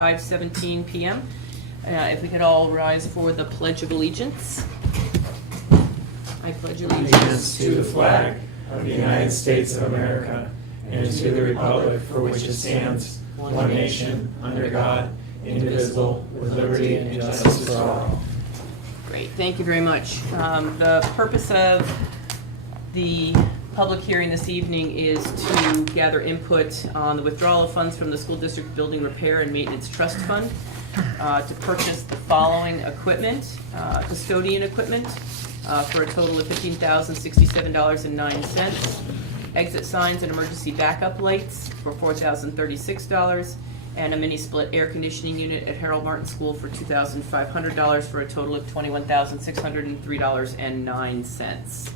5:17 p.m. If we could all rise for the Pledge of Allegiance. I pledge allegiance to the flag of the United States of America and to the republic for which it stands, one nation, under God, indivisible, with liberty and justice for all. Great, thank you very much. The purpose of the public hearing this evening is to gather input on the withdrawal of funds from the School District Building Repair and Maintenance Trust Fund to purchase the following equipment, custodian equipment, for a total of $15,067.09, exit signs and emergency backup lights for $4,036, and a mini split air conditioning unit at Harold Martin School for $2,500 for a total of $21,603.09.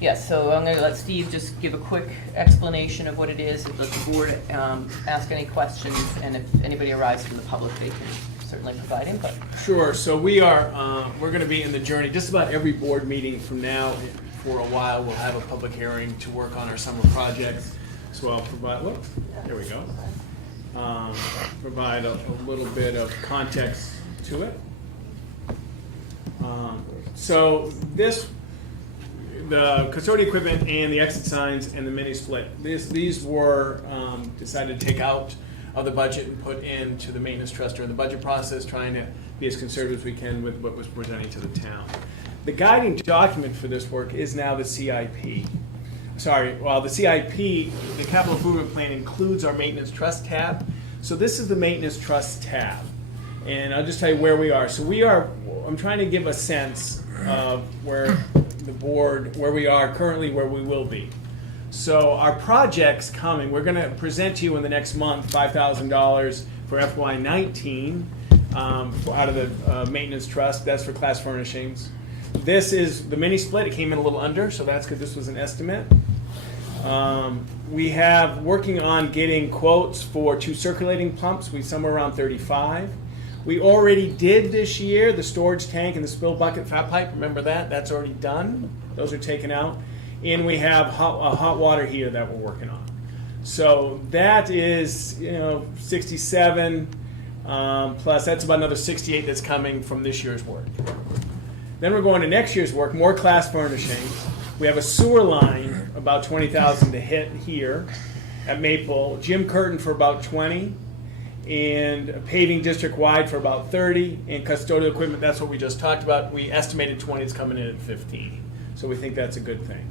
Yes, so I'm going to let Steve just give a quick explanation of what it is, let the board ask any questions, and if anybody arrives from the public, they can certainly provide input. Sure. So we're going to be in the journey. Just about every board meeting from now for a while, we'll have a public hearing to work on our summer projects. So I'll provide. Whoops, there we go. Provide a little bit of context to it. The custodial equipment and the exit signs and the mini split. These were decided to take out of the budget and put into the maintenance trust during the budget process, trying to be as conservative as we can with what was presenting to the town. The guiding document for this work is now the CIP. The CIP, the capital improvement plan, includes our maintenance trust tab. So this is the maintenance trust tab. And I'll just tell you where we are. So I'm trying to give a sense of where the board, where we are currently, where we will be. So our projects coming, we're going to present to you in the next month $5,000 for FY19 out of the maintenance trust. That's for class furnishings. This is the mini split. It came in a little under, so that's because this was an estimate. We have working on getting quotes for 2 circulating pumps. We somewhere around 35. We already did this year the storage tank and the spill bucket fat pipe. Remember that? That's already done. Those are taken out. And we have a hot water heater that we're working on. So that is 67 plus. That's about another 68 that's coming from this year's work. Then we're going to next year's work. More class furnishings. We have a sewer line about 20,000 to hit here at Maple. Gym curtain for about 20. And paving district-wide for about 30, and custodial equipment, that's what we just talked about. We estimated 20, it's coming in at 15. So we think that's a good thing.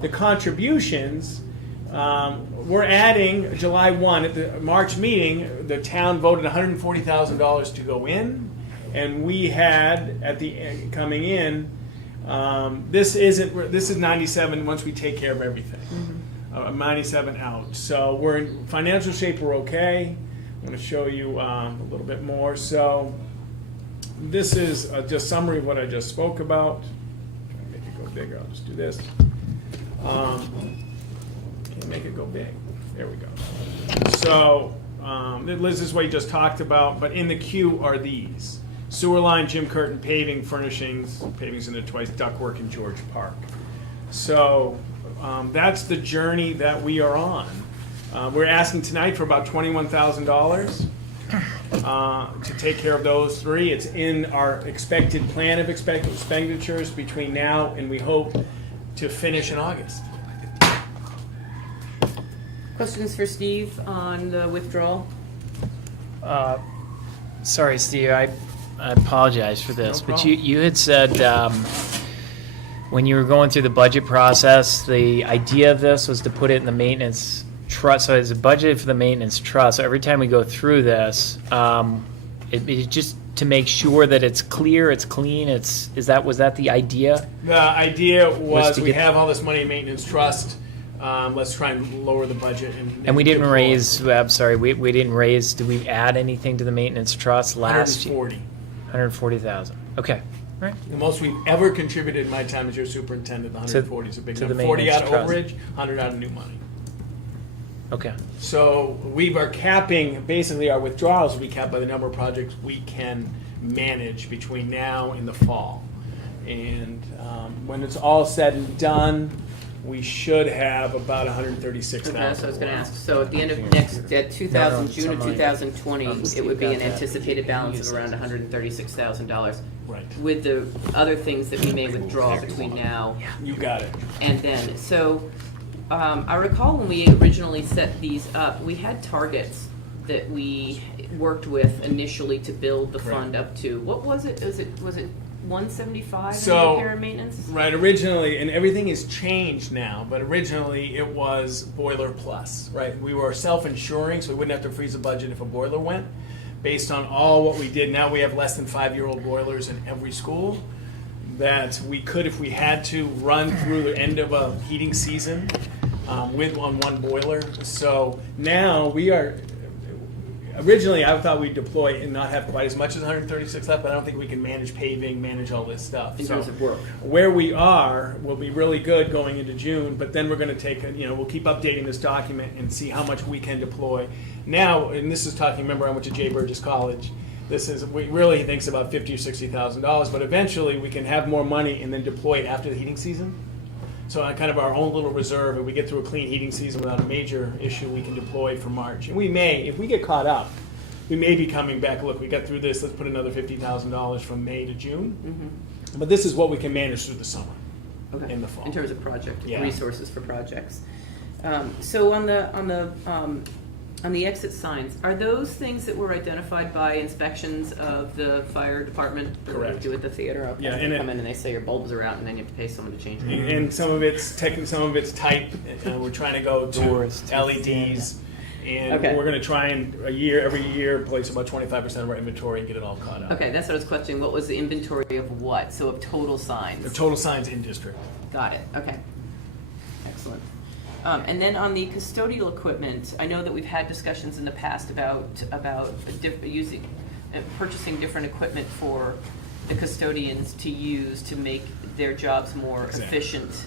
The contributions, we're adding July 1. At the March meeting, the town voted $140,000 to go in, and we had, at the end, coming in, this is 97 once we take care of everything. 97 out. So we're in financial shape, we're okay. I'm going to show you a little bit more. So this is just a summary of what I just spoke about. Try to make it go bigger. I'll just do this. Can't make it go big. There we go. So this is what you just talked about, but in the queue are these. Sewer line, gym curtain, paving, furnishings. Paving's in there twice, ductwork in George Park. So that's the journey that we are on. We're asking tonight for about $21,000 to take care of those 3. It's in our expected plan of expenditures between now and we hope to finish in August. Questions for Steve on the withdrawal? Sorry, Steve, I apologize for this, No but problem. you had said when you were going through the budget process, the idea of this was to put it in the maintenance trust. So it's a budget for the maintenance trust. So every time we go through this, it's just to make sure that it's clear, it's clean. Was that the idea? The idea was we get- have all this money in maintenance trust. Let's try and lower the budget. And we didn't deploy. raise. I'm sorry, we didn't raise. Did we add anything to the maintenance trust last year? 140. $140,000. Okay. Right. The most we've ever contributed in my time as your superintendent, the 140 is a big to the number. 40 out of maintenance trust. overage, 100 out of new money. Okay. So we are capping, basically our withdrawals will be capped by the number of projects we can manage between now and the fall. And when it's all said and done, we should have about 136,000. Okay, that's what I was gonna ask. So at the end of at June of 2020, it would be an anticipated balance of around $136,000. Right. With the other things that we may withdraw between now You got it. and then. So I recall when we originally set these up, we had targets that we worked with initially to build the fund up to. What was it? Was it 175 in repair and maintenance? Right, originally, and everything has changed now, but originally it was boiler plus, right? We were self-insuring, so we wouldn't have to freeze a budget if a boiler went. Based on all what we did, now we have less than 5-year-old boilers in every school that we could, if we had to, run through the end of a heating season with on one boiler. So now we are. Originally, I thought we'd deploy and not have quite as much as 136 left, but I don't think we can manage paving, manage all this stuff. In terms of work. Where we are will be really good going into June, but then we're going to take, we'll keep updating this document and see how much we can deploy. Now, and this is talking, remember I went to J. Burgess College. We really thinks about $50,000 or $60,000, but eventually we can have more money and then deploy it after the heating season. So kind of our own little reserve, if we get through a clean heating season without a major issue, we can deploy for March. And we may, if we get caught up, we may be coming back, look, we got through this, let's put another $50,000 from May to June. Mm-hmm. But this is what we can manage through the summer, in the fall. In terms of project Yeah. resources for projects. So on the exit signs, are those things that were identified by inspections of the fire department? That Correct. we do at the theater? Okay. Yeah, They and come in and they say your bulbs are out, and then you have to pay someone to change them. And some of it's some of it's type. We're trying to go to Doors to LEDs, and Okay. we're going to try and every year place about 25% of our inventory and get it all caught up. Okay, that's what I was questioning. What was the inventory of what? So of total signs. The total signs in district. Got it. Okay. Excellent. And then on the custodial equipment, I know that we've had discussions in the past about purchasing different equipment for the custodians to use to make their jobs more efficient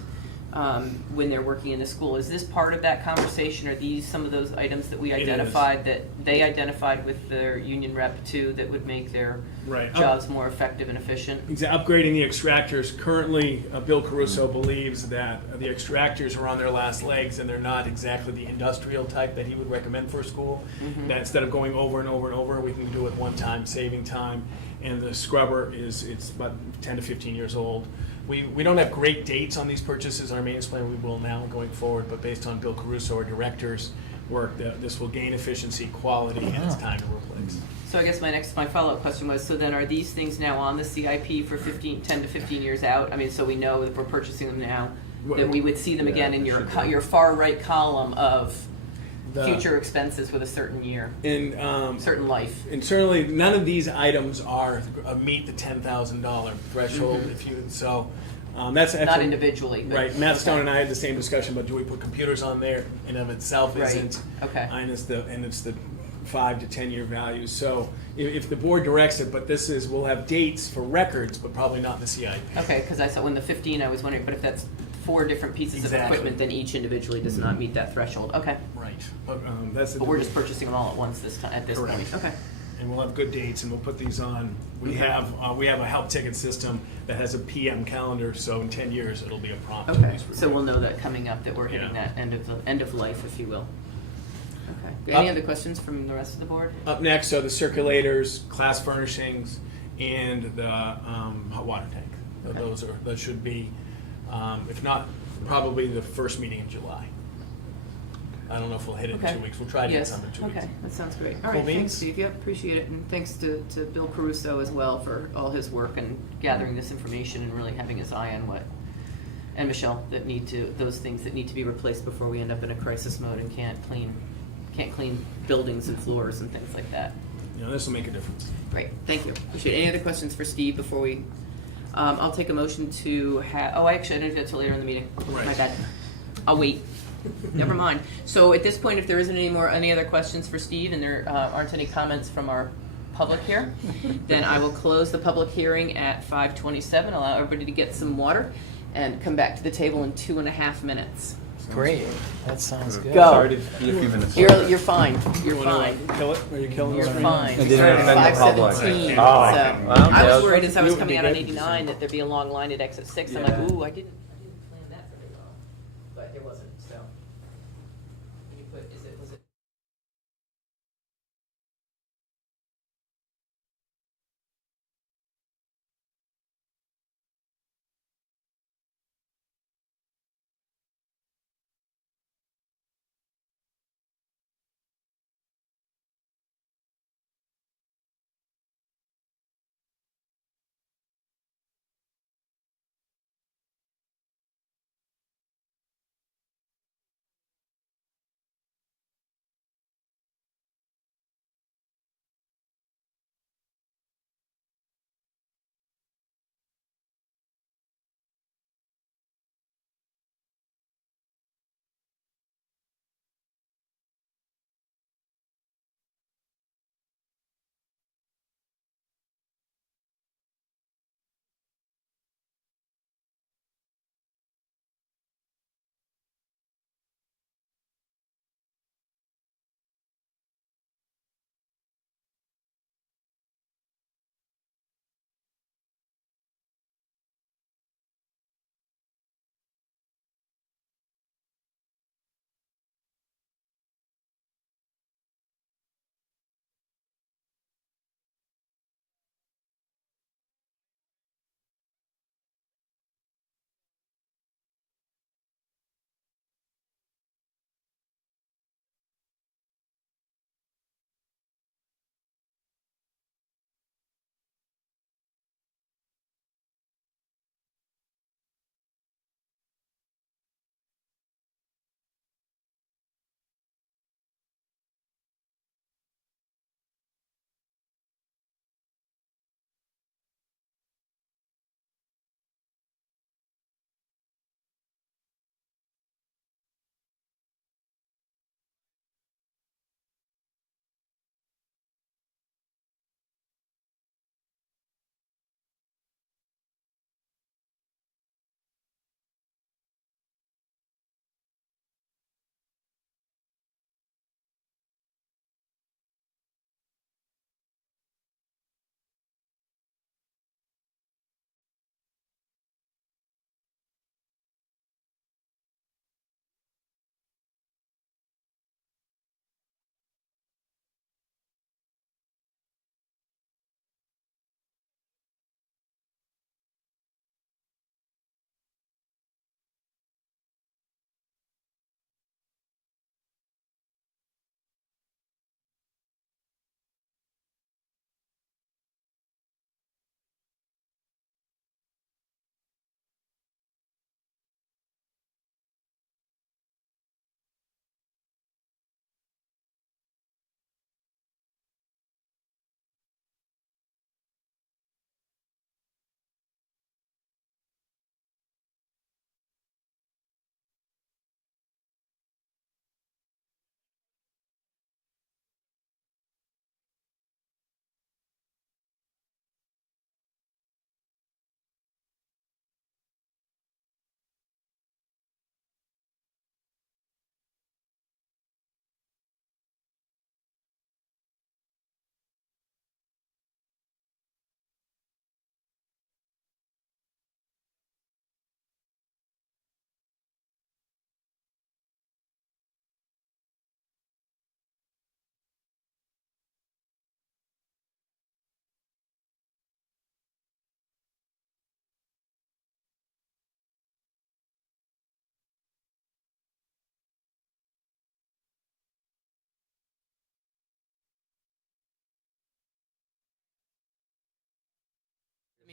when they're working in the school. Is this part of that conversation? Are these some of those items that we identified that they identified with their union rep too that would make their jobs more effective and efficient? Upgrading the extractors. Currently, Bill Caruso believes that the extractors are on their last legs and they're not exactly the industrial type that he would recommend for a school. Mm-hmm. That instead of going over and over and over, we can do it one time, saving time. And the scrubber it's about 10 to 15 years old. We don't have great dates on these purchases. Our maintenance plan we will now going forward, but based on Bill Caruso, our director's work, this will gain efficiency, quality, and it's time to replace. So I guess my follow-up question was, so then are these things now on the CIP for 10 to 15 years out? I mean, so we know that we're purchasing them now, that we would see them again in your far right column of future expenses with a certain year, certain life. And certainly, none of these items are meet the $10,000 threshold. Mm-hmm. That's actually, not individually. But, right. Matt Stone and I had the same discussion, but do we put computers on there? In of itself isn't. Okay. And it's the 5 to 10 year values. So if the board directs it, but we'll have dates for records, but probably not in the CIP. Okay, because I saw when the 15, I was wondering, but if that's 4 different pieces of equipment, then each individually does not meet that threshold. Okay. Right. But we're just purchasing them all at once at this point. Okay. And we'll have good dates, and we'll put these on. We have a help ticket system that has a PM calendar, so in 10 years it'll be a prompt. Okay, so we'll know that coming up that we're hitting that end of life, if you will. Okay. Any other questions from the rest of the board? Up next are the circulators, class furnishings, and the hot water tank. Okay. Those should be, if not, probably the first meeting in July. I don't know if we'll hit it in 2 weeks. We'll try to get some in 2 weeks. Okay, that sounds great. All Cool right, beans? thanks, Steve. Yep, appreciate it. And thanks to Bill Caruso as well for all his work and gathering this information and really having his eye on and Michelle, those things that need to be replaced before we end up in a crisis mode and can't clean buildings and floors and things like that. This will make a difference. Great, thank you. Appreciate it. Any other questions for Steve before we, I'll take a motion to have, actually, I didn't do that till later in the meeting. Right. My bad. I'll wait. Never mind. So at this point, if there isn't any other questions for Steve and there aren't any comments from our public here, then I will close the public hearing at 5:27, allow everybody to get some water, and come back to the table in 2.5 minutes. Great. That sounds good. Go. Sorry to be a few minutes. You're fine. You're You wanna fine. kill it? Are you killing You're this? fine. I We didn't started offend at the public. 5:17. Oh, So well, I was yeah. worried as I was We would coming be out on good. 89 that there'd be a long line at exit 6. I'm like, ooh, I didn't plan that very well.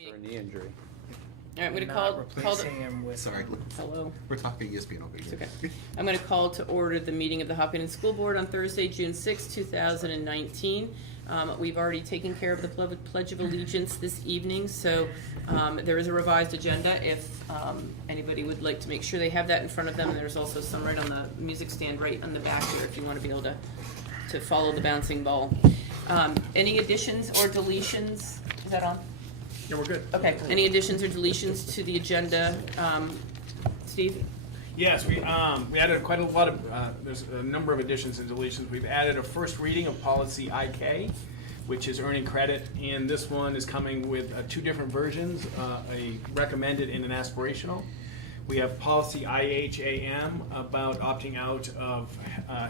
For a knee injury. All right, I'm going to Not call replacing him with. Sorry, hello. we're talking ESPN over It's here. okay. I'm going to call to order the meeting of the Hopkinton School Board on Thursday, June 6, 2019. We've already taken care of the Pledge of Allegiance this evening, so there is a revised agenda if anybody would like to make sure they have that in front of them. There's also some right on the music stand right on the back here if you want to be able to follow the bouncing ball. Any additions or deletions? Is that on? Yeah, we're good. Okay. Any additions or deletions to the agenda? Steve? Yes, we added quite a lot of, there's a number of additions and deletions. We've added a first reading of policy IK, which is earning credit, and this one is coming with two different versions, a recommended and an aspirational. We have policy IHAM about opting out of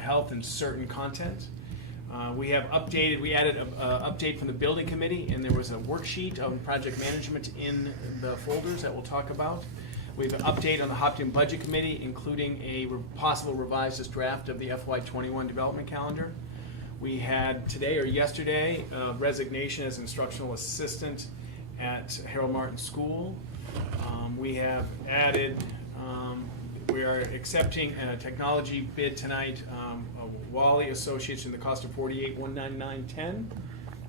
health and certain content. We added an update from the building committee, and there was a worksheet of project management in the folders that we'll talk about. We have an update on the Hopkinton Budget Committee, including a possible revised draft of the FY21 development calendar. We had today or yesterday resignation as instructional assistant at Harold Martin School. We have added, we are accepting a technology bid tonight, Wally Associates in the cost of $48,199.10.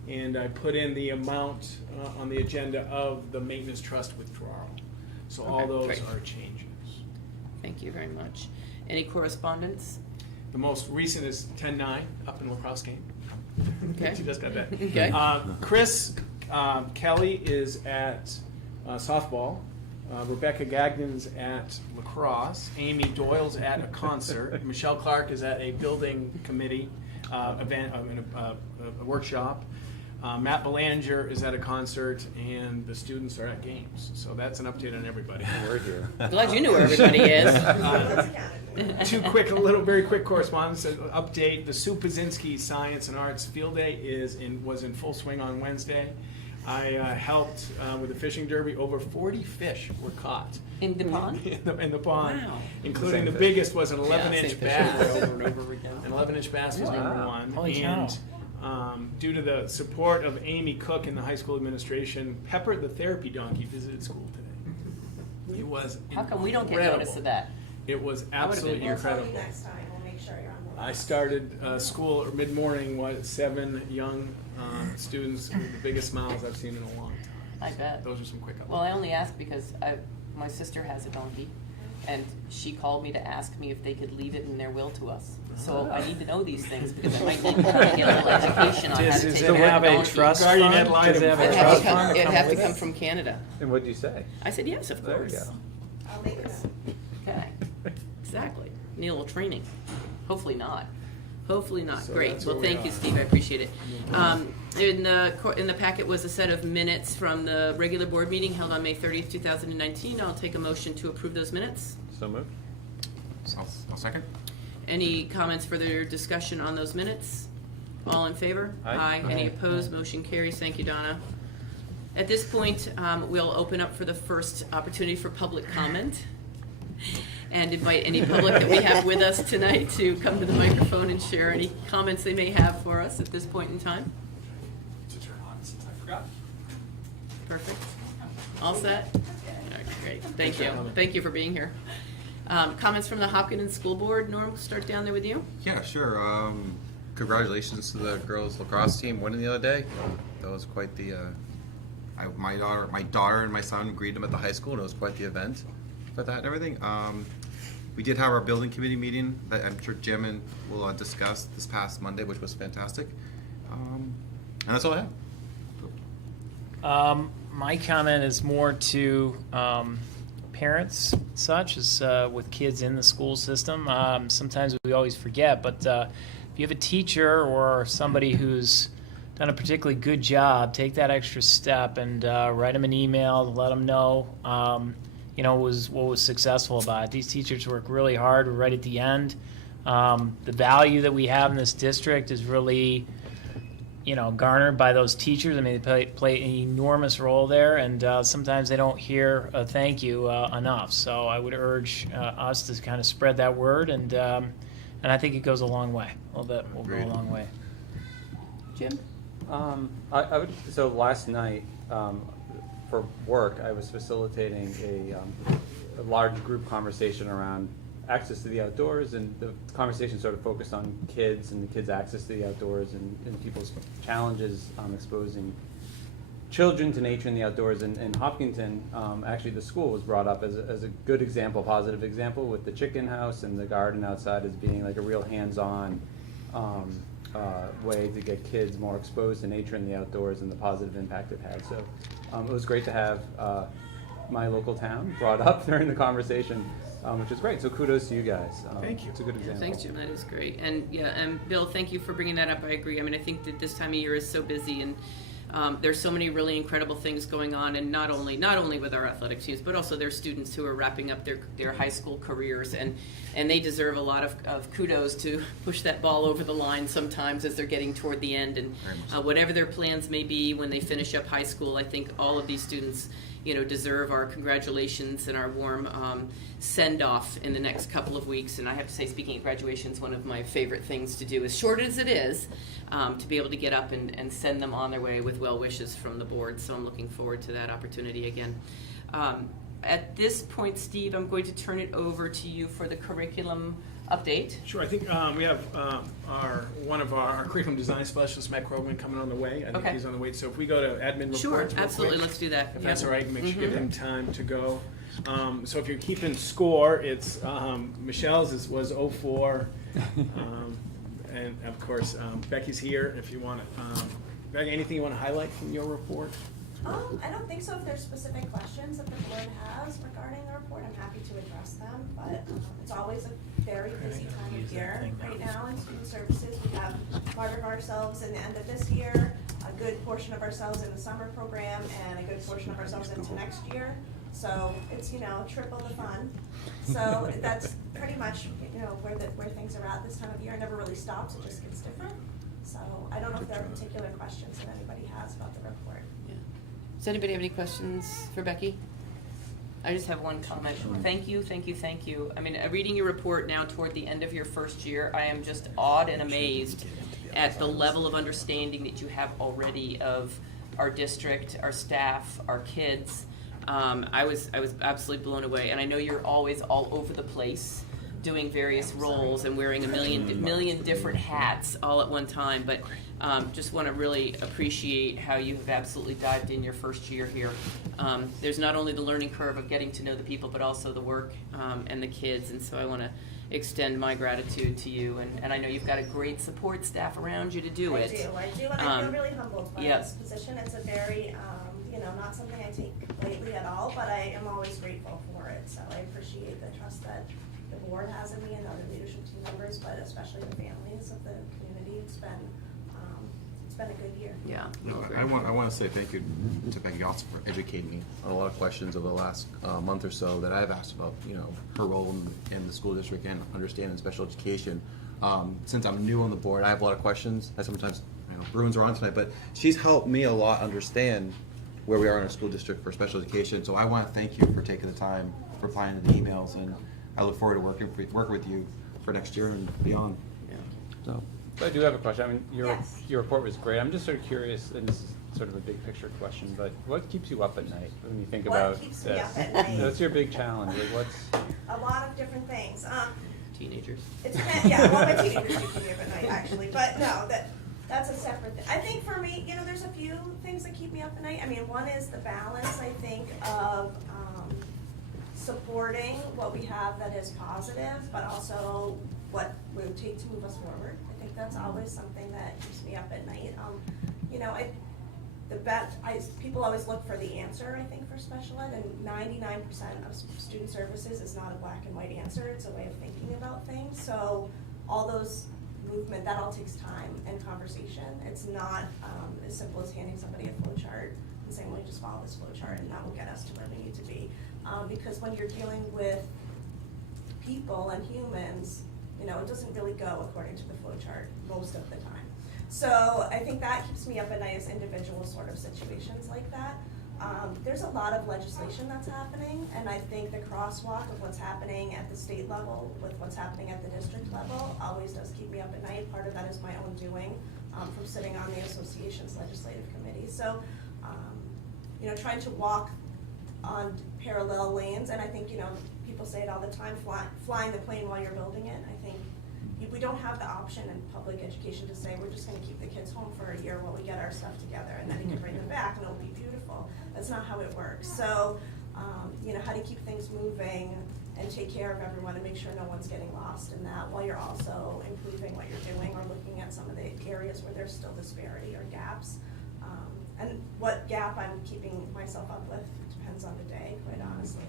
And I put in the amount on the agenda of the maintenance trust withdrawal. So all Okay, those great. are changes. Thank you very much. Any correspondence? The most recent is 10-9 up in lacrosse game. Okay. She just got that. Okay. Chris Kelly is at softball. Rebecca Gagnon's at lacrosse. Amy Doyle's at a concert. Michelle Clark is at a building committee event, a workshop. Matt Belanger is at a concert, and the students are at games. So that's an update on everybody. We're here. Glad you knew where everybody is. Very quick correspondence update. The Sue Pazinski Science and Arts Field Day was in full swing on Wednesday. I helped with the fishing derby. Over 40 fish were caught. In the pond? in the pond, Wow. including Same the fish. biggest was an Yeah, 11-inch same bass. Over and over again. An 11-inch bass was number Wow. one. Holy cow. And due to the support of Amy Cook and the high school administration, Pepper the therapy donkey visited school today. It was How come we don't get incredible. notice of that? It was would've absolutely been- We'll tell you incredible. next time, we'll make sure you're on board. I started school mid-morning, 7 young students with the biggest smiles I've seen in a long time. I bet. Those are some quick updates. Well, I only asked because my sister has a donkey, and she called me to ask me if they could leave it in their will to us. So I need to know these things because I might need to kind of get a little education on how to Does take it care of have a a donkey. trust Guardian fund? ad litem. Does it have It'd a have trust to come, fund? it'd have to with come it? from Canada. And what'd you say? I said, yes, of There you course. go. I'll make it up. Okay, exactly. Need a little training. Hopefully not. Hopefully not. So Great. that's Well, where we thank you, are. Steve. I appreciate it. In the packet was a set of minutes from the regular board meeting held on May 30th, 2019. I'll take a motion to approve those minutes. So moved. I'll second. Any comments, further discussion on those minutes? All in favor? Aye. Any Aye. opposed? Motion carries. Thank you, Donna. At this point, we'll open up for the first opportunity for public comment and invite any public that we have with us tonight to come to the microphone and share any comments they may have for us at this point in time. To turn on since I forgot. Perfect. All set? Okay, great. Thank you. Thank you for being here. Comments from the Hopkinton School Board. Norm, we'll start down there with you. Yeah, sure. Congratulations to the girls lacrosse team winning the other day. That was quite the. My daughter and my son greeted them at the high school, and it was quite the event for that and everything. We did have our building committee meeting that I'm sure Jim and will discuss this past Monday, which was fantastic. And that's all I have. My comment is more to parents, such as with kids in the school system. Sometimes we always forget, but if you have a teacher or somebody who's done a particularly good job, take that extra step and write them an email, let them know, what was successful about it. These teachers work really hard. We're right at the end. The value that we have in this district is really garnered by those teachers. I mean, they play an enormous role there, and sometimes they don't hear a thank you enough. So I would urge us to kind of spread that word, and I think it goes a long way. A little bit will go a long way. Jim? I would. So last night, for work, I was facilitating a large group conversation around access to the outdoors, and the conversation sort of focused on kids and the kids' access to the outdoors and people's challenges exposing children to nature and the outdoors. In Hopkinton, actually the school was brought up as a good example, positive example, with the chicken house and the garden outside as being like a real hands-on way to get kids more exposed to nature and the outdoors and the positive impact it had. So it was great to have my local town brought up during the conversation, which is great. So kudos to you guys. Thank you. It's a good example. Thanks, Jim. That is great. And yeah, and Bill, thank you for bringing that up. I agree. I mean, I think that this time of year is so busy, and there's so many really incredible things going on, and not only with our athletic teams, but also their students who are wrapping up their high school careers, and they deserve a lot of kudos to push that ball over the line sometimes as they're getting toward the end, and whatever their plans may be when they finish up high school. I think all of these students, deserve our congratulations and our warm send-off in the next couple of weeks. And I have to say, speaking of graduations, one of my favorite things to do, as short as it is, to be able to get up and send them on their way with well wishes from the board. So I'm looking forward to that opportunity again. At this point, Steve, I'm going to turn it over to you for the curriculum update. Sure, I think we have one of our curriculum design specialists, Matt Krogman, coming on the way. I think Okay. he's on the way. So if we go to admin reports Sure, real absolutely. quick, Let's do that. if that's Yep. all right, make sure give him time to go. So if you're keeping score, it's Michelle's was 04, and of course Becky's here. If you want to, Becky, anything you want to highlight from your report? I don't think so. If there's specific questions that the board has regarding the report, I'm happy to address them, but it's always a very busy time of year. Right now in student services, we have part of ourselves in the end of this year, a good portion of ourselves in the summer program, and a good portion of ourselves into next year. So it's, triple the fun. So that's pretty much, where things are at this time of year. It never really stops, it just gets different. So I don't know if there are particular questions that anybody has about the report. Yeah. Does anybody have any questions for Becky? I just have one comment. Thank you, thank you, thank you. I mean, reading your report now toward the end of your first year, I am just awed and amazed at the level of understanding that you have already of our district, our staff, our kids. I was absolutely blown away, and I know you're always all over the place doing various roles and wearing a million different hats all at one time, but just want to really appreciate how you have absolutely dived in your first year here. There's not only the learning curve of getting to know the people, but also the work and the kids, and so I want to extend my gratitude to you, and I know you've got a great support staff around you to do it. I do, and I feel really humbled by this position. It's a very, not something I take lightly at all, but I am always grateful for it, so I appreciate the trust that the board has in me and other leadership team members, but especially the families of the community. It's been a good year. Yeah. I want to say thank you to Becky also for educating me on a lot of questions over the last month or so that I've asked about, her role in the school district and understanding special education. Since I'm new on the board, I have a lot of questions. I sometimes, Bruins are on tonight, but she's helped me a lot understand where we are in our school district for special education. So I want to thank you for taking the time, replying to the emails, and I look forward to working with you for next year and beyond. Yeah. So. I do have a question. I mean, Yes. your report was great. I'm just sort of curious, and this is sort of a big picture question, but what keeps you up at night when you think What about keeps me this? up at night? What's your big challenge? Like, what's A lot of different things. Teenagers. It's my teenagers keep me up at night, actually, but no, that's a separate thing. I think for me, there's a few things that keep me up at night. I mean, one is the balance, I think, of supporting what we have that is positive, but also what it would take to move us forward. I think that's always something that keeps me up at night. People always look for the answer, I think, for special ed, and 99% of student services is not a black and white answer. It's a way of thinking about things. So all those movement, that all takes time and conversation. It's not as simple as handing somebody a flow chart and saying, well, you just follow this flow chart and that will get us to where we need to be. Because when you're dealing with people and humans, it doesn't really go according to the flow chart most of the time. So I think that keeps me up at night, as individual sort of situations like that. There's a lot of legislation that's happening, and I think the crosswalk of what's happening at the state level with what's happening at the district level always does keep me up at night. Part of that is my own doing from sitting on the association's legislative committee. So trying to walk on parallel lanes, and I think, people say it all the time, flying the plane while you're building it. I think we don't have the option in public education to say, we're just gonna keep the kids home for a year while we get our stuff together, and then we can bring them back and it'll be beautiful. That's not how it works. So, how to keep things moving and take care of everyone and make sure no one's getting lost in that, while you're also improving what you're doing or looking at some of the areas where there's still disparity or gaps. And what gap I'm keeping myself up with depends on the day, quite honestly.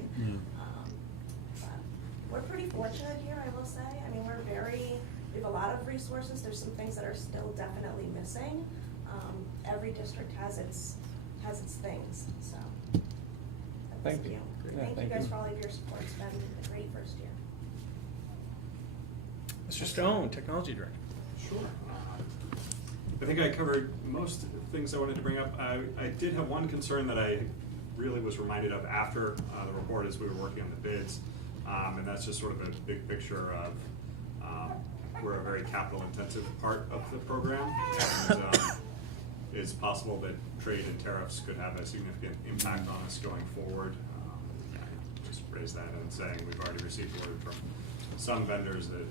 But we're pretty fortunate here, I will say. I mean, we have a lot of resources. There's some things that are still definitely missing. Every district has its things, so. Thank you. Yeah, Thank you guys for all of your support. It's been a great first year. Mr. Stone, Technology Director. Sure. I think I covered most things I wanted to bring up. I did have one concern that I really was reminded of after the report as we were working on the bids, and that's just sort of a big picture of we're a very capital intensive part of the program, and it's possible that trade and tariffs could have a significant impact on us going forward. I just raised that and saying we've already received word from some vendors that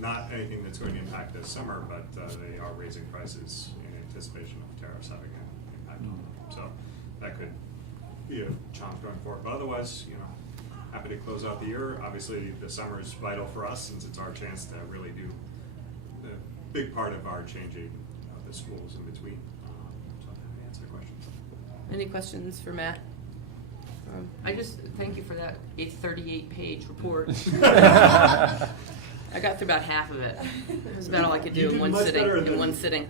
not anything that's going to impact this summer, but they are raising prices in anticipation of tariffs having an impact on them. So that could be a challenge going forward. But otherwise, happy to close out the year. Obviously, the summer is vital for us since it's our chance to really do the big part of our changing of the schools in between. So I'm happy to answer questions. Any questions for Matt? I just thank you for that 38-page report. I got through about half of it. It was about all I could do in one sitting.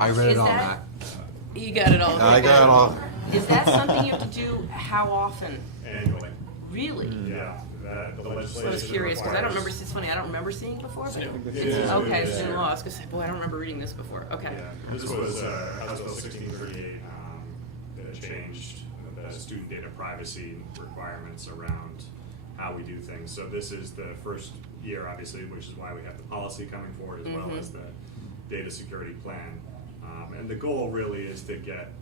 I read Is it all, that- Matt. You got it all. I got it all. Is that something you have to do how often? Annually. Really? Yeah. The legislation I was curious because I don't remember. requires- It's funny. I don't remember seeing it before. But It is new okay, this it's new year. law. I was gonna say, boy, I don't remember reading this before. Okay. Yeah, this was House Bill 1638 that changed the student data privacy requirements around how we do things. So this is the first year, obviously, which is why we have the policy coming forward as well as the data security plan. And the goal really is to get,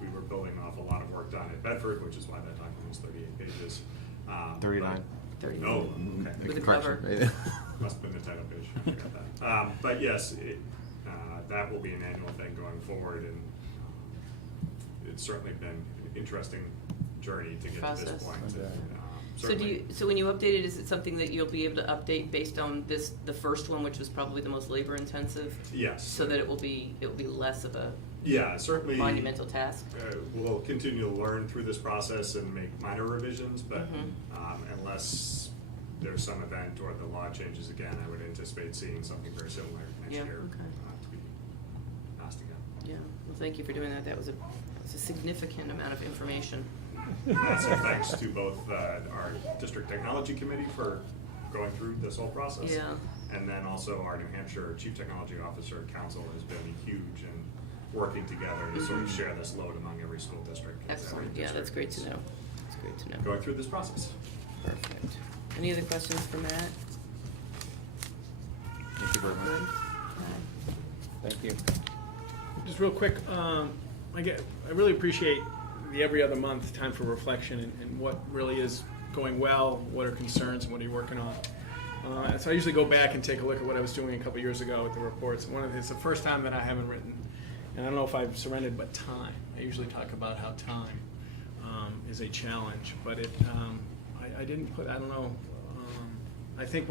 we were building off a lot of work done at Bedford, which is why that document is 38 pages. 39. 30. Oh, okay. With a Correction, cover. right? Must have been the title page, I forgot that. But yes, that will be an annual thing going forward, and it's certainly been an interesting journey to get to this Process. point. So when you update it, is it something that you'll be able to update based on the first one, which was probably the most labor intensive? Yes. So that it will be less of a Yeah, certainly. monumental task? We'll continue to learn through this process and make minor revisions, but Mm-hmm. unless there's some event or the law changes again, I would anticipate seeing something very similar next Yeah, year okay. to be passed again. Yeah, well, thank you for doing that. That was a significant amount of information. So thanks to both our district technology committee for going through this whole process. Yeah. And then also our New Hampshire Chief Technology Officer Council has been huge in working together to sort of share this load among every school district. Excellent, Every yeah, that's district great to is know. That's great to know. Going through this process. Perfect. Any other questions for Matt? Thank you very much. Good? Thank you. Just real quick, I really appreciate the every other month time for reflection and what really is going well, what are concerns, and what are you working on. So I usually go back and take a look at what I was doing a couple years ago with the reports. It's the first time that I haven't written, and I don't know if I've surrendered, but time. I usually talk about how time is a challenge, but I didn't put. I don't know. I think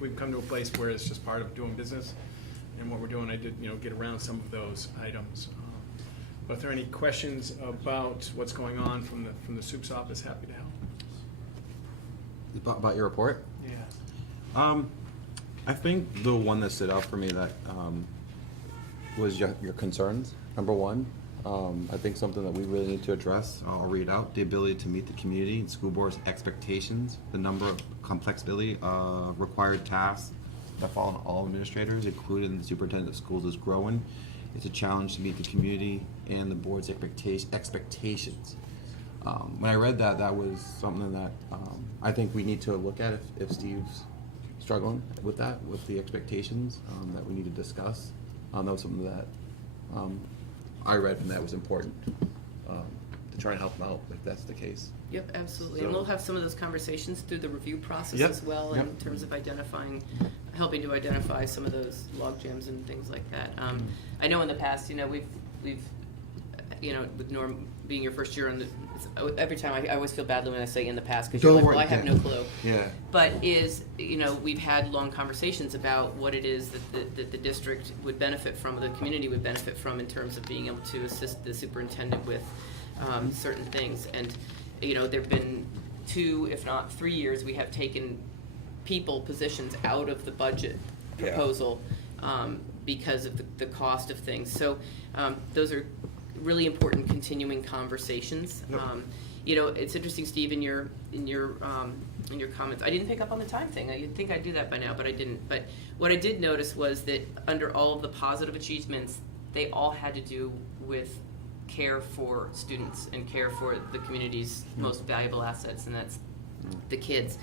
we've come to a place where it's just part of doing business, and what we're doing. I did get around some of those items. But if there are any questions about what's going on from the Soup's office, happy to help. About your report? Yeah. I think the one that stood out for me that was your concerns. Number one, I think something that we really need to address. I'll read out: the ability to meet the community and school board's expectations, the number of complexity required tasks that fall on all administrators, including the superintendent of schools, is growing. It's a challenge to meet the community and the board's expectations. When I read that, that was something that I think we need to look at if Steve's struggling with that, with the expectations that we need to discuss. That was something that I read from that was important to try and help them out if that's the case. Yep, absolutely. So- And we'll have some of those conversations through the review process Yep, as well, yep. in terms of helping to identify some of those log jams and things like that. I know in the past, we've with Norm being your first year on every time I always feel badly when I say in the past, because you're Don't like, worry, well, I have no clue. Yeah. But we've had long conversations about what it is that the district would benefit from, the community would benefit from, in terms of being able to assist the superintendent with certain things. And, there've been 2, if not 3 years, we have taken positions out of the budget proposal because of the cost of things. So those are really important continuing conversations. It's interesting, Steve, in your comments. I didn't pick up on the time thing. You'd think I'd do that by now, but I didn't. But what I did notice was that under all of the positive achievements, they all had to do with care for students and care for the community's most valuable assets, and that's the kids.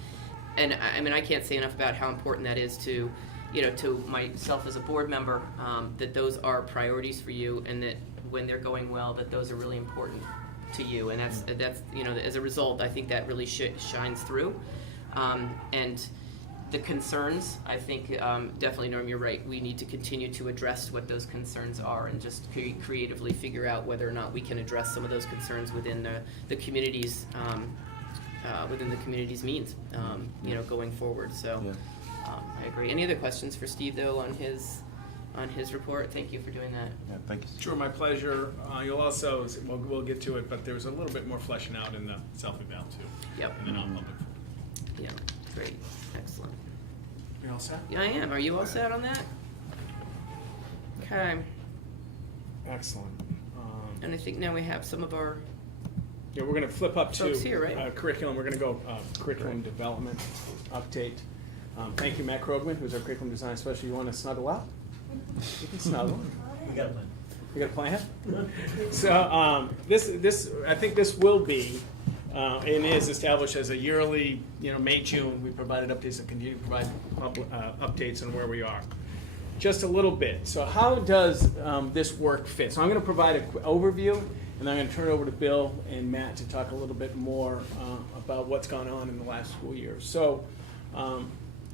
And I can't say enough about how important that is to myself as a board member, that those are priorities for you, and that when they're going well, that those are really important to you. And that's as a result, I think that really shines through. And the concerns, I think, definitely, Norm, you're right. We need to continue to address what those concerns are, and just creatively figure out whether or not we can address some of those concerns within the community's means, going forward. So, I agree. Any other questions for Steve, though, on his report? Thank you for doing that. Yeah, thank you. Sure, my pleasure. You'll also, we'll get to it, but there's a little bit more fleshing out in the self-eval too. Yep. And then non-public. Yeah, great, excellent. You all set? Yeah, I am. Are you all set on that? Okay. Excellent. And I think now we have some of our, Yeah, we're going to flip up to Folks here, right? Curriculum. We're going to go curriculum development update. Thank you, Matt Krogman, who's our curriculum design specialist. You want to snuggle up? You can snuggle. We got a plan. You got a plan? So this I think this will be and is established as a yearly, May, June. We provided updates and continue to provide updates on where we are. Just a little bit. So how does this work fit? So I'm going to provide a quick overview, and then I'm going to turn it over to Bill and Matt to talk a little bit more about what's gone on in the last school year. So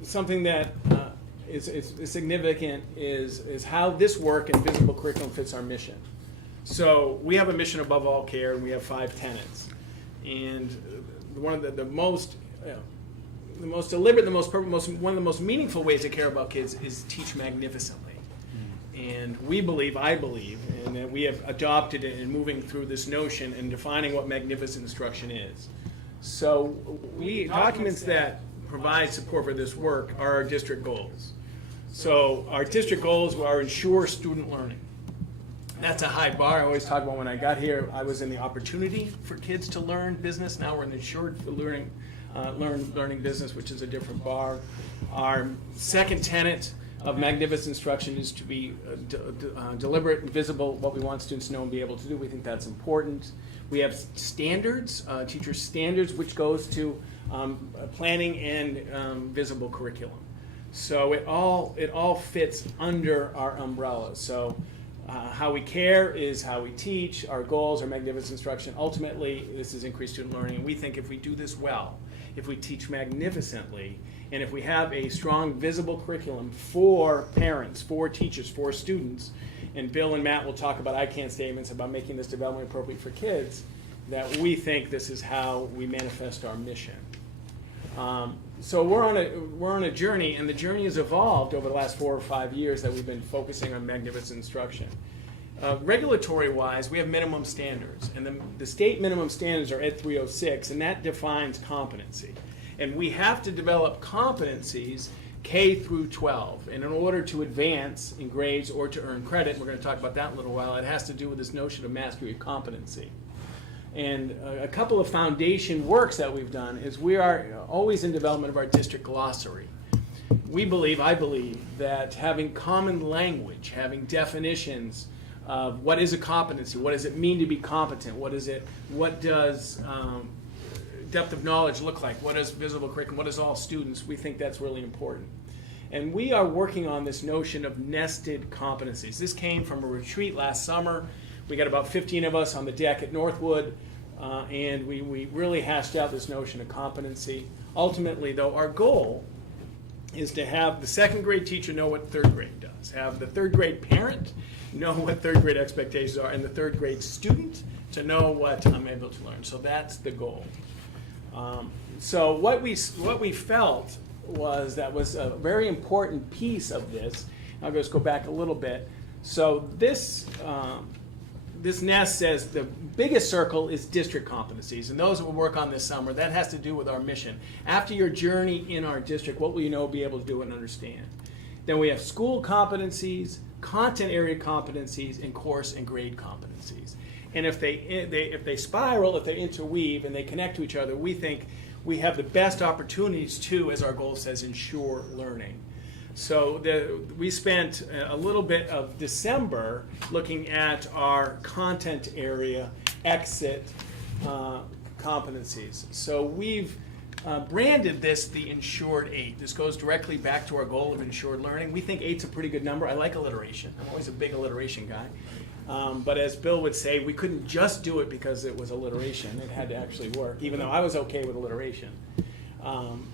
something that is significant is how this work and visible curriculum fits our mission. So we have a mission above all care, and we have 5 tenets. And one of the most deliberate, one of the most meaningful ways to care about kids is teach magnificently. And I believe, and that we have adopted it in moving through this notion and defining what magnificent instruction is. So documents that provide support for this work are our district goals. So our district goals are ensure student learning. That's a high bar. I always talk about when I got here, I was in the opportunity for kids to learn business. Now we're in the ensured for learning business, which is a different bar. Our second tenet of magnificent instruction is to be deliberate and visible, what we want students to know and be able to do. We think that's important. We have standards, teacher standards, which goes to planning and visible curriculum. So it all fits under our umbrella. So how we care is how we teach. Our goals are magnificent instruction. Ultimately, this is increased student learning. And we think if we do this well, if we teach magnificently, and if we have a strong visible curriculum for parents, for teachers, for students, and Bill and Matt will talk about I can't statements about making this development appropriate for kids, that we think this is how we manifest our mission. So we're on a journey, and the journey has evolved over the last 4 or 5 years that we've been focusing on magnificent instruction. Regulatory-wise, we have minimum standards, and the state minimum standards are Ed 306, and that defines competency. And we have to develop competencies K through 12, and in order to advance in grades or to earn credit, we're going to talk about that in a little while, it has to do with this notion of mastery of competency. And a couple of foundation works that we've done is we are always in development of our district glossary. I believe, that having common language, having definitions of what is a competency, what does it mean to be competent, what does depth of knowledge look like, what is visible curriculum, what is all students, we think that's really important. And we are working on this notion of nested competencies. This came from a retreat last summer We got about 15 of us on the deck at Northwood, and we really hashed out this notion of competency. Ultimately, though, our goal is to have the second grade teacher know what third grade does, have the third grade parent know what third grade expectations are, and the third grade student to know what I'm able to learn. So that's the goal. So what we felt was a very important piece of this. I'll just go back a little bit. So this nest says the biggest circle is district competencies, and those we'll work on this summer. That has to do with our mission. After your journey in our district, what will you know, be able to do, and understand? Then we have school competencies, content area competencies, and course and grade competencies. And if they spiral, if they interweave, and they connect to each other, we think we have the best opportunities to, as our goal says, ensure learning. So we spent a little bit of December looking at our content area exit competencies. So we've branded this the Insured 8. This goes directly back to our goal of insured learning. We think 8's a pretty good number. I like alliteration. I'm always a big alliteration guy. But as Bill would say, we couldn't just do it because it was alliteration. It had to actually work, even though I was okay with alliteration.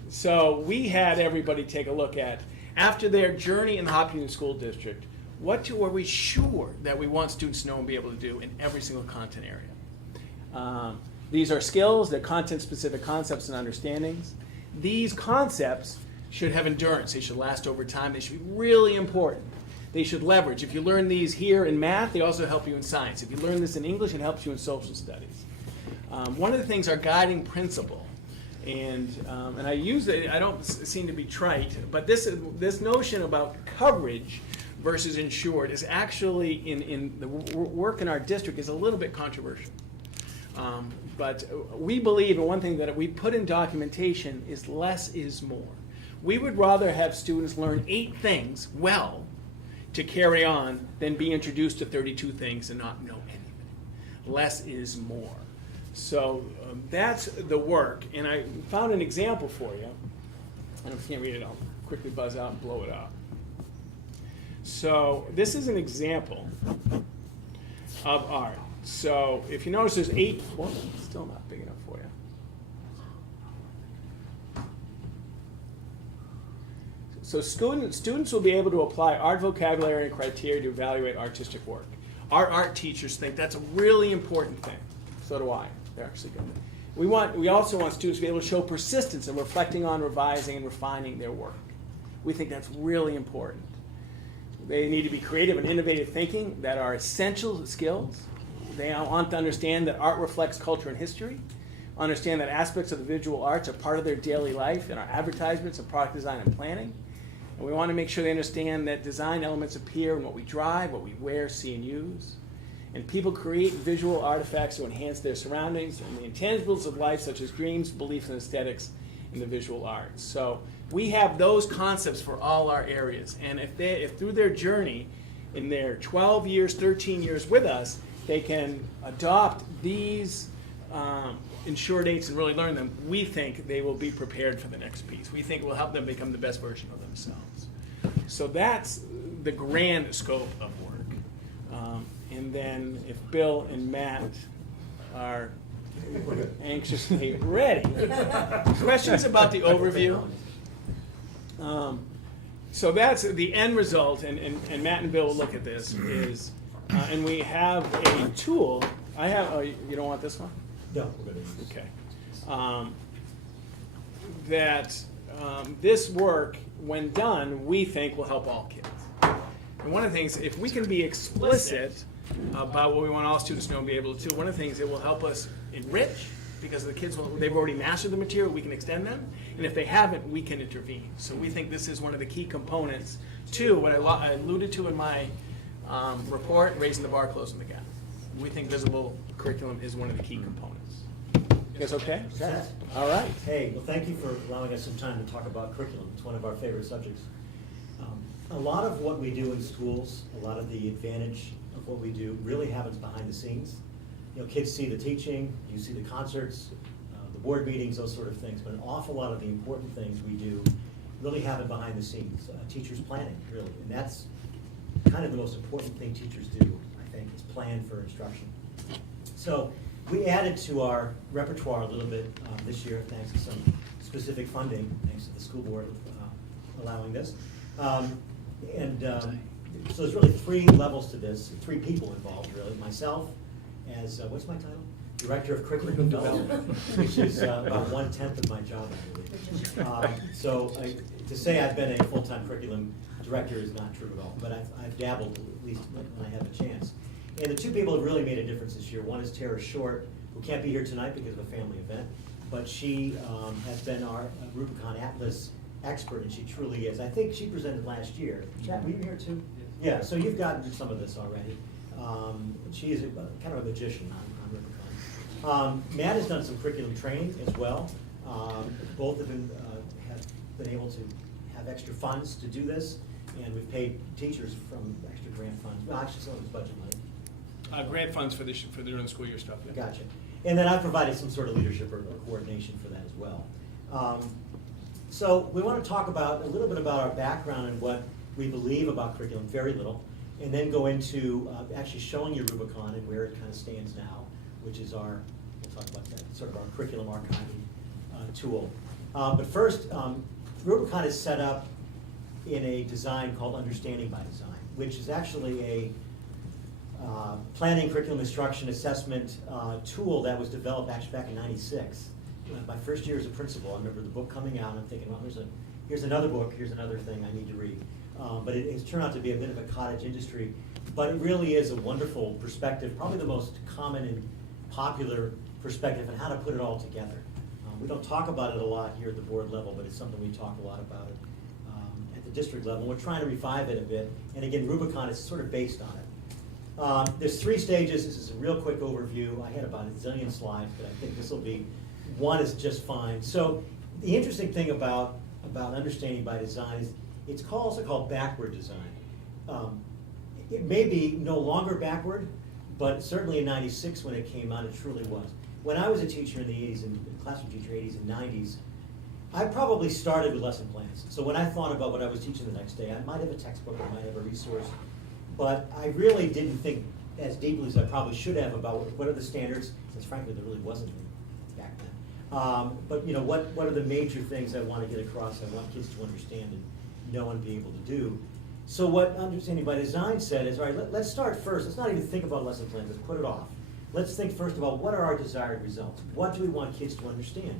So we had everybody take a look at, after their journey in the Hopkinton School District, what are we sure that we want students to know and be able to do in every single content area? These are skills, they're content-specific concepts and understandings. These concepts should have endurance. They should last over time. They should be really important. They should leverage. If you learn these here in math, they also help you in science. If you learn this in English, it helps you in social studies. One of the things, our guiding principle, and I use it, I don't seem to be trite, but this notion about coverage versus insured is actually, in the work in our district, is a little bit controversial. But we believe, and one thing that we put in documentation is less is more. We would rather have students learn 8 things well to carry on than be introduced to 32 things and not know anything. Less is more. So that's the work, and I found an example for you. I can't read it, I'll quickly buzz out and blow it up. So this is an example of art. So if you notice there's 8, well, it's still not big enough for you. So students will be able to apply art vocabulary and criteria to evaluate artistic work. Our art teachers think that's a really important thing. So do I. They're actually good. We also want students to be able to show persistence in reflecting on, revising, and refining their work. We think that's really important. They need to be creative and innovative thinking that are essential skills. They want to understand that art reflects culture and history, understand that aspects of the visual arts are part of their daily life in our advertisements and product design and planning. And we want to make sure they understand that design elements appear in what we drive, what we wear, see, and use. And people create visual artifacts to enhance their surroundings and the intangibles of life, such as dreams, beliefs, and aesthetics in the visual arts. So we have those concepts for all our areas. And if through their journey, in their 12 years, 13 years with us, they can adopt these Insured 8s and really learn them, we think they will be prepared for the next piece. We think it will help them become the best version of themselves. So that's the grand scope of work. And then if Bill and Matt are anxiously ready, questions about the overview? So that's the end result, and Matt and Bill will look at this, is, and we have a tool. You don't want this one? No, we're good. Okay. This work, when done, we think will help all kids. And one of the things, if we can be explicit about what we want all students to know and be able to do, one of the things that will help us enrich, because the kids, they've already mastered the material, we can extend them, and if they haven't, we can intervene. So we think this is one of the key components to what I alluded to in my report, raising the bar, closing the gap. We think visible curriculum is one of the key components. You guys okay? Okay. All right. Hey, well, thank you for allowing us some time to talk about curriculum. It's one of our favorite subjects. A lot of what we do in schools, a lot of the advantage of what we do really happens behind the scenes. You know, kids see the teaching, you see the concerts, the board meetings, those sort of things, but an awful lot of the important things we do really happen behind the scenes. Teachers planning, really, and that's kind of the most important thing teachers do, I think, is plan for instruction. So we added to our repertoire a little bit this year, thanks to some specific funding, thanks to the school board allowing this. So there's really 3 levels to this, 3 people involved, really. Myself as, what's my title? Director of Curriculum Development, which is about 1/10 of my job, I believe. To say I've been a full-time curriculum director is not true at all, but I've dabbled at least when I have a chance. And the 2 people have really made a difference this year. One is Tara Short, who can't be here tonight because of a family event, but she has been our Rubicon Atlas expert, and she truly is. I think she presented last year. Chad, were you here too? Yeah, so you've gotten some of this already. She is kind of a magician on Rubicon. Matt has done some curriculum training as well. Both of them have been able to have extra funds to do this, and we've paid teachers from extra grant funds. Well, actually, some of it's budget money. Grant funds for during the school year stuff, yeah. Gotcha. And then I provided some sort of leadership or coordination for that as well. So we want to talk a little bit about our background and what we believe about curriculum, very little, and then go into actually showing you Rubicon and where it kind of stands now, which is we'll talk about that, sort of our curriculum archiving tool. But first, Rubicon is set up in a design called Understanding by Design, which is actually a planning, curriculum instruction, assessment tool that was developed actually back in '96. My first year as a principal, I remember the book coming out, and I'm thinking, well, here's another book, here's another thing I need to read. But it's turned out to be a bit of a cottage industry, but it really is a wonderful perspective, probably the most common and popular perspective on how to put it all together. We don't talk about it a lot here at the board level, but it's something we talk a lot about it at the district level. We're trying to revive it a bit, and again, Rubicon is sort of based on it. There's 3 stages. This is a real quick overview. I had about a zillion slides, but I think this will be, 1 is just fine. So the interesting thing about Understanding by Design is it's also called backward design. It may be no longer backward, but certainly in '96 when it came out, it truly was. When I was a teacher in the 80s, and classroom teacher 80s and 90s, I probably started with lesson plans. So when I thought about what I was teaching the next day, I might have a textbook, I might have a resource, but I really didn't think as deeply as I probably should have about what are the standards, since frankly there really wasn't any back then. But what are the major things I want to get across, I want kids to understand and know and be able to do. So what Understanding by Design said is, all right, let's start first. Let's not even think about lesson plans. Let's put it off. Let's think first about what are our desired results. What do we want kids to understand?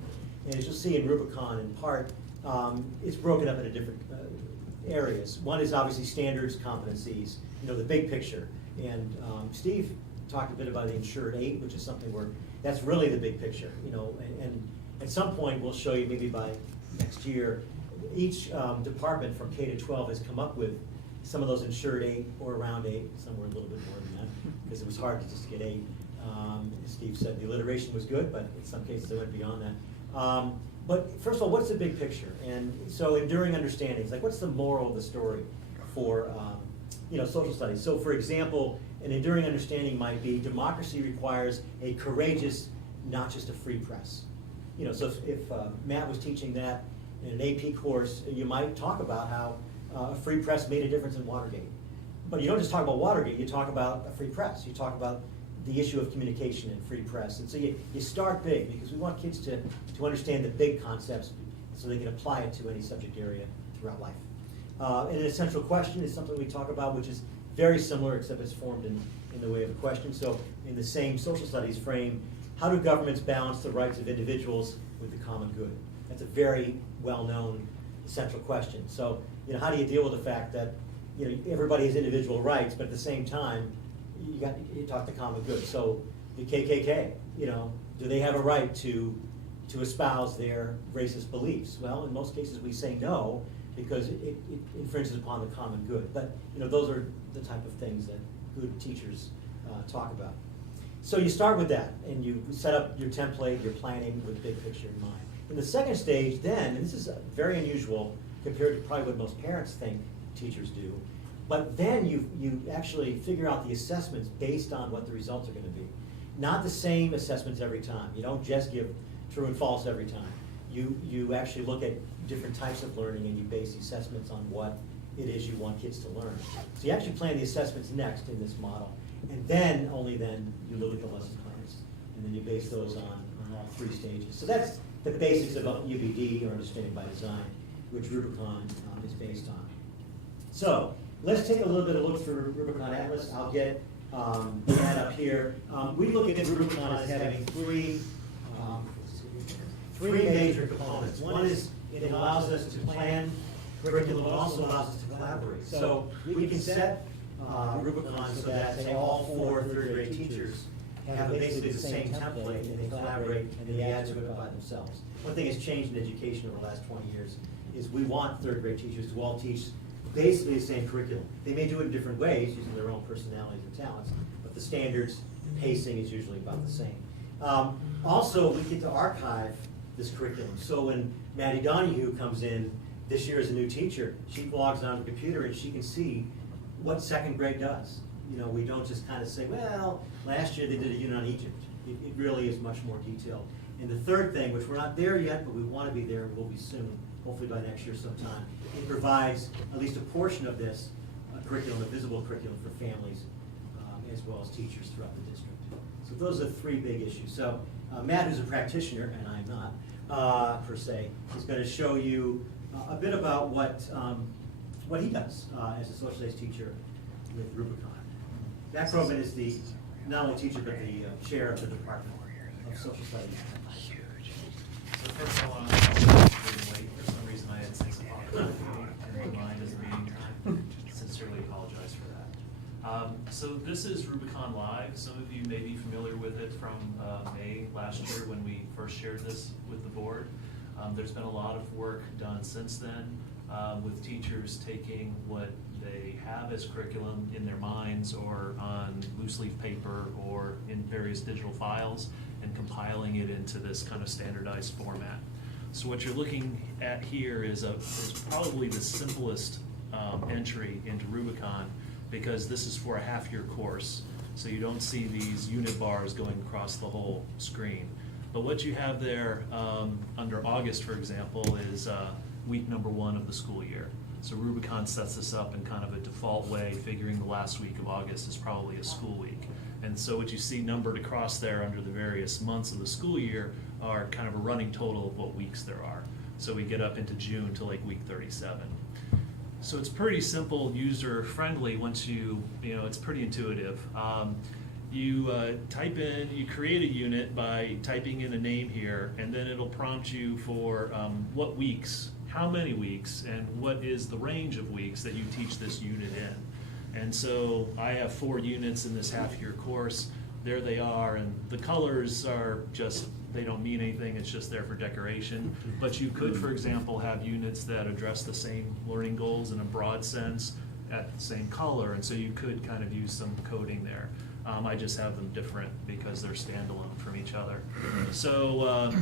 And as you'll see in Rubicon, in part, it's broken up into different areas. One is obviously standards, competencies, the big picture. And Steve talked a bit about the Insured 8, which is something where that's really the big picture. And at some point we'll show you maybe by next year, each department from K to 12 has come up with some of those Insured 8 or around 8, somewhere a little bit more than that, because it was hard to just get 8. As Steve said, the alliteration was good, but in some cases they went beyond that. But first of all, what's the big picture? And so enduring understandings, like what's the moral of the story for social studies? So for example, an enduring understanding might be democracy requires a courageous, not just a free press. So if Matt was teaching that in an AP course, you might talk about how a free press made a difference in Watergate. But you don't just talk about Watergate, you talk about a free press. You talk about the issue of communication and free press. And so you start big, because we want kids to understand the big concepts so they can apply it to any subject area throughout life. And an essential question is something we talk about, which is very similar, except it's formed in the way of a question. So in the same social studies frame, how do governments balance the rights of individuals with the common good? That's a very well-known essential question. So how do you deal with the fact that everybody has individual rights, but at the same time, you talk the common good. So the KKK, do they have a right to espouse their racist beliefs? Well, in most cases we say no, because it infringes upon the common good. But those are the type of things that good teachers talk about. So you start with that, and you set up your template, your planning with big picture in mind. In the second stage, then, and this is very unusual compared to probably what most parents think teachers do, but then you actually figure out the assessments based on what the results are going to be. Not the same assessments every time. You don't just give true and false every time. You actually look at different types of learning, and you base the assessments on what it is you want kids to learn. So you actually plan the assessments next in this model. And then, only then, you look at the lesson plans, and then you base those on all 3 stages. So that's the basics of UBD, or Understanding by Design, which Rubicon is based on. So, let's take a little bit of a look through Rubicon Atlas. I'll get that up here. We look at Rubicon as having three major components. One is it allows us to plan curriculum, but also allows us to collaborate. So we can set Rubicon so that, say, all 4 third-grade teachers have basically the same template, and they collaborate and they add to it by themselves. One thing that's changed in education over the last 20 years is we want third-grade teachers to all teach basically the same curriculum. They may do it in different ways, using their own personalities and talents, but the standards, pacing is usually about the same. Also, we get to archive this curriculum. So when Maddie Donahue comes in this year as a new teacher, she logs on the computer and she can see what 2nd grade does. You know, we don't just kind of say, well, last year they did a unit on Egypt. It really is much more detailed. And the third thing, which we're not there yet, but we want to be there and will be soon, hopefully by next year sometime, it provides at least a portion of this curriculum, a visible curriculum for families, as well as teachers throughout the district. So those are 3 big issues. So Matt, who's a practitioner, and I'm not, per se, is going to show you a bit about what he does as a social studies teacher with Rubicon. That program is the, not only teacher, but the chair of the Department of Social Studies. So first of all, I'm late. For some reason, I had 6 o'clock in my mind as a meeting time. Sincerely apologize for that. So this is Rubicon Live. Some of you may be familiar with it from May last year when we first shared this with the board. There's been a lot of work done since then with teachers taking what they have as curriculum in their minds or on loose leaf paper or in various digital files and compiling it into this kind of standardized format. So what you're looking at here is probably the simplest entry into Rubicon, because this is for a half-year course. So you don't see these unit bars going across the whole screen. But what you have there under August, for example, is week number 1 of the school year. So Rubicon sets this up in kind of a default way, figuring the last week of August is probably a school week. And so what you see numbered across there under the various months of the school year are kind of a running total of what weeks there are. So we get up into June to like week 37. So it's pretty simple, user-friendly once you know, it's pretty intuitive. You type in, you create a unit by typing in a name here, and then it'll prompt you for what weeks, how many weeks, and what is the range of weeks that you teach this unit in. And so I have 4 units in this half-year course. There they are, and the colors are just, they don't mean anything, it's just there for decoration. But you could, for example, have units that address the same learning goals in a broad sense at the same color, and so you could kind of use some coding there. I just have them different because they're standalone from each other. So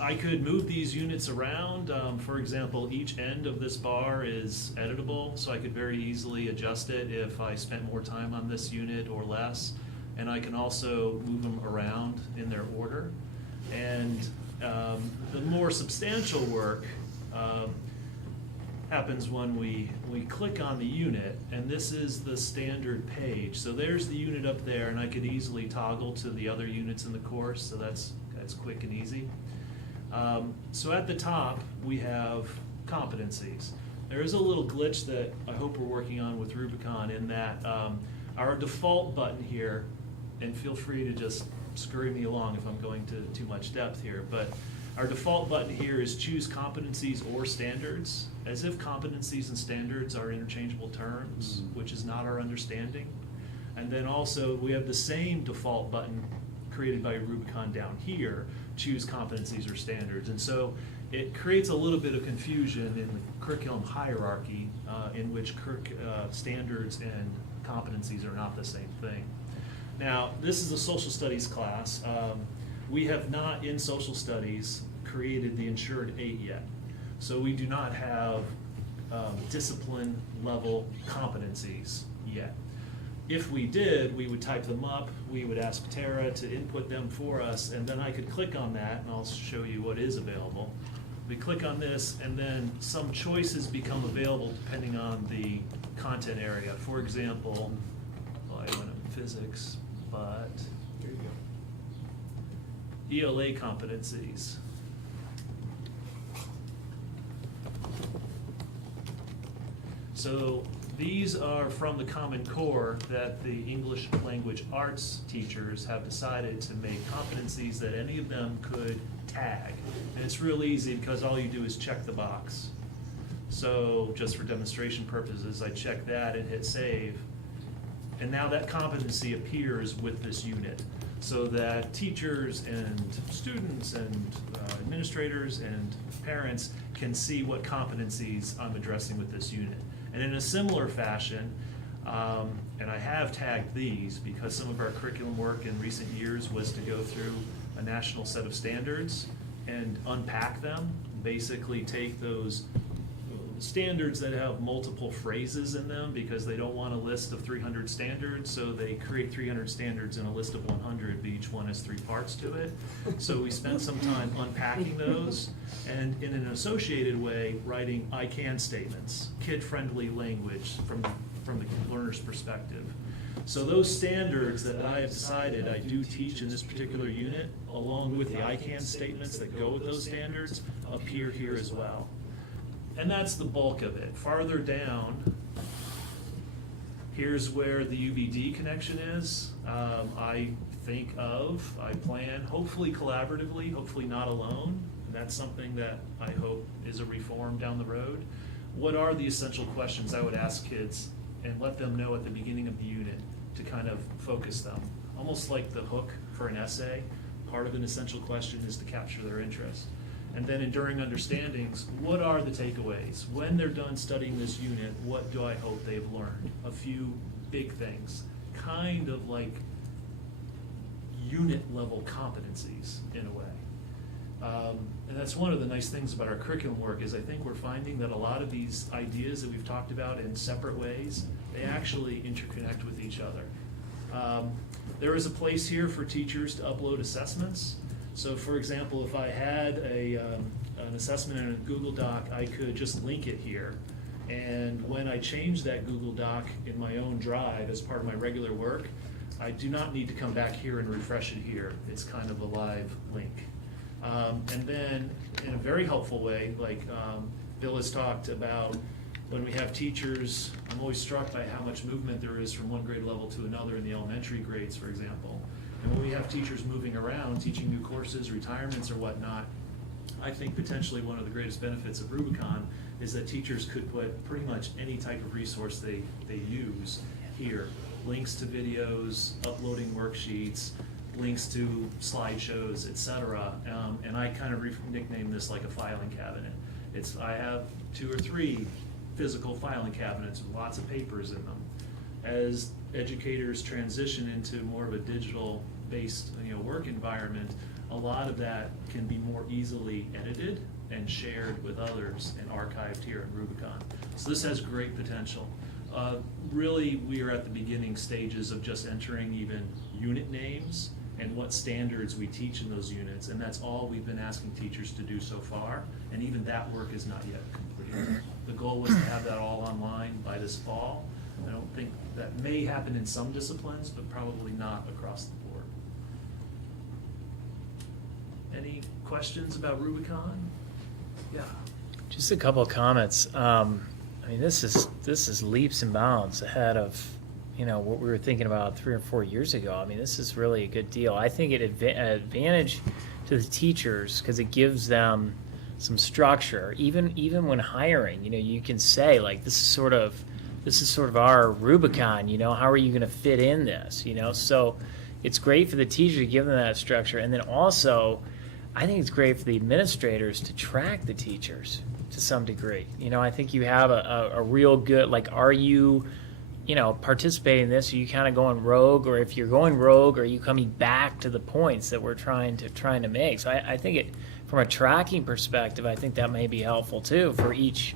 I could move these units around. For example, each end of this bar is editable, so I could very easily adjust it if I spent more time on this unit or less. And I can also move them around in their order. And the more substantial work happens when we click on the unit, and this is the standard page. So there's the unit up there, and I could easily toggle to the other units in the course, so that's quick and easy. So at the top, we have competencies. There is a little glitch that I hope we're working on with Rubicon in that our default button here, and feel free to just scurry me along if I'm going to too much depth here, but our default button here is choose competencies or standards, as if competencies and standards are interchangeable terms, which is not our understanding. And then also we have the same default button created by Rubicon down here, choose competencies or standards. And so it creates a little bit of confusion in the curriculum hierarchy in which standards and competencies are not the same thing. Now, this is a social studies class. We have not, in social studies, created the Insured 8 yet. So we do not have discipline level competencies yet. If we did, we would type them up, we would ask Tara to input them for us, and then I could click on that, and I'll show you what is available. We click on this, and then some choices become available depending on the content area. For example, well, I want to physics, but ELA competencies. So these are from the Common Core that the English language arts teachers have decided to make competencies that any of them could tag. And it's real easy because all you do is check the box. So just for demonstration purposes, I check that and hit save. And now that competency appears with this unit so that teachers and students and administrators and parents can see what competencies I'm addressing with this unit. And in a similar fashion, and I have tagged these because some of our curriculum work in recent years was to go through a national set of standards and unpack them, basically take those standards that have multiple phrases in them because they don't want a list of 300 standards, so they create 300 standards in a list of 100, but each one has 3 parts to it. So we spent some time unpacking those and in an associated way writing I can statements, kid-friendly language from the learner's perspective. So those standards that I have decided I do teach in this particular unit, along with the I can statements that go with those standards, appear here as well. And that's the bulk of it. Farther down, here's where the UBD connection is. I plan, hopefully collaboratively, hopefully not alone. And that's something that I hope is a reform down the road. What are the essential questions I would ask kids and let them know at the beginning of the unit to kind of focus them? Almost like the hook for an essay. Part of an essential question is to capture their interest. And then enduring understandings, what are the takeaways? When they're done studying this unit, what do I hope they've learned? A few big things, kind of like unit level competencies in a way. And that's one of the nice things about our curriculum work is I think we're finding that a lot of these ideas that we've talked about in separate ways, they actually interconnect with each other. There is a place here for teachers to upload assessments. So for example, if I had an assessment in a Google Doc, I could just link it here. And when I change that Google Doc in my own drive as part of my regular work, I do not need to come back here and refresh it here. It's kind of a live link. And then in a very helpful way, like Bill has talked about, when we have teachers, I'm always struck by how much movement there is from one grade level to another in the elementary grades, for example. And when we have teachers moving around, teaching new courses, retirements or whatnot, I think potentially one of the greatest benefits of Rubicon is that teachers could put pretty much any type of resource they use here. Links to videos, uploading worksheets, links to slideshows, etc. And I kind of nickname this like a filing cabinet. I have 2 or 3 physical filing cabinets with lots of papers in them. As educators transition into more of a digital-based work environment, a lot of that can be more easily edited and shared with others and archived here in Rubicon. So this has great potential. Really, we are at the beginning stages of just entering even unit names and what standards we teach in those units, and that's all we've been asking teachers to do so far, and even that work is not yet complete. The goal was to have that all online by this fall. I don't think that may happen in some disciplines, but probably not across the board. Any questions about Rubicon? Yeah. Just a couple of comments. I mean, this is leaps and bounds ahead of, what we were thinking about 3 or 4 years ago. I mean, this is really a good deal. I think it advantage to the teachers because it gives them some structure. Even when hiring, you can say like, this is sort of our Rubicon. How are you going to fit in this? So it's great for the teacher to give them that structure, and then also, I think it's great for the administrators to track the teachers to some degree. I think you have a real good, like, are you, participating in this? Are you kind of going rogue? Or if you're going rogue, are you coming back to the points that we're trying to make? So I think it, from a tracking perspective, I think that may be helpful too for each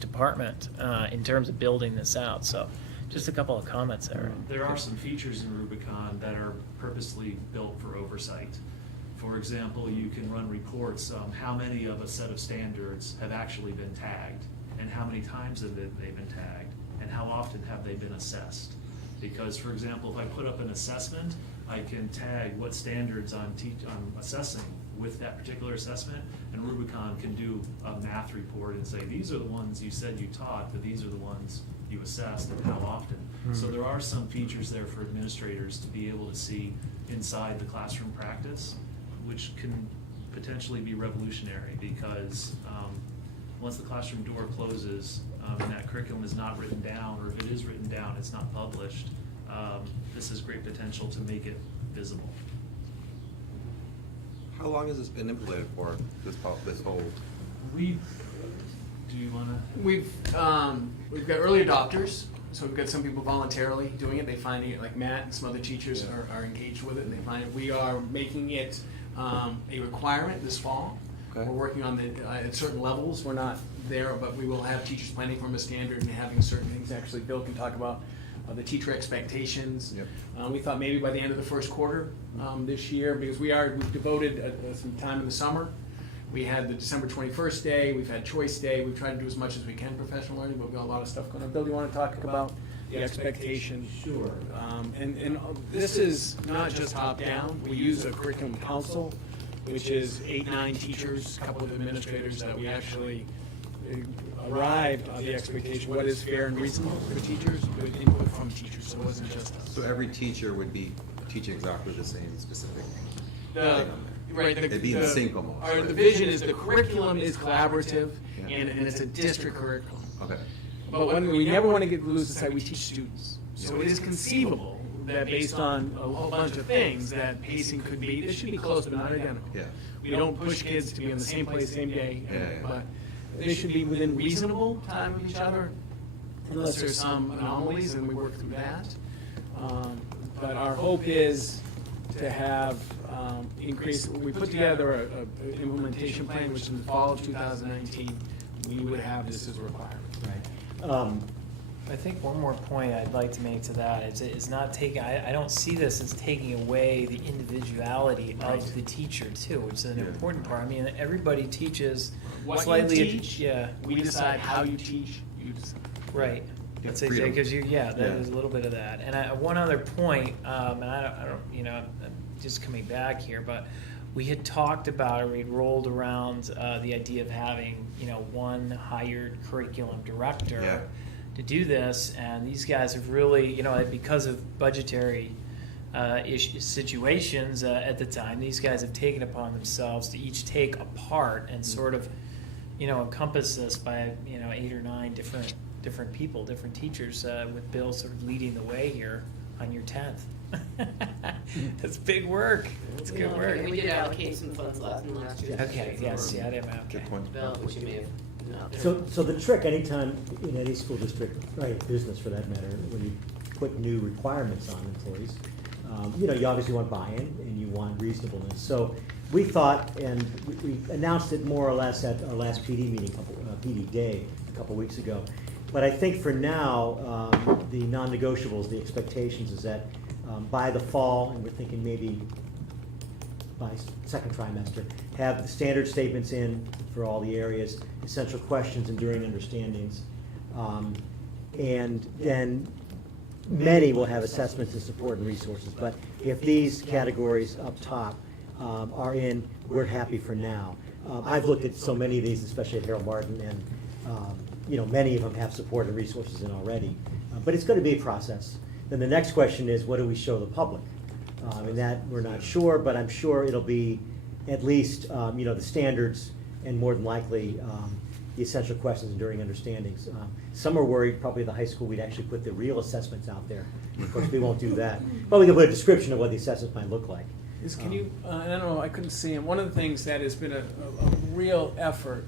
department in terms of building this out. So just a couple of comments there. There are some features in Rubicon that are purposely built for oversight. For example, you can run reports on how many of a set of standards have actually been tagged, and how many times have they been tagged, and how often have they been assessed. Because, for example, if I put up an assessment, I can tag what standards I'm assessing with that particular assessment, and Rubicon can do a math report and say, these are the ones you said you taught, but these are the ones you assessed and how often. So there are some features there for administrators to be able to see inside the classroom practice, which can potentially be revolutionary, because once the classroom door closes and that curriculum is not written down, or if it is written down, it's not published, this has great potential to make it visible. How long has this been implemented for, this whole? Do you wanna? We've got early adopters, so we've got some people voluntarily doing it. They find it, like Matt and some other teachers are engaged with it, and they find it. We are making it a requirement this fall. Okay. We're working on at certain levels. We're not there, but we will have teachers planning from a standard and having certain things. Actually, Bill can talk about the teacher expectations. Yep. We thought maybe by the end of the first quarter this year, because we've devoted some time in the summer. We had the December 21st day, we've had Choice Day, we've tried to do as much as we can professional learning, but we've got a lot of stuff going on. Bill, do you want to talk about the expectation? Sure. And this is not just top down. We use a curriculum council, which is 8-9 teachers, a couple of administrators that we actually arrived on the expectation, what is fair and reasonable for teachers, with input from teachers, so it wasn't just us. So every teacher would be teaching exactly the same specific thing on there. Right, It'd be in sync almost. The vision is the curriculum is collaborative, Yeah. and it's a district curriculum. Okay. But when we never want to lose the sight, we teach students. So it is conceivable that based on a whole bunch of things, that pacing could be, this should be close but not identical. Yeah. We don't push kids to be in the same place, same day, Yeah. but they should be within reasonable time of each other, unless there's some anomalies, and we work through that. But our hope is to have increase, we put together a implementation plan, which in the fall of 2019, we would have this as a requirement. Right. I think one more point I'd like to make to that is it's not taking, I don't see this as taking away the individuality of the teacher too, which is an Yeah. important part. I mean, everybody teaches What slightly. you teach, Yeah, we decide how you teach, you decide. right. That's Freedom. exactly, because that Yeah. is a little bit of that. And one other point, and I don't, I'm just coming back here, but we had talked about, or we'd rolled around the idea of having, one hired curriculum director Yeah. to do this, and these guys have really, because of budgetary situations at the time, these guys have taken upon themselves to each take a part and sort of, encompass this by, 8 or 9 different people, different teachers, with Bill sort of leading the way here on your 10th. That's big work. It's good work. And we did allocate some funds last year. Okay, yes, yeah, I didn't, okay. Good point. Bill, which you may have not. So the trick, anytime in any school district, right, business for that matter, when you put new requirements on employees, you obviously want buy-in and you want reasonableness. So we thought, and we announced it more or less at our last PD meeting, PD day, a couple weeks ago. But I think for now, the non-negotiables, the expectations is that by the fall, and we're thinking maybe by second trimester, have the standard statements in for all the areas, essential questions, enduring understandings. And then many will have assessments and support and resources. But if these categories up top are in, we're happy for now. I've looked at so many of these, especially at Harold Martin, and many of them have support and resources in already. But it's going to be a process. Then the next question is, what do we show the public? And that we're not sure, but I'm sure it'll be at least the standards, and more than likely the essential questions, enduring understandings. Some are worried, probably at the high school, we'd actually put the real assessments out there. Of course, we won't do that. But we can put a description of what the assessments might look like. Can you, I don't know, I couldn't see him. One of the things that has been a real effort,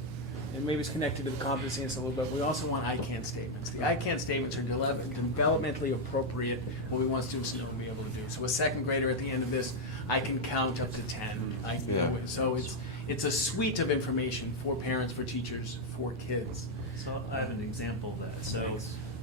and maybe it's connected to the competencies a little bit, we also want ICANN statements. The ICANN statements are developmentally appropriate, what we want students to know and be able to do. So a second grader at the end of this, I can count up to 10. So it's a suite of information for parents, for teachers, for kids. So I have an example of that. So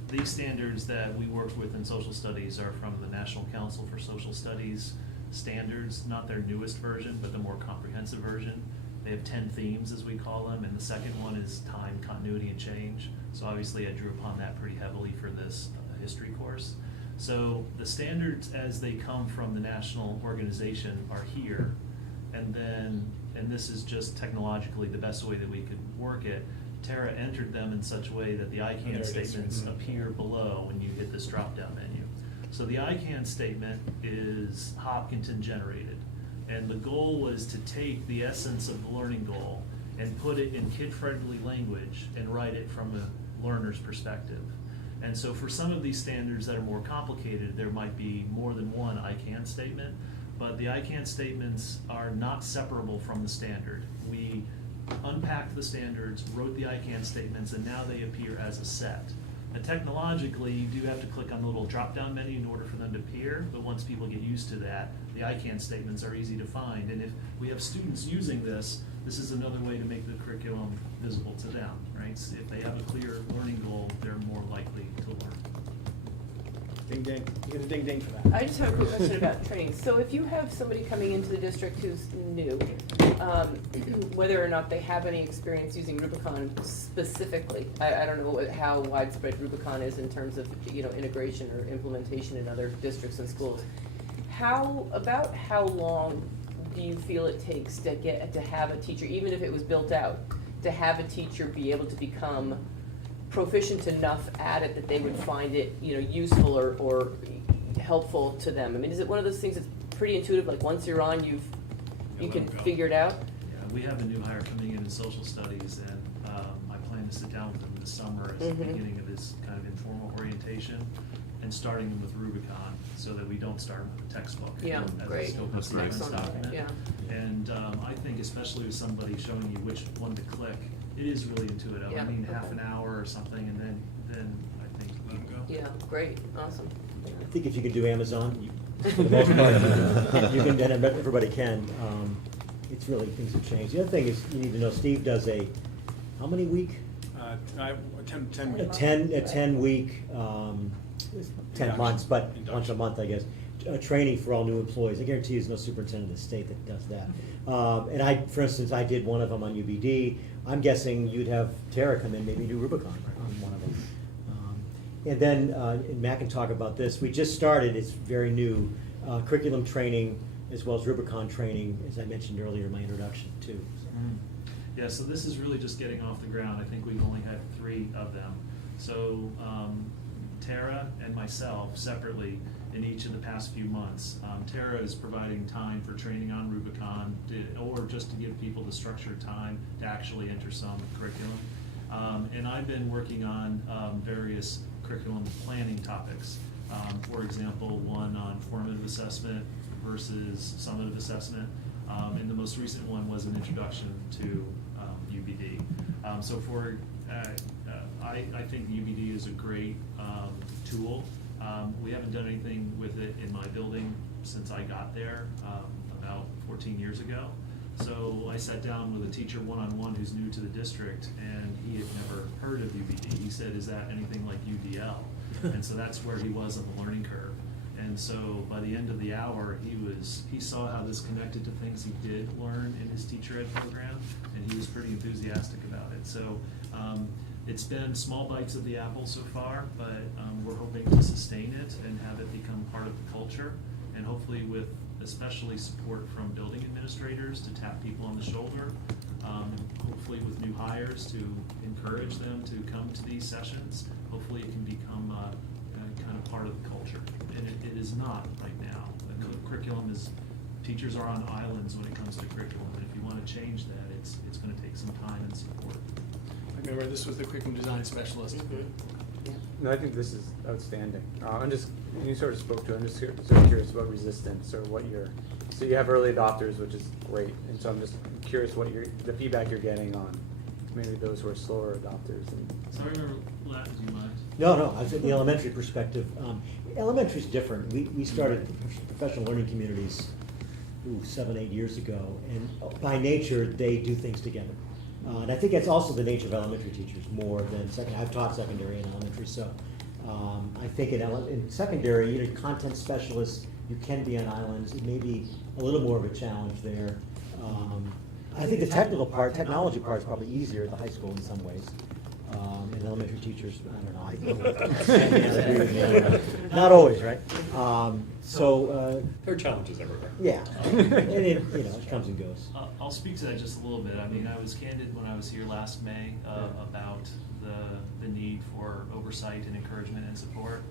these standards that we worked with in social studies are from the National Council for Social Studies standards, not their newest version, but the more comprehensive version. They have 10 themes, as we call them, and the second one is time, continuity, and change. So obviously I drew upon that pretty heavily for this history course. So the standards as they come from the national organization are here. And then, and this is just technologically the best way that we could work it, Tara entered them in such a way that the There ICANN it is. statements Mhm. appear below when you hit this drop-down menu. So the ICANN statement is Hopkinton generated. And the goal was to take the essence of the learning goal and put it in kid-friendly language and write it from a learner's perspective. And so for some of these standards that are more complicated, there might be more than one ICANN statement, but the ICANN statements are not separable from the standard. We unpacked the standards, wrote the ICANN statements, and now they appear as a set. And technologically, you do have to click on the little drop-down menu in order for them to appear, but once people get used to that, the ICANN statements are easy to find. And if we have students using this, this is another way to make the curriculum visible to them, right? So if they have a clear learning goal, they're more likely to learn. Ding ding, you get a ding ding for that. I just have a quick question about training. So if you have somebody coming into the district who's new, whether or not they have any experience using Rubicon specifically, I don't know how widespread Rubicon is in terms of, integration or implementation in other districts and schools. About how long do you feel it takes to have a teacher, even if it was built out, to have a teacher be able to become proficient enough at it that they would find it, useful or helpful to them? I mean, is it one of those things that's pretty intuitive, like once you're on, you can figure it out? Yeah, we have a new hire coming in social studies, and I plan to sit down with them this summer as the beginning of this kind of informal orientation, and starting them with Rubicon, so that we don't start with a textbook. Yeah, as great. a scope of That's great. statements document. Yeah. And I think especially with somebody showing you which one to click, it is really intuitive. Yeah, I mean, half okay. an hour or something, and then I think let them go. Yeah, great, awesome. I think if you could do Amazon, for the most part, you can, and everybody can. It's really, things have changed. The other thing is, you need to know, Steve does how many week? 10 A weeks. 10-week, 10 months, but once a month, I guess, training for all new employees. I guarantee there's no superintendent in the state that does that. And for instance, I did one of them on UBD. I'm guessing you'd have Tara come in, maybe do Rubicon on one of them. And then, and Matt can talk about this, we just started, it's very new, curriculum training as well as Rubicon training, as I mentioned earlier in my introduction too. Yeah, so this is really just getting off the ground. I think we've only had 3 of them. So Tara and myself separately in each of the past few months. Tara is providing time for training on Rubicon or just to give people the structured time to actually enter some curriculum. And I've been working on various curriculum planning topics. For example, one on formative assessment versus summative assessment. And the most recent one was an introduction to UBD. So I think UBD is a great tool. We haven't done anything with it in my building since I got there about 14 years ago. So I sat down with a teacher one-on-one who's new to the district, and he had never heard of UBD. He said, "Is that anything like UDL?" And so that's where he was on the learning curve. And so by the end of the hour, he saw how this connected to things he did learn in his teacher ed program, and he was pretty enthusiastic about it. So it's been small bites of the apple so far, but we're hoping to sustain it and have it become part of the culture, and hopefully with especially support from building administrators to tap people on the shoulder, hopefully with new hires to encourage them to come to these sessions. Hopefully it can become kind of part of the culture, and it is not right now. The curriculum is, teachers are on islands when it comes to curriculum, and if you want to change that, it's going to take some time and support. I remember this was the curriculum design specialist. No, I think this is outstanding. You sort of spoke to it, I'm just sort of curious about resistance or so you have early adopters, which is great, and so I'm just curious what the feedback you're getting on maybe those who are slower adopters. So I remember, Lat, do you mind? No, I was at the elementary perspective. Elementary's different. We started professional learning communities 7, 8 years ago, and by nature, they do things together. And I think that's also the nature of elementary teachers more than secondary. I've taught secondary and elementary, so I think in secondary, you're content specialists, you can be on islands. It may be a little more of a challenge there. I think the technology part is probably easier at the high school in some ways. And elementary teachers, I don't know. Not always, right? There are challenges everywhere. Yeah, and it comes and goes. I'll speak to that just a little bit. I mean, I was candid when I was here last May about the need for oversight and encouragement and support.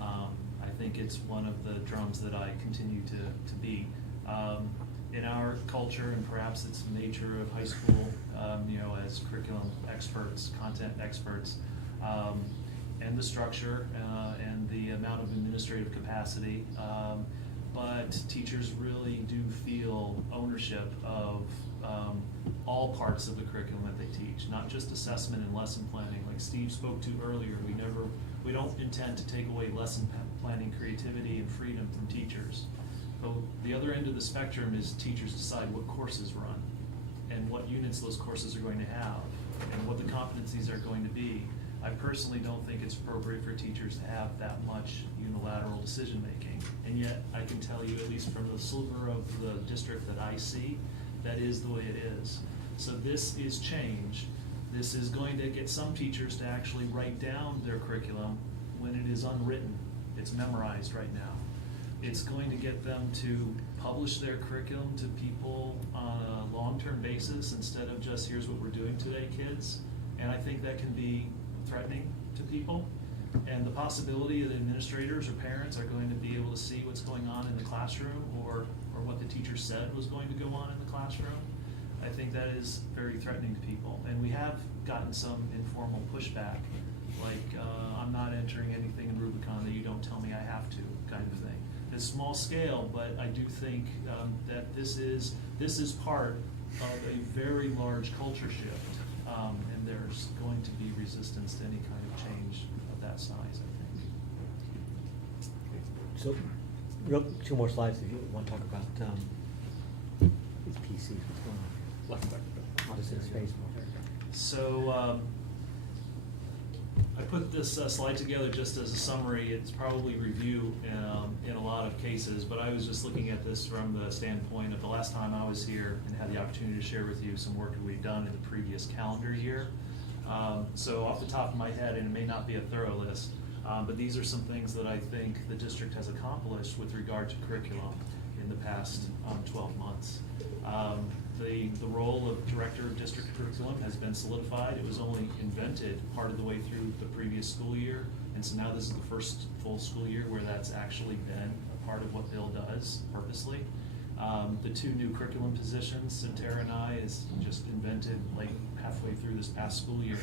I think it's one of the drums that I continue to beat. In our culture, and perhaps it's the nature of high school, as curriculum experts, content experts, and the structure and the amount of administrative capacity. But teachers really do feel ownership of all parts of the curriculum that they teach, not just assessment and lesson planning. Like Steve spoke to earlier, we don't intend to take away lesson planning creativity and freedom from teachers. But the other end of the spectrum is teachers decide what courses run and what units those courses are going to have and what the competencies are going to be. I personally don't think it's appropriate for teachers to have that much unilateral decision making. And yet I can tell you, at least from the sliver of the district that I see, that is the way it is. So this is change. This is going to get some teachers to actually write down their curriculum when it is unwritten. It's memorized right now. It's going to get them to publish their curriculum to people on a long-term basis instead of just, here's what we're doing today, kids. And I think that can be threatening to people. And the possibility that administrators or parents are going to be able to see what's going on in the classroom or what the teacher said was going to go on in the classroom, I think that is very threatening to people. And we have gotten some informal pushback, like I'm not entering anything in Rubicon that you don't tell me I have to, kind of thing. It's small scale, but I do think that this is part of a very large culture shift, and there's going to be resistance to any kind of change of that size, I think. So, two more slides if you want to talk about these PCs. What's going on? What is this Facebook? So I put this slide together just as a summary. It's probably review in a lot of cases, but I was just looking at this from the standpoint of the last time I was here and had the opportunity to share with you some work that we've done in the previous calendar year. So off the top of my head, and it may not be a thorough list, but these are some things that I think the district has accomplished with regard to curriculum in the past 12 months. The role of Director of District Curriculum has been solidified. It was only invented part of the way through the previous school year, and so now this is the first full school year where that's actually been a part of what Bill does purposely. The two new curriculum positions, Tara and I, is just invented like halfway through this past school year.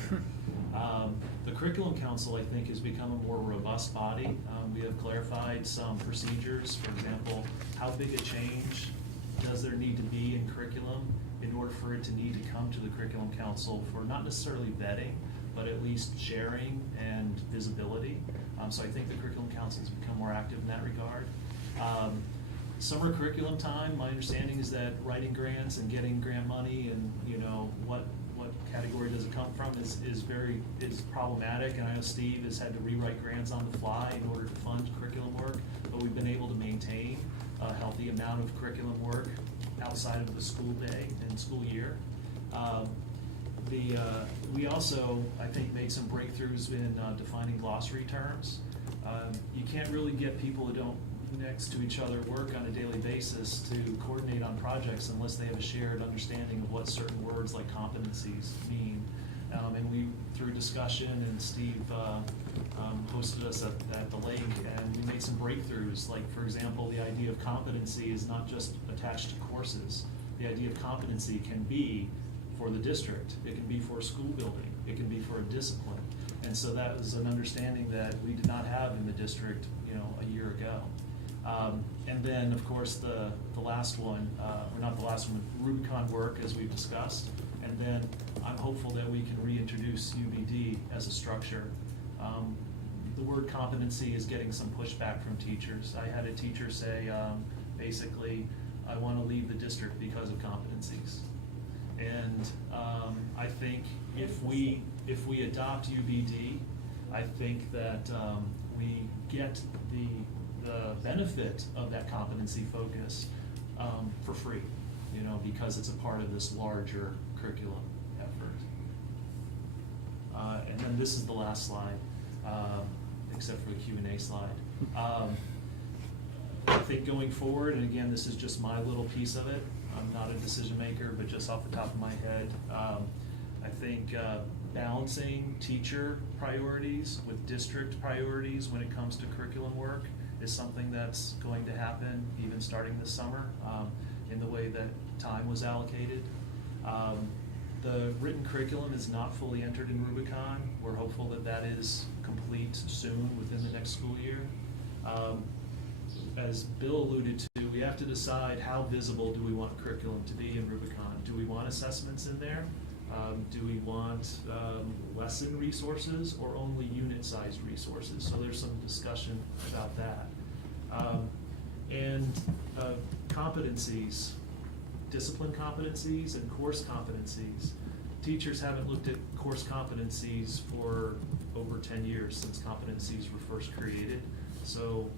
The Curriculum Council, I think, has become a more robust body. We have clarified some procedures. For example, how big a change does there need to be in curriculum in order for it to need to come to the Curriculum Council for not necessarily vetting, but at least sharing and visibility. So I think the Curriculum Council has become more active in that regard. Summer curriculum time, my understanding is that writing grants and getting grant money and what category does it come from is problematic. And I know Steve has had to rewrite grants on the fly in order to fund curriculum work, but we've been able to maintain a healthy amount of curriculum work outside of the school day and school year. We also, I think, made some breakthroughs in defining glossary terms. You can't really get people who don't next to each other work on a daily basis to coordinate on projects unless they have a shared understanding of what certain words like competencies mean. And we, through discussion, and Steve hosted us at the lake, and we made some breakthroughs. Like, for example, the idea of competency is not just attached to courses. The idea of competency can be for the district. It can be for a school building. It can be for a discipline. And so that was an understanding that we did not have in the district, a year ago. And then, of course, the last one, or not the last one, Rubicon work, as we've discussed. And then I'm hopeful that we can reintroduce UBD as a structure. The word competency is getting some pushback from teachers. I had a teacher say, basically, I want to leave the district because of competencies. And I think if we adopt UBD, I think that we get the benefit of that competency focus for free, because it's a part of this larger curriculum effort. And then this is the last slide, except for the Q&A slide. I think going forward, and again, this is just my little piece of it, I'm not a decision maker, but just off the top of my head, I think balancing teacher priorities with district priorities when it comes to curriculum work is something that's going to happen even starting this summer in the way that time was allocated. The written curriculum is not fully entered in Rubicon. We're hopeful that that is complete soon within the next school year. As Bill alluded to, we have to decide how visible do we want curriculum to be in Rubicon. Do we want assessments in there? Do we want lesson resources or only unit-sized resources? So there's some discussion about that. And competencies, discipline competencies and course competencies. Teachers haven't looked at course competencies for over 10 years since competencies were first created. So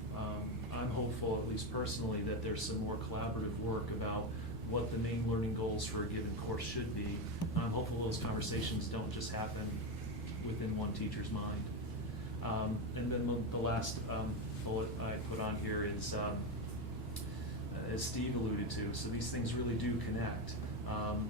I'm hopeful, at least personally, that there's some more collaborative work about what the main learning goals for a given course should be. I'm hopeful those conversations don't just happen within one teacher's mind. And then the last bullet I put on here is, as Steve alluded to, so these things really do connect.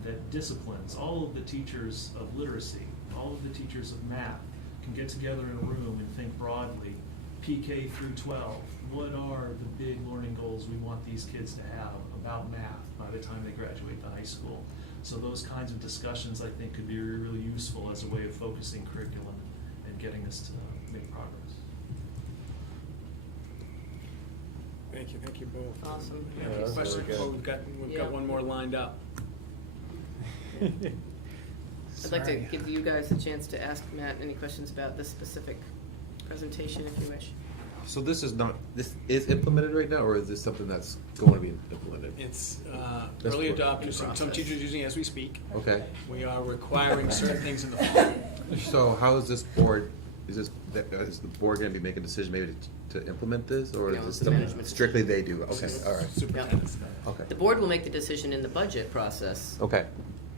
That disciplines, all of the teachers of literacy, all of the teachers of math can get together in a room and think broadly, PK through 12, what are the big learning goals we want these kids to have about math by the time they graduate the high school? So those kinds of discussions, I think, could be really useful as a way of focusing curriculum and getting us to make progress. Thank you both. Awesome. Yeah, that was Questions? really good. Oh, we've got one more lined up. I'd like to give you guys a chance to ask Matt any questions about this specific presentation, if you wish. So this is implemented right now, or is this something that's going to be implemented? It's That's early what- adopters, some teachers using it as we speak. Okay. We are requiring certain things in the fall. So how is this board, is the board going to be making a decision maybe to implement this, or No, is this it's the something management strictly they do? Okay, all right. Superintendents. Okay. The board will make the decision in the budget process. Okay.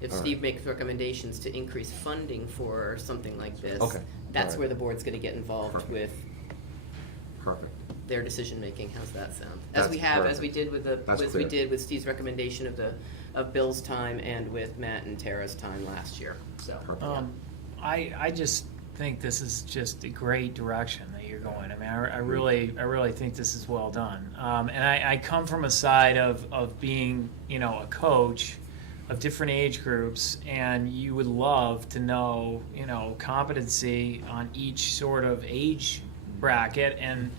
If All right. Steve makes recommendations to increase funding for something like this, Okay. that's All right. where the board's gonna get involved Perfect. with Perfect. their decision-making. How's that sound? As we That's have, as we perfect. did with the, That's as we clear. did with Steve's recommendation of Bill's time and with Matt and Tara's time last year, so. Perfect. yeah. I just think this is just a great direction that you're going. I mean, I really think this is well done. And I come from a side of being, a coach of different age groups, and you would love to know, competency on each sort of age bracket, and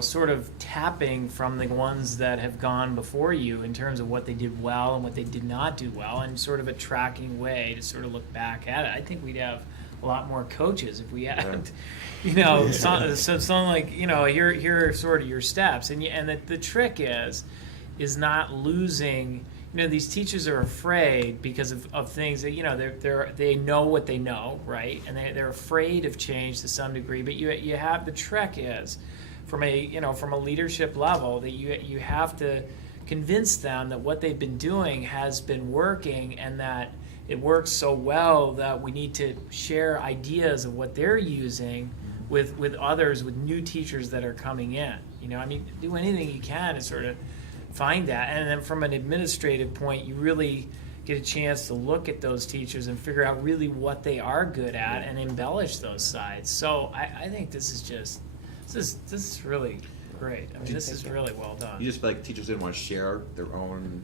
sort of tapping from the ones that have gone before you in terms of what they did well and what they did not do well, and sort of a tracking way to sort of look back at it. I think we'd have a lot more coaches if we had, something like, here are sort of your steps, and the trick is not losing. These teachers are afraid because of things that, they know what they know, right? And they're afraid of change to some degree, but you have, the trick is, from a leadership level, that you have to convince them that what they've been doing has been working, and that it works so well that we need to share ideas of what they're using with others, with new teachers that are coming in. Do anything you can to sort of find that. And then from an administrative point, you really get a chance to look at those teachers and figure out really what they are good at and embellish those sides. So I think this is really great. I mean, this is really well done. You just feel like teachers didn't want to share their own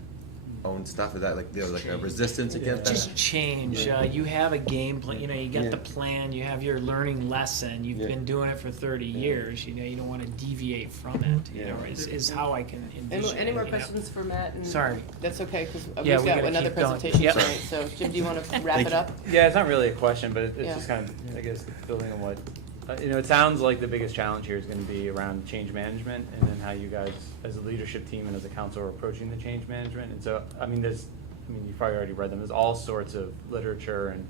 stuff? Is that like a resistance against that? Just change. You have a game plan. You got the plan. You have your learning lesson. You've been doing it for 30 years. You don't want to deviate from it. Is how I can envision Any more it, questions for Matt? And Sorry. That's okay, because Yeah, we've we got gotta another keep going. presentation Yep. tonight. So Jim, do you want to wrap it up? Yeah, it's not really a question, but it's Yeah. just kind of, I guess, building on what, it sounds like the biggest challenge here is going to be around change management, and then how you guys, as a leadership team and as a council, are approaching the change management. And so, you've probably already read them. There's all sorts of literature and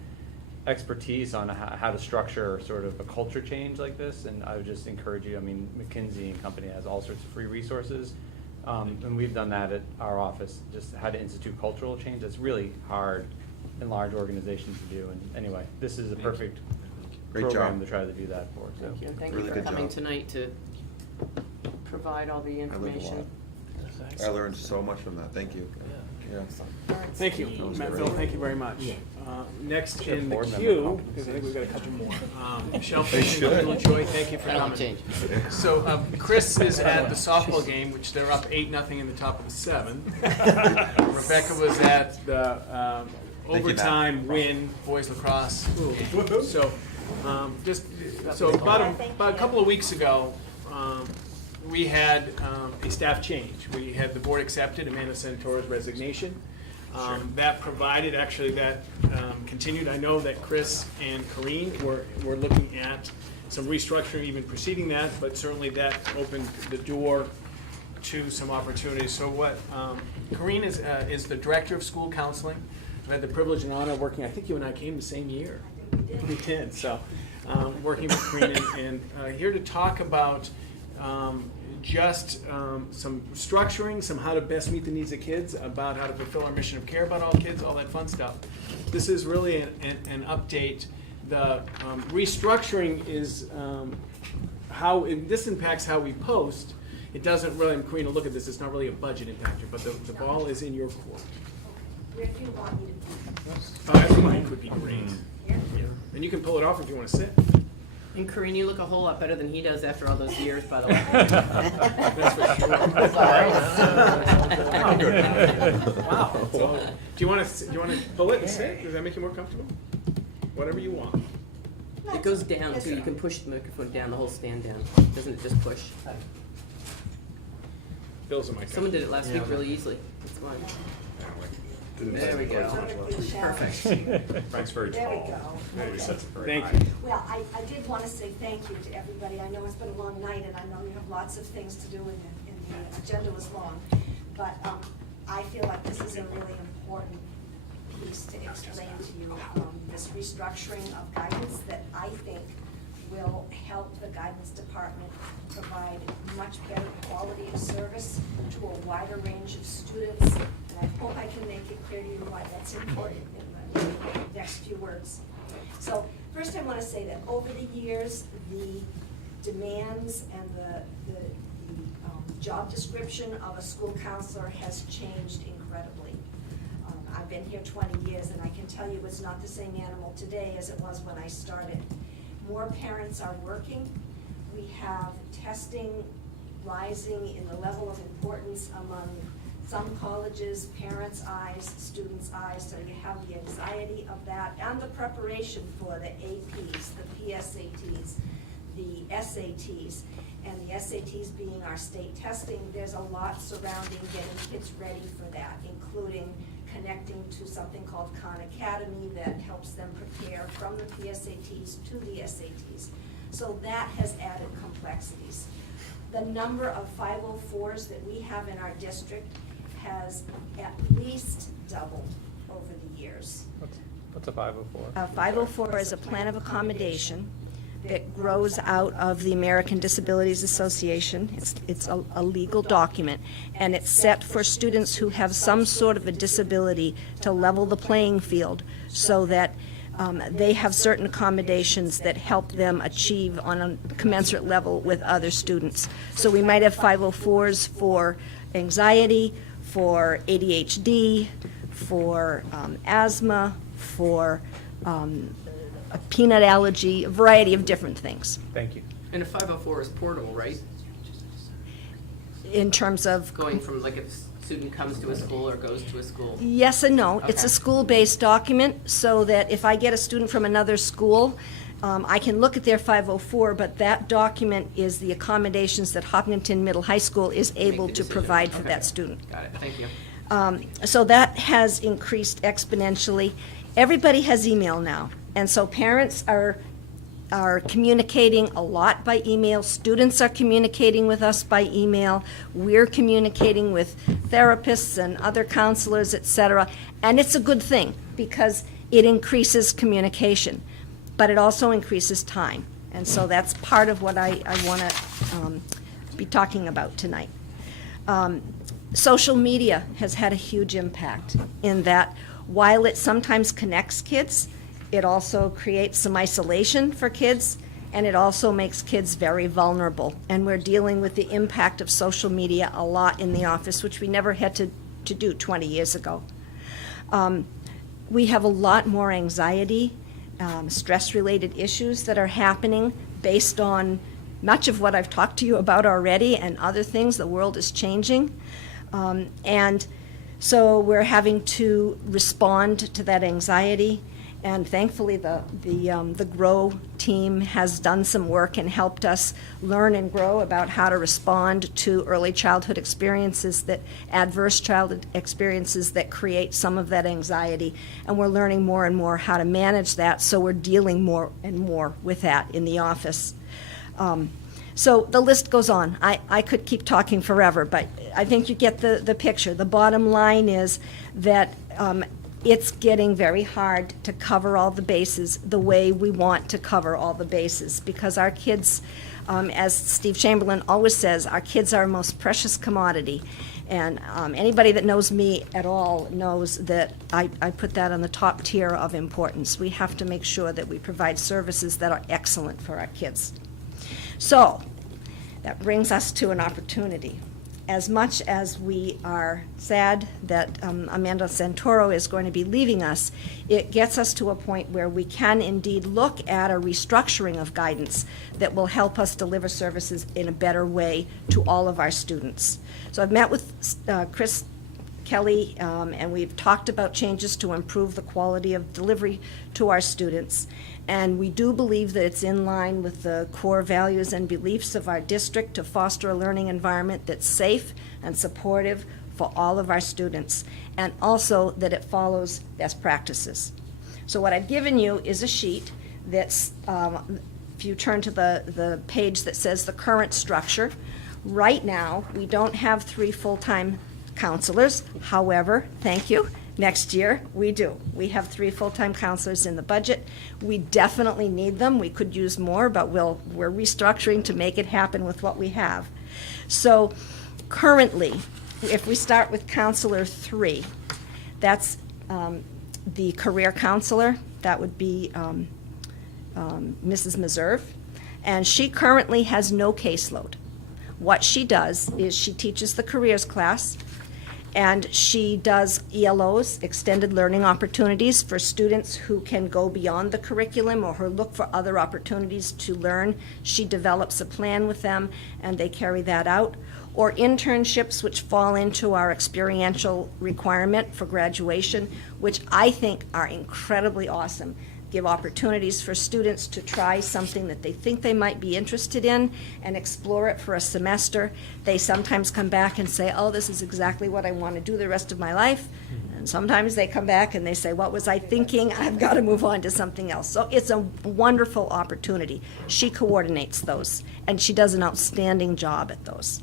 expertise on how to structure sort of a culture change like this. And I would just encourage you, McKinsey and Company has all sorts of free resources. And we've done that at our office, just how to institute cultural change. That's really hard in large organizations to do. And anyway, this is a perfect Great program job. to try to do that for, so. Thank you, and thank Really you for good coming job. tonight to provide all the I learned a lot. information. I learned so much from that. Thank you. Yeah. All right, Thank you, Steve. Matt, Phil, thank you very much. Next Should have in the board member queue, competencies. because I think we've got a couple more. Michelle, They should. Joy, thank you for That won't coming. change. So Chris is at the softball game, which they're up 8-0 in the top of the 7th. Rebecca was at the Thank you, Matt. overtime win boys lacrosse game. So about a couple of weeks ago, we had a staff change. We had the board accepted Amanda Santora's resignation. That provided, actually, that continued. I know that Chris and Corrine were looking at some restructuring even preceding that, but certainly that opened the door to some opportunities. So what, Corrine is the director of school counseling. I had the privilege and honor of working, I think you and I came the same year. We did, so, working with Corrine and here to talk about just some structuring, some how to best meet the needs of kids, about how to fulfill our mission of care about all kids, all that fun stuff. This is really an update. The restructuring is this impacts how we post. It doesn't really, and Karina, look at this, it's not really a budget impactor, but the ball is in your court. Where do you want me to Everyone would be great. be? Here? And you can pull it off if you want to sit. And Corinne, you look a whole lot better than he does after all those years, by the way. That's for sure. I'm good. Wow. So, do you want to pull it and sit? Does that make you more comfortable? Whatever you want. It goes down too, you can push the microphone down, the whole stand down. Doesn't it just push? Bill's in my Someone did it last week really easily. That's fine. There we go. Perfect. Frank's very There we tall. go. Maybe sets it very Thank high. you. Well, I did want to say thank you to everybody. I know it's been a long night, and I know you have lots of things to do, and the agenda was long. But I feel like this is a really important piece to explain to you, this restructuring of guidance that I think will help the guidance department provide much better quality of service to a wider range of students. And I hope I can make it clear to you why that's important in the next few words. So first I want to say that over the years, the demands and the job description of a school counselor has changed incredibly. I've been here 20 years and I can tell you it's not the same animal today as it was when I started. More parents are working. We have testing rising in the level of importance among some colleges, parents' eyes, students' eyes, so you have the anxiety of that and the preparation for the APs, the PSATs, the SATs, and the SATs being our state testing. There's a lot surrounding getting kids ready for that, including connecting to something called Khan Academy that helps them prepare from the PSATs to the SATs. So that has added complexities. The number of 504s that we have in our district has at least doubled over the years. What's a 504? A 504 is a plan of accommodation that grows out of the American Disabilities Association. It's a legal document, and it's set for students who have some sort of a disability to level the playing field so that they have certain accommodations that help them achieve on a commensurate level with other students. So we might have 504s for anxiety, for ADHD, for asthma, for a peanut allergy, a variety of different things. Thank you. And a 504 is portable, right? In terms of Going from, like, if a student comes to a school or goes to a school. yes and no. It's Okay. a school-based document, so that if I get a student from another school, I can look at their 504, but that document is the accommodations that Hopkinton Middle High School is able the to decision. provide for Okay. that student. Got it, thank you. So that has increased exponentially. Everybody has email now, and so parents are communicating a lot by email. Students are communicating with us by email. We're communicating with therapists and other counselors, et cetera. And it's a good thing because it increases communication, but it also increases time. And so that's part of what I want to be talking about tonight. Social media has had a huge impact in that While it sometimes connects kids, it also creates some isolation for kids, and it also makes kids very vulnerable. And we're dealing with the impact of social media a lot in the office, which we never had to do 20 years ago. We have a lot more anxiety, stress-related issues that are happening based on much of what I've talked to you about already and other things. The world is changing. And so we're having to respond to that anxiety. And thankfully, the GROW team has done some work and helped us learn and grow about how to respond to early childhood experiences, adverse childhood experiences that create some of that anxiety. And we're learning more and more how to manage that, so we're dealing more and more with that in the office. So the list goes on. I could keep talking forever, but I think you get the picture. The bottom line is that it's getting very hard to cover all the bases the way we want to cover all the bases, because our kids, as Steve Chamberlain always says, our kids are our most precious commodity. And anybody that knows me at all knows that I put that on the top tier of importance. We have to make sure that we provide services that are excellent for our kids. So that brings us to an opportunity. As much as we are sad that Amanda Santoro is going to be leaving us, it gets us to a point where we can indeed look at a restructuring of guidance that will help us deliver services in a better way to all of our students. So I've met with Chris Kelly, and we've talked about changes to improve the quality of delivery to our students. And we do believe that it's in line with the core values and beliefs of our district to foster a learning environment that's safe and supportive for all of our students, and also that it follows best practices. So what I've given you is a sheet that's, if you turn to the page that says the current structure, right now we don't have 3 full-time counselors. However, thank you, next year we do. We have 3 full-time counselors in the budget. We definitely need them. We could use more, but we're restructuring to make it happen with what we have. So currently, if we start with counselor 3, that's the career counselor. That would be Mrs. Meserve, and she currently has no caseload. What she does is she teaches the careers class, and she does ELOs, extended learning opportunities, for students who can go beyond the curriculum or who look for other opportunities to learn. She develops a plan with them, and they carry that out. Or internships, which fall into our experiential requirement for graduation, which I think are incredibly awesome. Give opportunities for students to try something that they think they might be interested in and explore it for a semester. They sometimes come back and say, oh, this is exactly what I want to do the rest of my life. And sometimes they come back and they say, what was I thinking? I've got to move on to something else. So it's a wonderful opportunity. She coordinates those, and she does an outstanding job at those.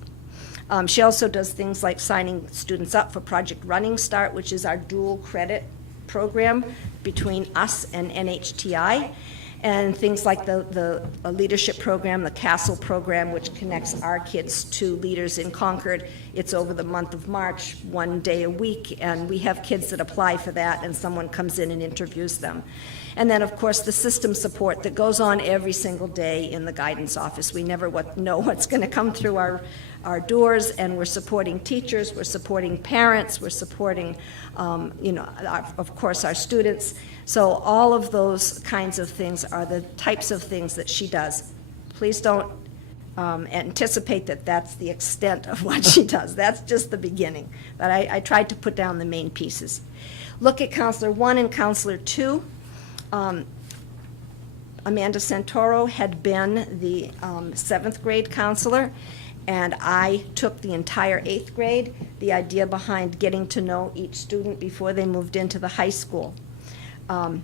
She also does things like signing students up for Project Running Start, which is our dual credit program between us and NHTI, and things like the leadership program, the CASTLE program, which connects our kids to leaders in Concord. It's over the month of March, 1 day a week, and we have kids that apply for that, and someone comes in and interviews them. And then, of course, the system support that goes on every single day in the guidance office. We never know what's going to come through our doors, and we're supporting teachers, we're supporting parents, we're supporting, of course, our students. So all of those kinds of things are the types of things that she does. Please don't anticipate that that's the extent of what she does. That's just the beginning. But I tried to put down the main pieces. Look at Counselor 1 and Counselor 2. Amanda Santoro had been the 7th grade counselor, and I took the entire 8th grade, the idea behind getting to know each student before they moved into the high school. And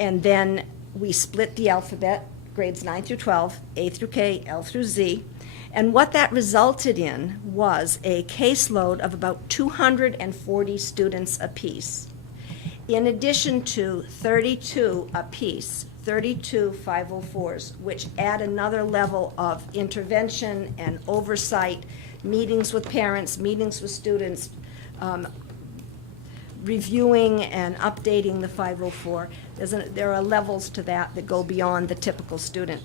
then we split the alphabet, grades 9 through 12, A through K, L through Z, and what that resulted in was a caseload of about 240 students apiece, in addition to 32 apiece, 32 504s, which add another level of intervention and oversight, meetings with parents, meetings with students, reviewing and updating the 504. There are levels to that go beyond the typical student.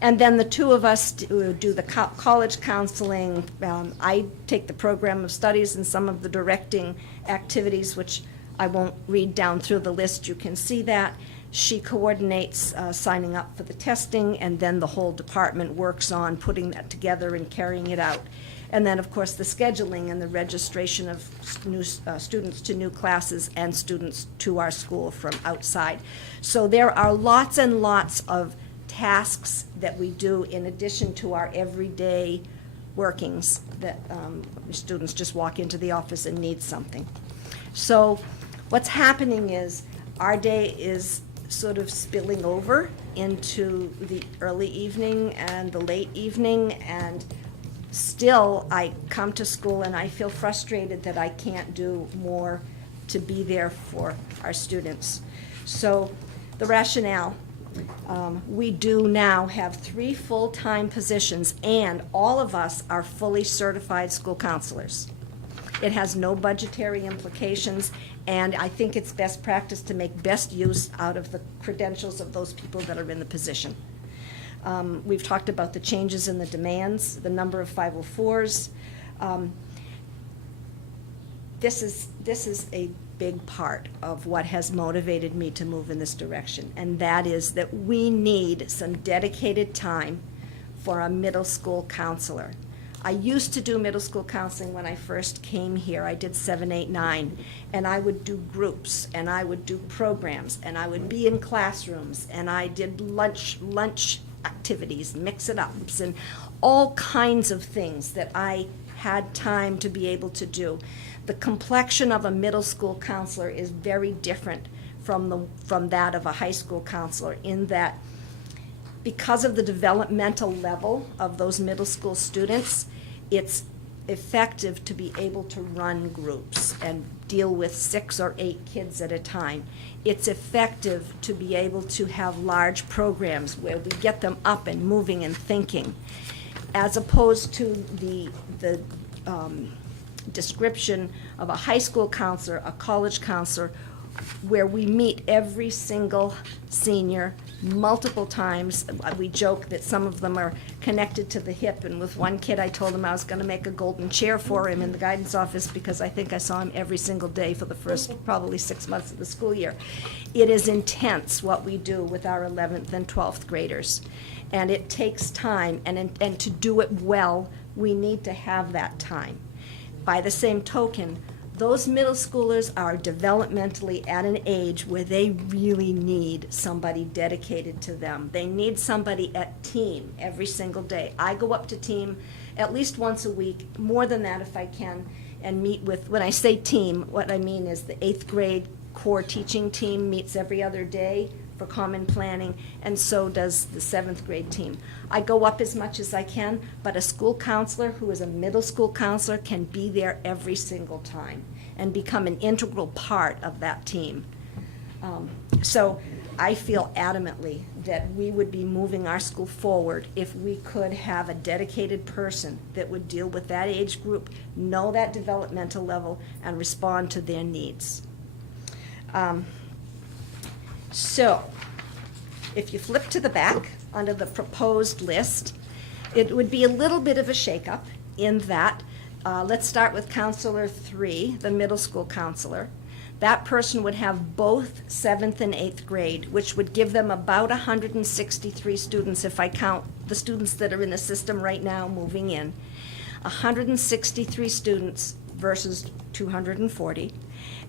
And then the two of us do the college counseling. I take the program of studies and some of the directing activities, which I won't read down through the list. You can see that. She coordinates signing up for the testing, and then the whole department works on putting that together and carrying it out. And then, of course, the scheduling and the registration of new students to new classes and students to our school from outside. So there are lots and lots of tasks that we do in addition to our everyday workings that students just walk into the office and need something. So what's happening is our day is sort of spilling over into the early evening and the late evening, and still I come to school and I feel frustrated that I can't do more to be there for our students. So the rationale, we do now have 3 full-time positions, and all of us are fully certified school counselors. It has no budgetary implications, and I think it's best practice to make best use out of the credentials of those people that are in the position. We've talked about the changes in the demands, the number of 504s. This is a big part of what has motivated me to move in this direction, and that is that we need some dedicated time for a middle school counselor. I used to do middle school counseling when I first came here. I did 7, 8, 9, and I would do groups, and I would do programs, and I would be in classrooms, and I did lunch activities, mix-it-ups, and all kinds of things that I had time to be able to do. The complexion of a middle school counselor is very different from that of a high school counselor, in that because of the developmental level of those middle school students, it's effective to be able to run groups and deal with 6 or 8 kids at a time. It's effective to be able to have large programs where we get them up and moving and thinking, as opposed to the description of a high school counselor, a college counselor, where we meet every single senior multiple times. We joke that some of them are connected to the hip, and with one kid I told him I was going to make a golden chair for him in the guidance office because I think I saw him every single day for the first probably 6 months of the school year. It is intense what we do with our 11th and 12th graders, and it takes time, and to do it well, we need to have that time. By the same token, those middle schoolers are developmentally at an age where they really need somebody dedicated to them. They need somebody at team every single day. I go up to team at least once a week, more than that if I can, and meet with, when I say team, what I mean is the 8th grade core teaching team meets every other day for common planning, and so does the 7th grade team. I go up as much as I can, but a school counselor who is a middle school counselor can be there every single time and become an integral part of that team. So I feel adamantly that we would be moving our school forward if we could have a dedicated person that would deal with that age group, know that developmental level, and respond to their needs. So, if you flip to the back under the proposed list, it would be a little bit of a shakeup in that, let's start with Counselor 3, the middle school counselor. That person would have both 7th and 8th grade, which would give them about 163 students if I count the students that are in the system right now moving in. 163 students versus 240.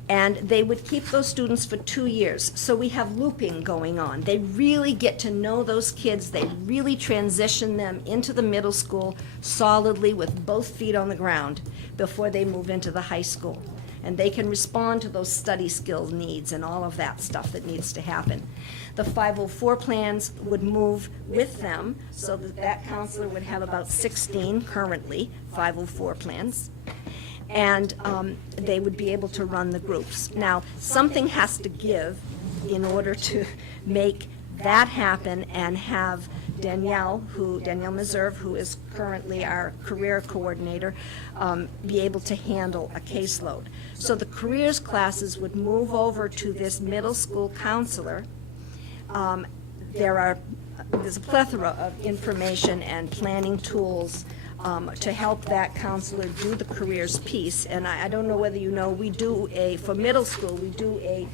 And they would keep those students for 2 years. So we have looping going on. They really get to know those kids. They really transition them into the middle school solidly with both feet on the ground before they move into the high school. And they can respond to those study skills needs and all of that stuff that needs to happen. The 504 plans would move with them so that that counselor would have about 16 currently 504 plans. And they would be able to run the groups. Now, something has to give in order to make that happen and have Danielle Meserve, who is currently our career coordinator, be able to handle a caseload. So the careers classes would move over to this middle school counselor. There's a plethora of information and planning tools to help that counselor do the careers piece. And I don't know whether you know, for middle school, we do a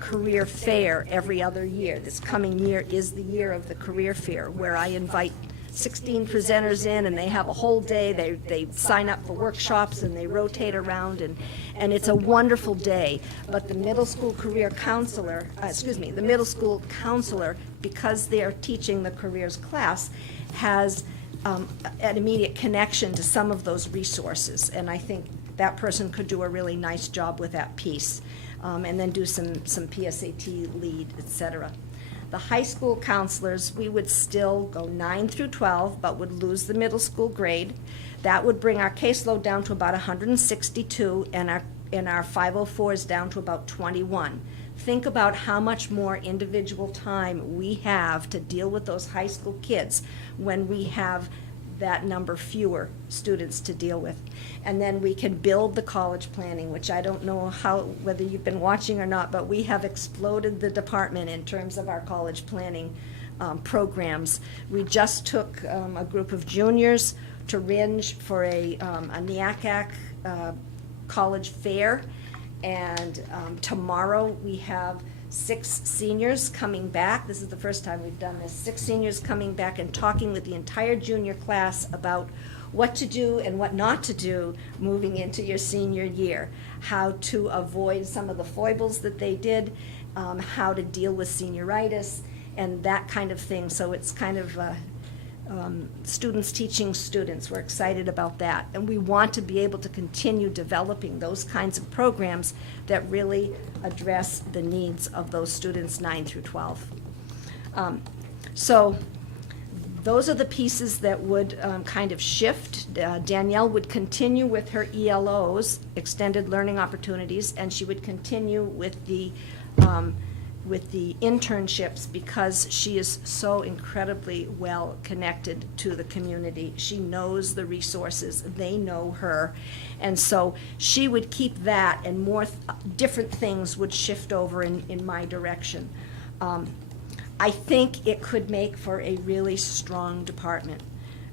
career fair every other year. This coming year is the year of the career fair, where I invite 16 presenters in, and they have a whole day. They sign up for workshops, and they rotate around, and it's a wonderful day. But the middle school career counselor, the middle school counselor, because they're teaching the careers class, has an immediate connection to some of those resources, and I think that person could do a really nice job with that piece, and then do some PSAT lead, etc. The high school counselors, we would still go 9 through 12, but would lose the middle school grade. That would bring our caseload down to about 162, and our 504s down to about 21. Think about how much more individual time we have to deal with those high school kids when we have that number fewer students to deal with. And then we can build the college planning, which I don't know whether you've been watching or not, but we have exploded the department in terms of our college planning programs. We just took a group of juniors to Ringe for a NEACAC college fair. And tomorrow we have 6 seniors coming back. This is the first time we've done this. 6 seniors coming back and talking with the entire junior class about what to do and what not to do moving into your senior year. How to avoid some of the foibles that they did, how to deal with senioritis, and that kind of thing. So it's kind of students teaching students. We're excited about that. And we want to be able to continue developing those kinds of programs that really address the needs of those students 9 through 12. So those are the pieces that would kind of shift. Danielle would continue with her ELOs, extended learning opportunities, and she would continue with the internships, because she is so incredibly well connected to the community. She knows the resources, they know her, and so she would keep that, and more different things would shift over in my direction. I think it could make for a really strong department.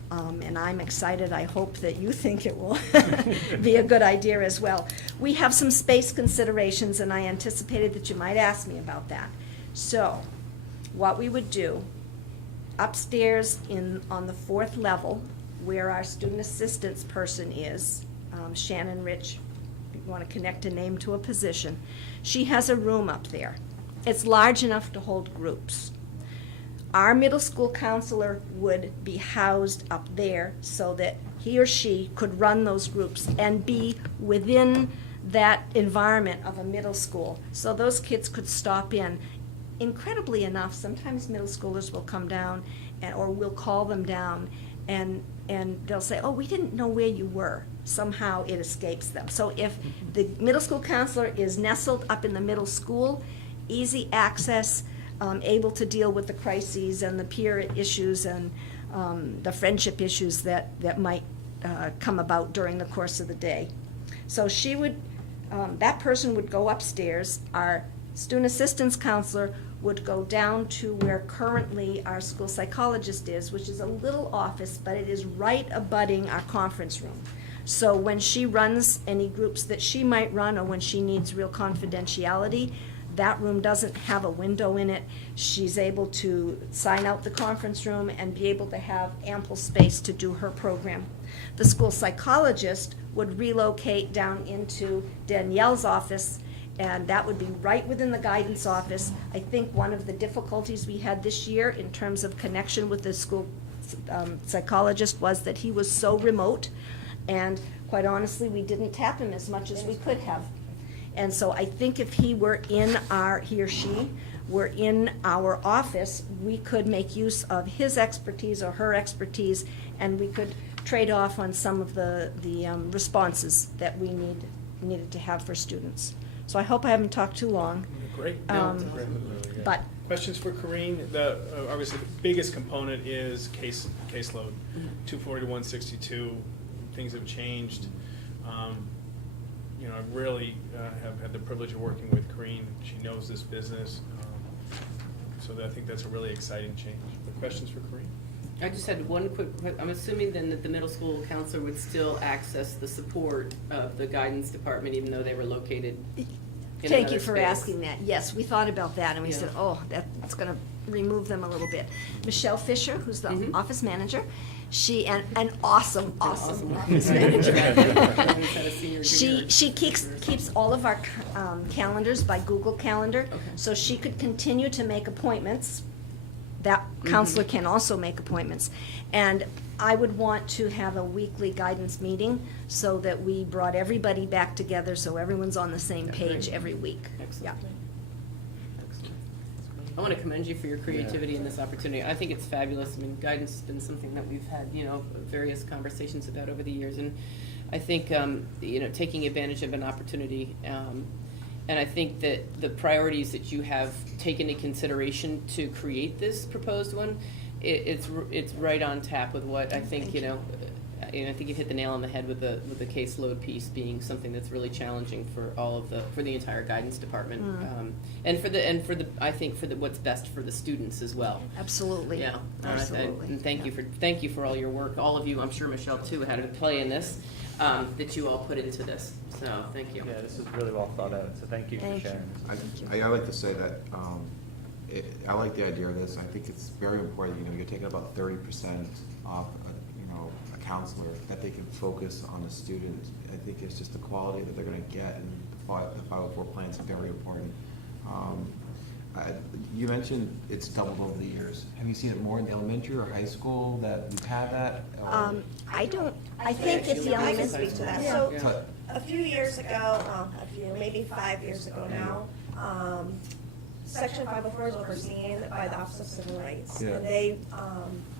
And I'm excited. I hope that you think it will be a good idea as well. We have some space considerations, and I anticipated that you might ask me about that. So, what we would do, upstairs on the 4th level, where our student assistance person is, Shannon Rich, if you want to connect a name to a position, she has a room up there. It's large enough to hold groups. Our middle school counselor would be housed up there so that he or she could run those groups and be within that environment of a middle school. So those kids could stop in. Incredibly enough, sometimes middle schoolers will come down, or we'll call them down, and they'll say, oh, we didn't know where you were. Somehow it escapes them. So if the middle school counselor is nestled up in the middle school, easy access, able to deal with the crises and the peer issues and the friendship issues that might come about during the course of the day. So she would, that person would go upstairs. Our student assistance counselor would go down to where currently our school psychologist is, which is a little office, but it is right abutting our conference room. So when she runs any groups that she might run, or when she needs real confidentiality, that room doesn't have a window in it. She's able to sign out the conference room and be able to have ample space to do her program. The school psychologist would relocate down into Danielle's office, and that would be right within the guidance office. I think one of the difficulties we had this year in terms of connection with the school psychologist was that he was so remote, and quite honestly, we didn't tap him as much as we could have. And so I think if he or she were in our office, we could make use of his expertise or her expertise, and we could trade off on some of the responses that we needed to have for students. So I hope I haven't talked too long. Great. But Questions for Corinne? Obviously, the biggest component is caseload, 240 to 162. Things have changed. I really have had the privilege of working with Corinne. She knows this business. So I think that's a really exciting change. But questions for Corinne? I just had one quick, I'm assuming then that the middle school counselor would still access the support of the guidance department even though they were located in Thank another you for space? asking that. Yes, we thought about that, and we Yeah. said, oh, that's gonna remove them a little bit. Michelle Fisher, who's the Mhm. office manager, she, an awesome Awesome. office manager. Had a senior, junior. She keeps all of our calendars by Google Calendar, Okay. so she could continue to make appointments. That counselor can also make appointments. And I would want to have a weekly guidance meeting so that we brought everybody back together, so everyone's on the same Yeah, page great. every week. Excellent. Excellent. I want to commend you for your creativity in this opportunity. I think it's fabulous. I mean, guidance has been something that we've had, various conversations about over the years. And I think, taking advantage of an opportunity, and I think that the priorities that you have taken into consideration to create this proposed one, it's right on tap with what I think, I think you hit the nail on the head with the caseload piece being something that's really challenging for for the entire guidance department. And I think for what's best for the students as well. Absolutely. Yeah. Absolutely. And thank you for all your work. All of you, I'm sure Michelle too, had a play in this, that you all put into this. So, thank you. Yeah, this is really well thought out, so thank you for Thank you. sharing. I like to say that I like the idea of this. I think it's very important. You're taking about 30% off, a counselor, that they can focus on the student. I think it's just the quality that they're going to get, and the 504 plan is very important. You mentioned it's doubled over the years. Have you seen it more in the elementary or high school that we've had that? Or- I think it's the I can elementary. speak to that. Yeah. So, So- a few years ago, maybe 5 years ago now, Section 504 is overseen by the Office of Civil Rights. Yeah. And they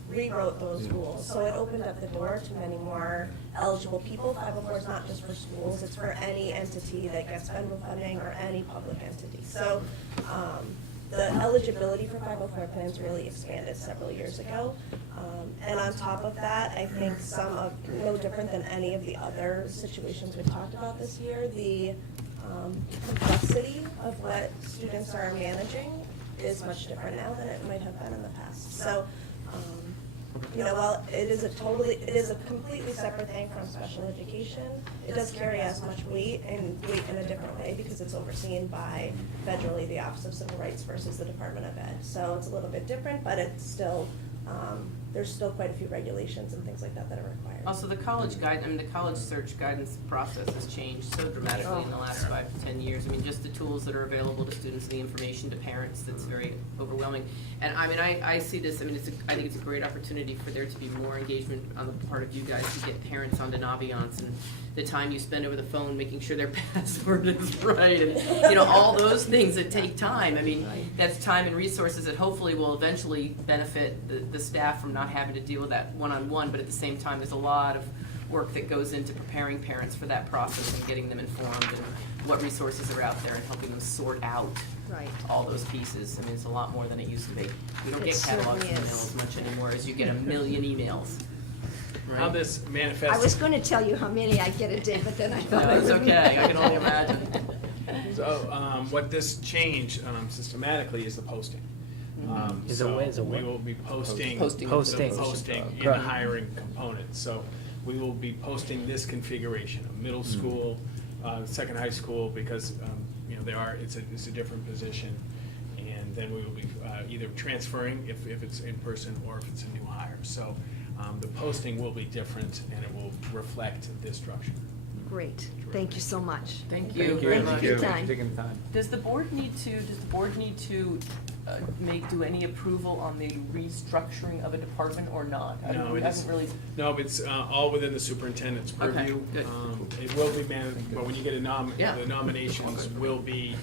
rewrote those rules. So it opened up the door to many more eligible people. 504 is not just for schools, it's for any entity that gets federal funding or any public entity. So the eligibility for 504 plans really expanded several years ago. And on top of that, I think no different than any of the other situations we've talked about this year, the complexity of what students are managing is much different now than it might have been in the past. So, while it is a completely separate thing from special education, it does carry as much weight in a different way because it's overseen by federally the Office of Civil Rights versus the Department of Ed. So it's a little bit different, but it's still, there's still quite a few regulations and things like that that are required. Also, the college search guidance process has changed so dramatically in the last 5 to 10 years. I mean, just the tools that are available to students, the information to parents, that's very overwhelming. And I see this, I think it's a great opportunity for there to be more engagement on the part of you guys to get parents onto Naviance, and the time you spend over the phone making sure their password is right, and, all those things that take time. I mean, that's time and resources that hopefully will eventually benefit the staff from not having to deal with that one-on-one, but at the same time, there's a lot of work that goes into preparing parents for that process and getting them informed and what resources are out there and helping them sort out Right. all those pieces. I mean, it's a lot more than it used to be. We don't It get catalogs certainly email is. as much anymore as you get a million emails. How this manifests. I was going to tell you how many I get a day, but then I thought No, I it's wouldn't. okay. I can only imagine. So, what this changed systematically is the posting. Is it we what? will be posting. Posting. Posting. In the Right. hiring component. So we will be posting this configuration of middle school, second high school, because, it's a different position. And then we will be either transferring if it's in person or if it's a new hire. So the posting will be different and it will reflect this structure. Great, thank you so much. Thank you Thank you. very Thank much. you for your Thank you time. for taking the time. Does the board need to do any approval on the restructuring of a department or not? No, We it is- haven't really. No, it's all within the superintendent's Okay, purview. good. It will be managed, but when you get Yeah. the nominations will be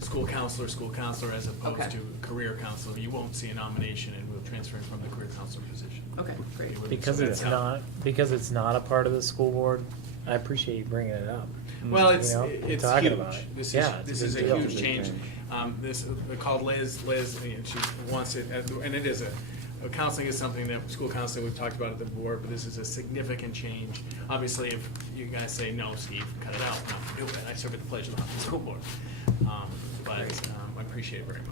school counselor as Okay. opposed to career counselor. You won't see a nomination and we'll transfer it from the career counselor position. Okay, great. Because So it's that's how- not a part of the school board. I appreciate you bringing it up. Well, it's You know, it's talking huge. about it. This Yeah, is it's this a is big a deal. huge change. They're called Liz, and she wants it, and it is counseling is something that, school counseling, we've talked about at the board, but this is a significant change. Obviously, if you guys say, no, Steve, cut it out, I'm not gonna do it, I serve at the pleasure of the Hopkinton School Board. But I appreciate it very much.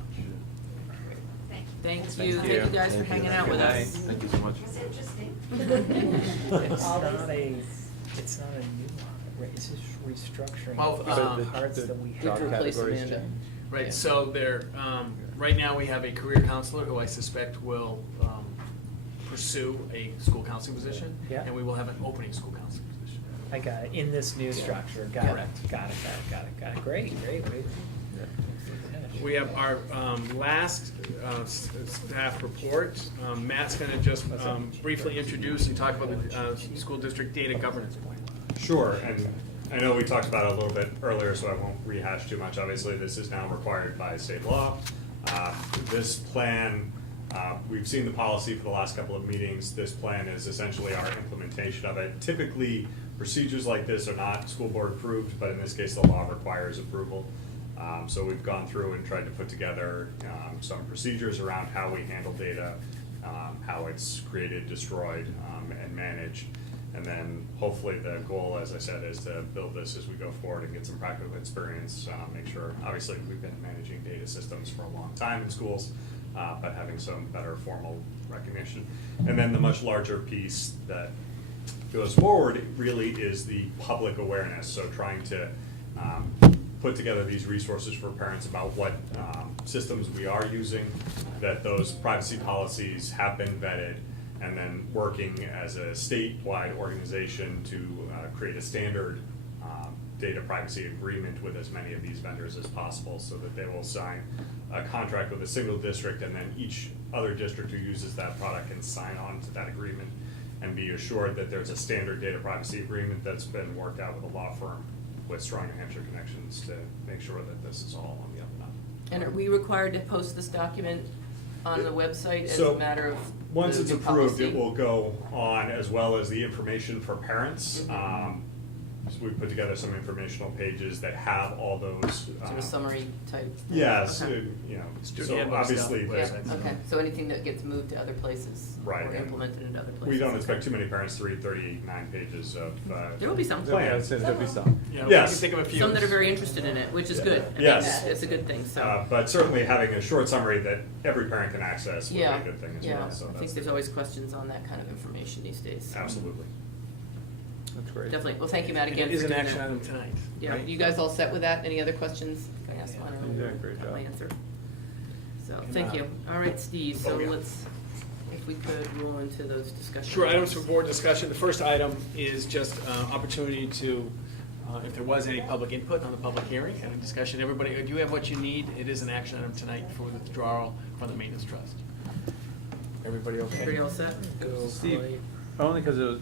Thank you. Thank you guys for hanging out with us. Thank you so much. It's interesting. It's not a new one, right? It's just restructuring Well, the parts that we We have. replaced Amanda. Right, Yeah. so there, right now, we have a career counselor who I suspect will pursue a school counseling position. Yeah. And we will have an opening school counseling position. I got it, in this new structure, got it, Correct. got it. Great. We have our last staff report. Matt's going to just briefly introduce and talk about the school district data governance plan. Sure, and I know we talked about it a little bit earlier, so I won't rehash too much. Obviously, this is now required by state law. This plan, we've seen the policy for the last couple of meetings. This plan is essentially our implementation of it. Typically, procedures like this are not school board approved, but in this case, the law requires approval. So we've gone through and tried to put together some procedures around how we handle data, how it's created, destroyed, and managed. And then hopefully the goal, as I said, is to build this as we go forward and get some practical experience, make sure, obviously, we've been managing data systems for a long time in schools, but having some better formal recognition. And then the much larger piece that goes forward really is the public awareness, so trying to put together these resources for parents about what systems we are using, that those privacy policies have been vetted, and then working as a statewide organization to create a standard data privacy agreement with as many of these vendors as possible, so that they will sign a contract with a single district, and then each other district who uses that product can sign on to that agreement and be assured that there's a standard data privacy agreement that's been worked out with a law firm with strong New Hampshire connections to make sure that this is all on the up and up. And are we required to post this document on the website as So, a matter of once the it's new approved, policy? it will go on, as well as the information for parents. Mm-hmm. So we put together some informational pages that have all those. Sort of summary type? Yes, Okay. so handbook obviously, stuff. Yeah, okay, so anything that gets moved to other places? Right, Or and implemented into other places? we don't expect too many parents to read 39 pages of. There will be some. Plans. There'll be some. Yeah, we Yes. can think of a few. Some that are very interested in it, which is good. I mean, Yes. It's a good thing, so. But certainly having a short summary that every parent can access would be Yeah, a good thing as yeah, well. So I think that's there's always questions on that kind of information these days. absolutely. That's great. Definitely, well, thank you, Matt, And again it for is an doing action that. item tonight. Yeah, right? you guys all set with that? Any other questions? Can I ask one? You're doing a great Have my job. answer. So, And, thank you. All right, Steve, so oh, yeah. let's, if we could roll into those discussions. Sure, items for board discussion. The first item is just opportunity to, if there was any public input on the public hearing, have a discussion. Everybody, do you have what you need? It is an action item tonight for the withdrawal from the maintenance trust. Everybody okay? Everybody all set? Steve, only because it was,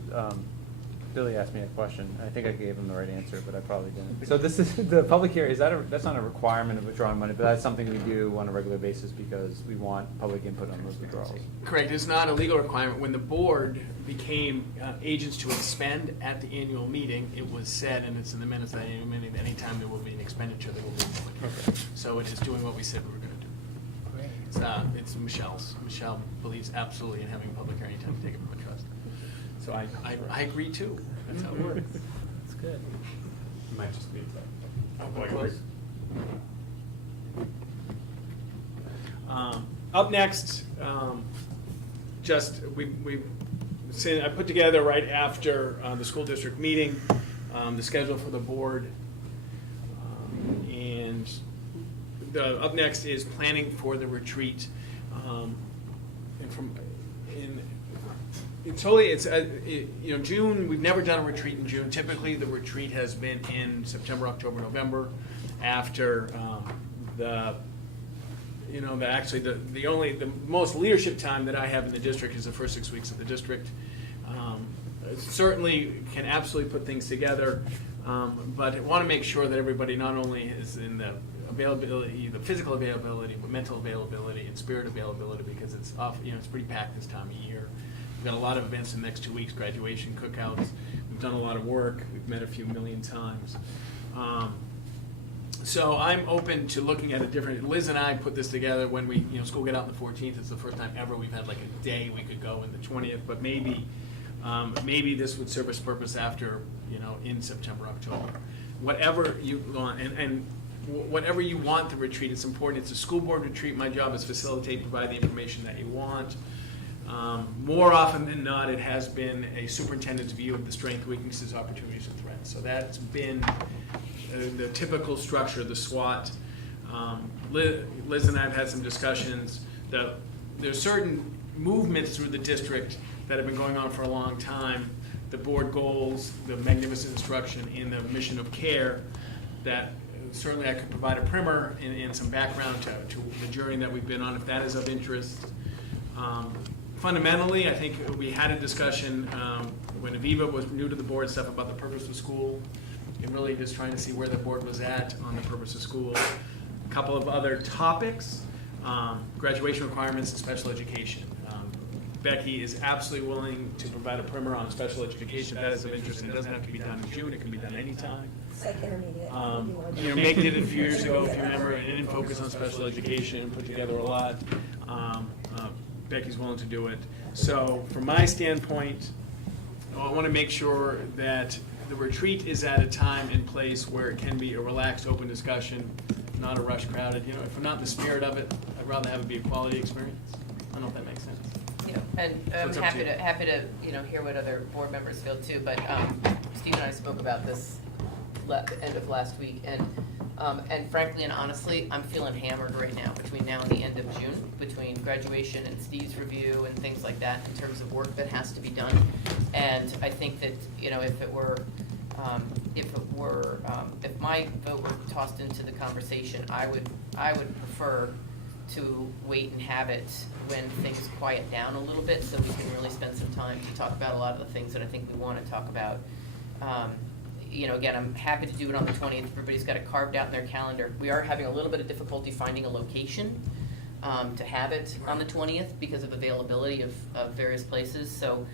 Billy asked me a question. I think I gave him the right answer, but I probably didn't. So this is, the public hearing, is that that's not a requirement of withdrawing money, but that's something we do on a regular basis because we want public input on those withdrawals. Correct, it's not a legal requirement. When the board became agents to expend at the annual meeting, it was said, and it's in the minutes of the annual meeting, that anytime there will be an expenditure, there will be a public hearing. Okay. So it is doing what we said we were gonna do. It's Michelle's. Michelle believes absolutely in having a public hearing anytime you take it from a trust. So I agree too. That's how it works. That's good. It might just be that. Oh, boy, close. Up next, I put together right after the school district meeting, the schedule for the board. And up next is planning for the retreat. June, we've never done a retreat in June. Typically, the retreat has been in September, October, November, after the most leadership time that I have in the district is the first 6 weeks of the district. Certainly can absolutely put things together, but I want to make sure that everybody not only is in the availability, the physical availability, but mental availability and spirit availability, because it's it's pretty packed this time of year. We've got a lot of events in the next 2 weeks, graduation, cookouts. We've done a lot of work. We've met a few million times. So I'm open to looking at a different, Liz and I put this together when we, school get out on the 14th. It's the first time ever we've had like a day we could go in the 20th, but maybe this would serve its purpose after, in September, October. Whatever you want, and whatever you want the retreat, it's important. It's a school board retreat. My job is facilitate, provide the information that you want. More often than not, it has been a superintendent's view of the strengths, weaknesses, opportunities, and threats. So that's been the typical structure of the SWOT. Liz and I have had some discussions that there's certain movements through the district that have been going on for a long time. The board goals, the magnificent instruction, and the mission of care that certainly I could provide a primer and some background to the journey that we've been on, if that is of interest. Fundamentally, I think we had a discussion when Aviva was new to the board, stuff about the purpose of school, and really just trying to see where the board was at on the purpose of school. A couple of other topics, graduation requirements and special education. Becky is absolutely willing to provide a primer on special education. If that is of interest, and it doesn't have to be done in June, it can be done anytime. Psych intermediate. Meg did it a few years ago, if you remember, and didn't focus on special education and put together a lot. Becky's willing to do it. So from my standpoint, I want to make sure that the retreat is at a time and place where it can be a relaxed, open discussion, not a rush crowded. If we're not in the spirit of it, I'd rather have it be a quality experience. I don't know if that makes sense. Yeah, and I'm it's up happy to you. to hear what other board members feel too, but Steve and I spoke about this the end of last week, and frankly and honestly, I'm feeling hammered right now between now and the end of June, between graduation and Steve's review and things like that in terms of work that has to be done. And I think that, if my vote were tossed into the conversation, I would prefer to wait and have it when things quiet down a little bit, so we can really spend some time to talk about a lot of the things that I think we want to talk about. Again, I'm happy to do it on the 20th. Everybody's got it carved out in their calendar. We are having a little bit of difficulty finding a location to have it on the 20th because of availability of various places. So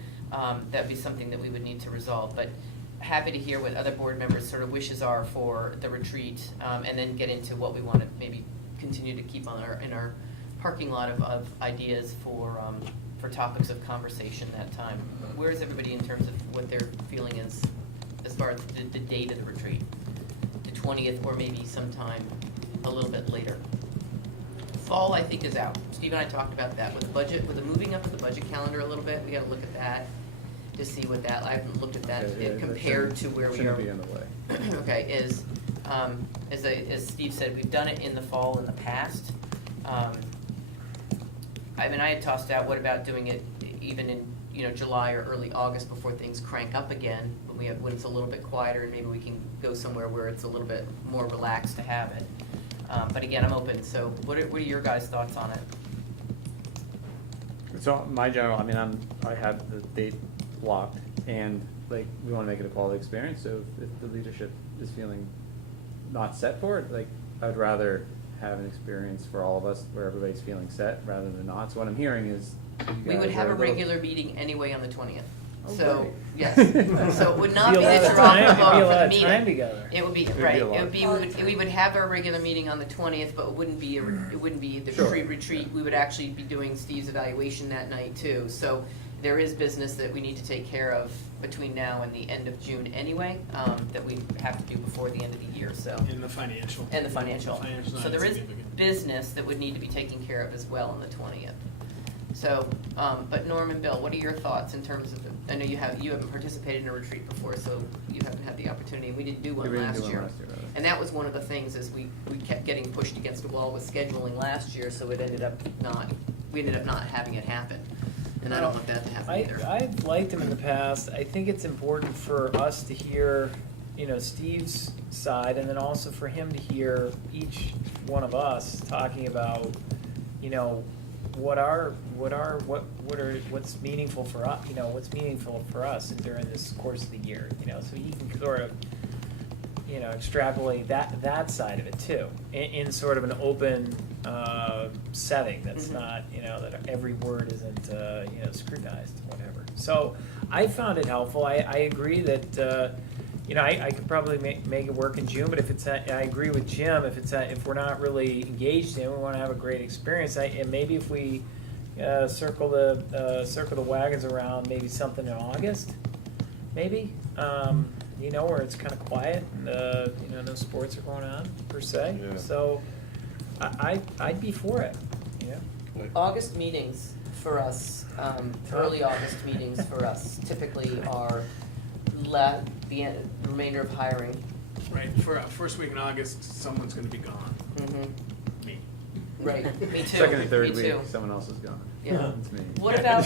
that'd be something that we would need to resolve. But happy to hear what other board members' sort of wishes are for the retreat, and then get into what we want to maybe continue to keep on in our parking lot of ideas for topics of conversation that time. Where is everybody in terms of what their feeling is as far as the date of the retreat? The 20th, or maybe sometime a little bit later. Fall, I think, is out. Steve and I talked about that with the budget, with the moving up of the budget calendar a little bit. We got to look at that to see what that. I haven't looked at that compared to where we are. Shouldn't be in the way. Okay, as Steve said, we've done it in the fall in the past. I had tossed out, what about doing it even in July or early August before things crank up again, when it's a little bit quieter, and maybe we can go somewhere where it's a little bit more relaxed to have it. But again, I'm open. So what are your guys' thoughts on it? So my general, I have the date blocked, and we want to make it a quality experience. So if the leadership is feeling not set for it, I would rather have an experience for all of us where everybody's feeling set rather than not. So what I'm hearing is We would have a little- regular meeting anyway on the 20th. Oh, So, great. yes, so it would not Be be a lot that of you're off time- the be a hook for lot the of meeting. time together. It would be, It'd be right, a lot. we would have our regular meeting on the 20th, but it wouldn't be the Sure. retreat. We would actually be doing Steve's evaluation that night too. So there is business that we need to take care of between now and the end of June anyway, that we have to do before the end of the year, so. In the financial. And the financial. So there is significant. business that would need to be taken care of as well on the 20th. So, but Norm and Bill, what are your thoughts in terms of, I know you haven't participated in a retreat before, so you haven't had the opportunity. We didn't do one We didn't last do one year. last year, right. And that was one of the things, is we kept getting pushed against the wall with scheduling last year, so we ended up not having it happen. And I don't want that to happen either. I've liked them in the past. I think it's important for us to hear, Steve's side, and then also for him to hear each one of us talking about, what's meaningful for us, what's meaningful for us during this course of the year, so he can sort of, extrapolate that side of it too, in sort of an open setting that's Mhm. not, that every word isn't, scrutinized, whatever. So I found it helpful. I agree that, You know, I could probably make it work in June, but if it's, I agree with Jim, if we're not really engaged in, we wanna have a great experience, and maybe if we, circle the wagons around, maybe something in August, maybe, you know, where it's kinda quiet, and, you know, no sports are going on, per se, Yeah. so, I'd be for it, you know? August meetings for us, early August meetings for us typically are the remainder of hiring. Right, for first week in August, someone's gonna be gone. Mm-hmm. Me. Right, me too. Second and third Me week, too. someone else is gone. Yeah. It's me. What about,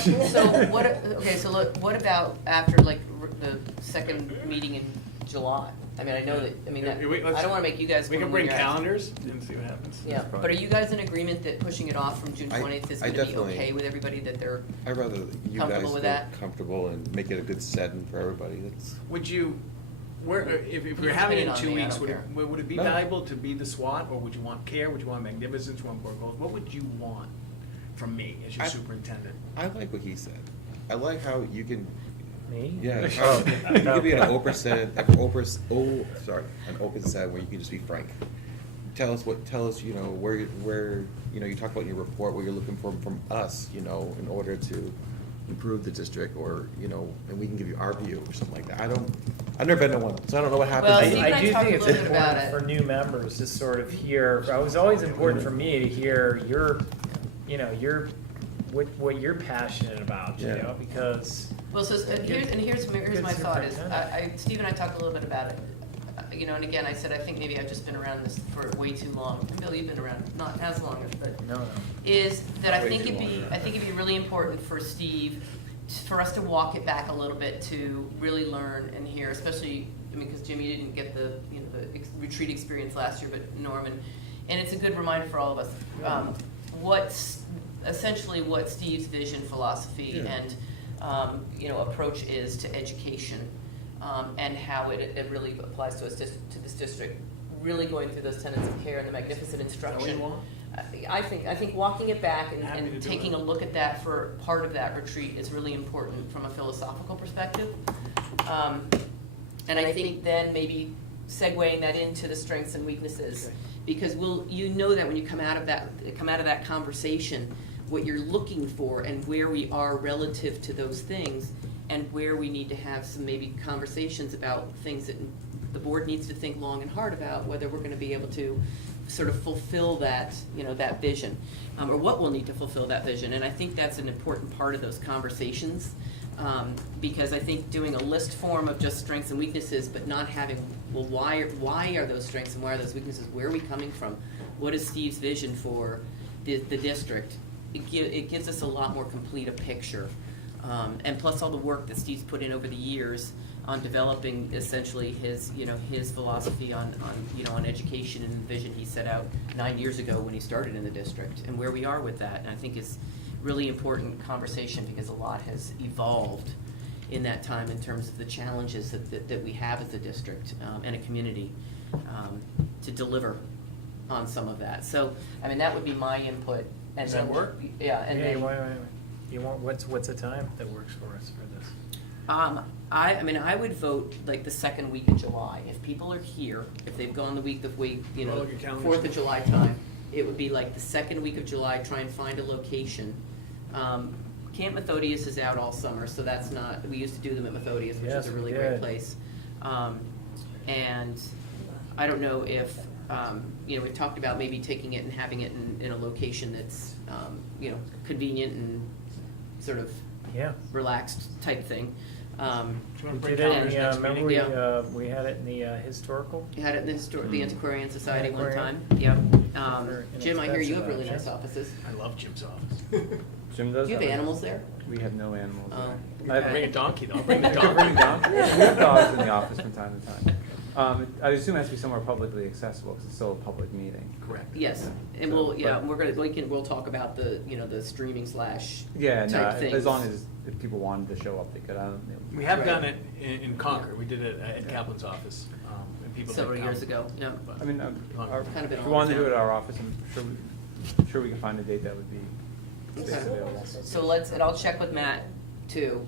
what about after like the second meeting in July? I mean, I know that, I mean, that, Yeah, I don't wanna make you guys. We go can when bring you're out. calendars and see what happens. Yeah, but are you guys in agreement that pushing it off from June I- 20th is I gonna be definitely- okay with everybody, that they're, I'd rather you guys Comfortable with feel that? comfortable and make it a good setting for everybody. That's Would you, if Your we're having it in opinion on 2 me, I weeks, don't would it, care. would it be No. valuable to be the SWAT, or would you want care, would you want magnificence, would you want board goals? What would you want from me as your I- superintendent? I like what he said. I like how you can. Me? Yeah, Oh, you can be an okay. open setting, an open setting where you can just be frank. Tell us, you know, where, you know, you talk about in your report, what you're looking for from us, you know, in order to improve the district, or, you know, and we can give you our view or something like that. I've never been to one, so I don't know what happens. Well, I, Steve and I I do talked think a it's little bit about important it. for new members to sort of hear, it was always important for me to hear your, you know, what you're passionate about, you Yeah. know, because. well, so, here's my Good thought is, superintendent. Steve and I talked a little bit about it. You know, and again, I said, I think maybe I've just been around this for way too long. And Bill, you've been around, not as long, but. No. Is that I Way think too it'd be really important for Steve, for us to walk it back a little bit, to really learn and hear, especially, I mean, because Jim, you didn't get the, you know, the retreat experience last year, but Norman, and it's a good reminder for all of us, essentially what Steve's vision, philosophy, Yeah. and, you know, approach is to education, and how it really applies to us, to this district, really going through those tenets of care and the magnificent instruction. want? I think walking it back Happy to and do taking it. a look at that for part of that retreat is really important from a philosophical perspective. And I think then maybe segueing that into the strengths and weaknesses. Okay. Because you know that when you come out of that conversation, what you're looking for and where we are relative to those things, and where we need to have some maybe conversations about things that the board needs to think long and hard about, whether we're gonna be able to sort of fulfill that, you know, that vision, or what we'll need to fulfill that vision. And I think that's an important part of those conversations, because I think doing a list form of just strengths and weaknesses, but not having, well, why are those strengths and why are those weaknesses? Where are we coming from? What is Steve's vision for the district? It gives us a lot more complete a picture. And plus all the work that Steve's put in over the years on developing essentially his philosophy on education and the vision he set out 9 years ago when he started in the district, and where we are with that. And I think it's really important conversation, because a lot has evolved in that time in terms of the challenges that we have as a district, and a community, to deliver on some of that. So, I mean, that would be my input. And Does that then- work? Yeah, and then. Wait. You want, what's a time that works for us for this? I mean, I would vote like the second week of July. If people are here, if they've gone the week, Well, look at calendars. 4th of July time, it would be like the second week of July, try and find a location. Camp Methodius is out all summer, so that's not, we used to do them at Methodius, which Yes, is a we really great did. place. And I don't know if, we've talked about maybe taking it and having it in a location that's, convenient and sort of Yeah. relaxed type thing. Do you wanna We bring did it in calendars the, next remember meeting? we had it in the historical? You had it in the Antiquarian Society one time, Antiquarian. yep. Very Jim, I hear you have inexpensive, really nice actually. offices. I love Jim's office. Jim does. Do you have a- animals there? We have no animals. Oh. there. Bring a donkey, though, bring the I could bring donkey. dogs. We have dogs in the office from time to time. I assume it has to be somewhere publicly accessible, because it's still a public meeting. Correct. Yes, and So, we'll talk about the streaming / Yeah, no, type things. as long as if people wanted to show up, they could. We have Right. done it in Concord, we did it at Kaplan's office, and people did Several come. years ago, yeah. But- I mean, Kind of been if all we wanted to do over it at town. our office, I'm sure we can find a date that would be Okay. available. So and I'll check with Matt too,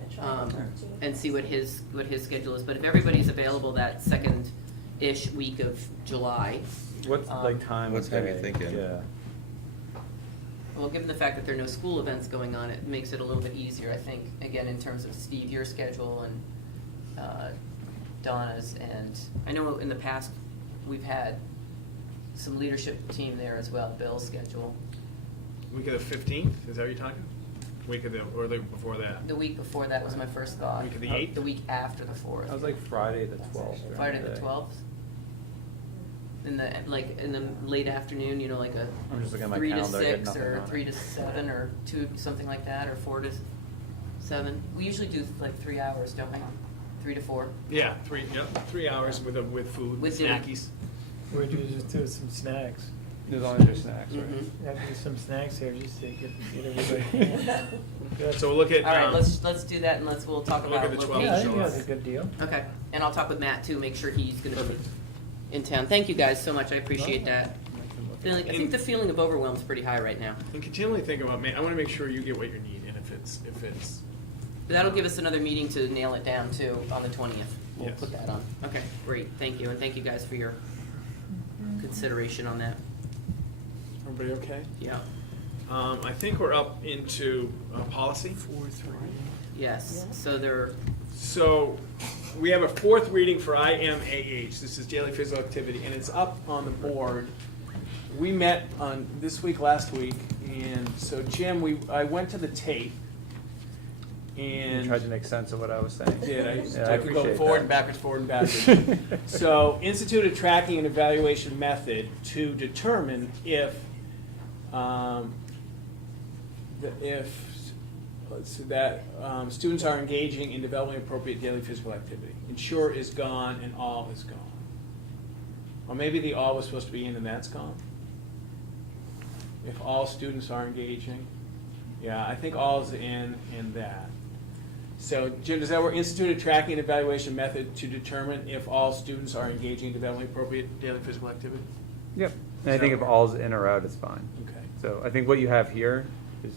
and see what his schedule is. But if everybody's available that second-ish week of July, What's like time? What's of have you day? thinking? Yeah. well, given the fact that there are no school events going on, it makes it a little bit easier, I think, again, in terms of Steve, your schedule, and Donna's, and I know in the past, we've had some leadership team there as well, Bill's schedule. Week of the 15th, is that what you're talking? Week of the, or the before that? The week before that was my first thought. Week of the 8th? The week after the 4th. I was like Friday the 12th. during Friday the day. 12th? In the, like, in the late afternoon, you know, like a I'm just looking at my 3 to calendar, I get 6, nothing or on it. 3 to 7, or 2, something like that, or 4 to 7. We usually do like 3 hours, don't we? 3 to 4. Yeah, 3 hours with food, With dinner. snackies. We do just do some snacks. There's only 2 snacks, right? Mhm. Have some snacks here just to get everybody. Good. So we'll look at. All right, let's do that, and we'll talk Look about at the 12th. Yeah, I location. think that's a good deal. Okay, and I'll talk with Matt too, make sure he's gonna be in town. Thank you guys so much, I appreciate that. I think the feeling of overwhelm is pretty high right now. And continually think about, I want to make sure you get what you need, and if it's, That'll give us another meeting to nail it down too, on the 20th. We'll Yes. put that on. Okay, great, thank you, and thank you guys for your consideration on that. everybody okay? Yeah. I think we're up into policy. Yes, so there, So we have a 4th reading for IMAH. This is daily physical activity, and it's up on the board. We met on this week, last week, and so Jim, I went to the tape, You and tried to make sense of what I was saying. did. Yeah, I could go appreciate forward that. and backwards. So, institute a tracking and evaluation method to determine if students are engaging in developing appropriate daily physical activity. Ensure is gone and all is gone. Or maybe the all was supposed to be in and that's gone. If all students are engaging. Yeah, I think all is in and that. So, Jim, does that work? Institute a tracking and evaluation method to determine if all students are engaging in developing appropriate daily physical activity? Yep. And I think if all's in or out, it's fine. Okay. So I think what you have here is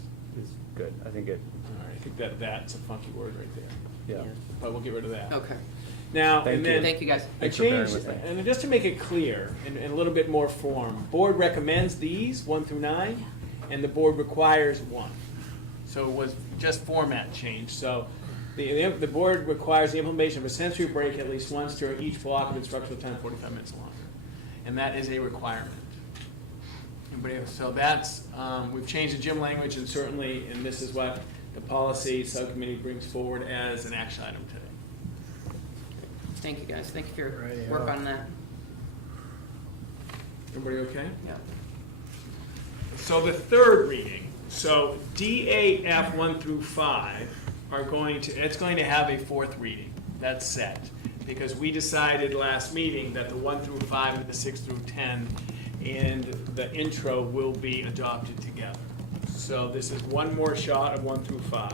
good. I think it, All right, I think that's a funky word right there, yeah. but we'll get rid of that. okay. Now, Thank and you. then. Thank you, guys. I Thanks for bearing changed, with me. and just to make it clear, in a little bit more form, board recommends these, 1 through 9, and the board requires 1. So it was just format change. So the board requires the implementation of a sensory break at least once during each block of instructional time, 45 minutes longer. And that is a requirement. Anybody else? So that's, we've changed the gym language, and certainly, and this is what the policy subcommittee brings forward as an action item today. Thank you, guys, thank you for your Righty-o. work on that. Everybody okay? Yeah. So the 3rd reading, so DAF 1 through 5 are it's going to have a 4th reading. That's set. Because we decided last meeting that the 1 through 5 and the 6 through 10 and the intro will be adopted together. So this is one more shot of 1 through 5,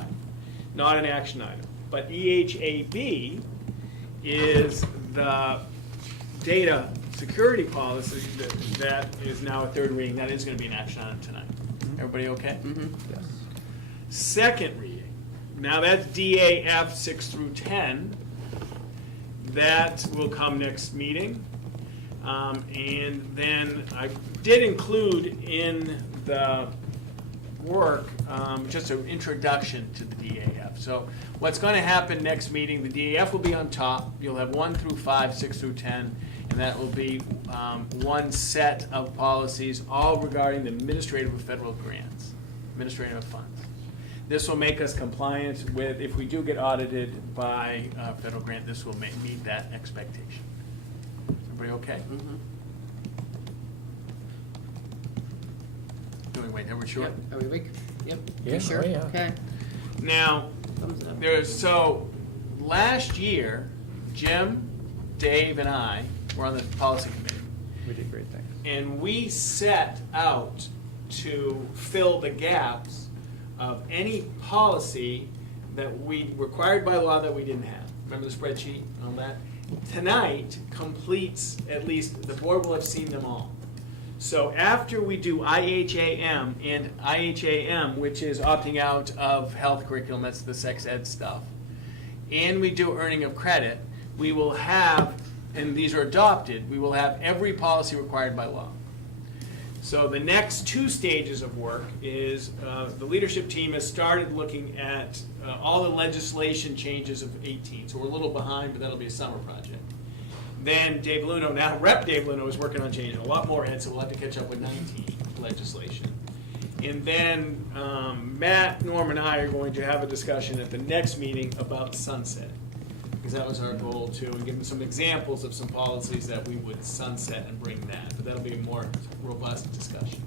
not an action item. But EHAB is the data security policy that is now a 3rd reading. That is going to be an action item tonight. Everybody okay? Mm-hmm. Yes. 2nd reading. Now that's DAF 6 through 10. That will come next meeting. And then I did include in the work just an introduction to the DAF. So what's going to happen next meeting, the DAF will be on top. You'll have 1 through 5, 6 through 10, and that will be one set of policies, all regarding the administrative of federal grants, administrative funds. This will make us compliant with, if we do get audited by federal grant, this will meet that expectation. Everybody okay? Mm-hmm. Doing wait, are we sure? Yep, are we awake? Yep. Yeah, You sure? oh, yeah. Okay. Now, Thumbs up. last year, Jim, Dave, and I were on the policy committee. We did great things. And we set out to fill the gaps of any policy that we required by law that we didn't have. Remember the spreadsheet on that? Tonight completes, at least the board will have seen them all. So after we do IHAM and IHAM, which is opting out of health curriculum, that's the sex ed stuff, and we do earning of credit, we will have, and these are adopted, we will have every policy required by law. So the next 2 stages of work is the leadership team has started looking at all the legislation changes of 18. So we're a little behind, but that'll be a summer project. Then Dave Luno, now Rep. Dave Luno, is working on changing a lot more, Ed, so we'll have to catch up with 19 legislation. And then Matt, Norm, and I are going to have a discussion at the next meeting about sunset, because that was our goal too, and give them some examples of some policies that we would sunset and bring that, but that'll be a more robust discussion.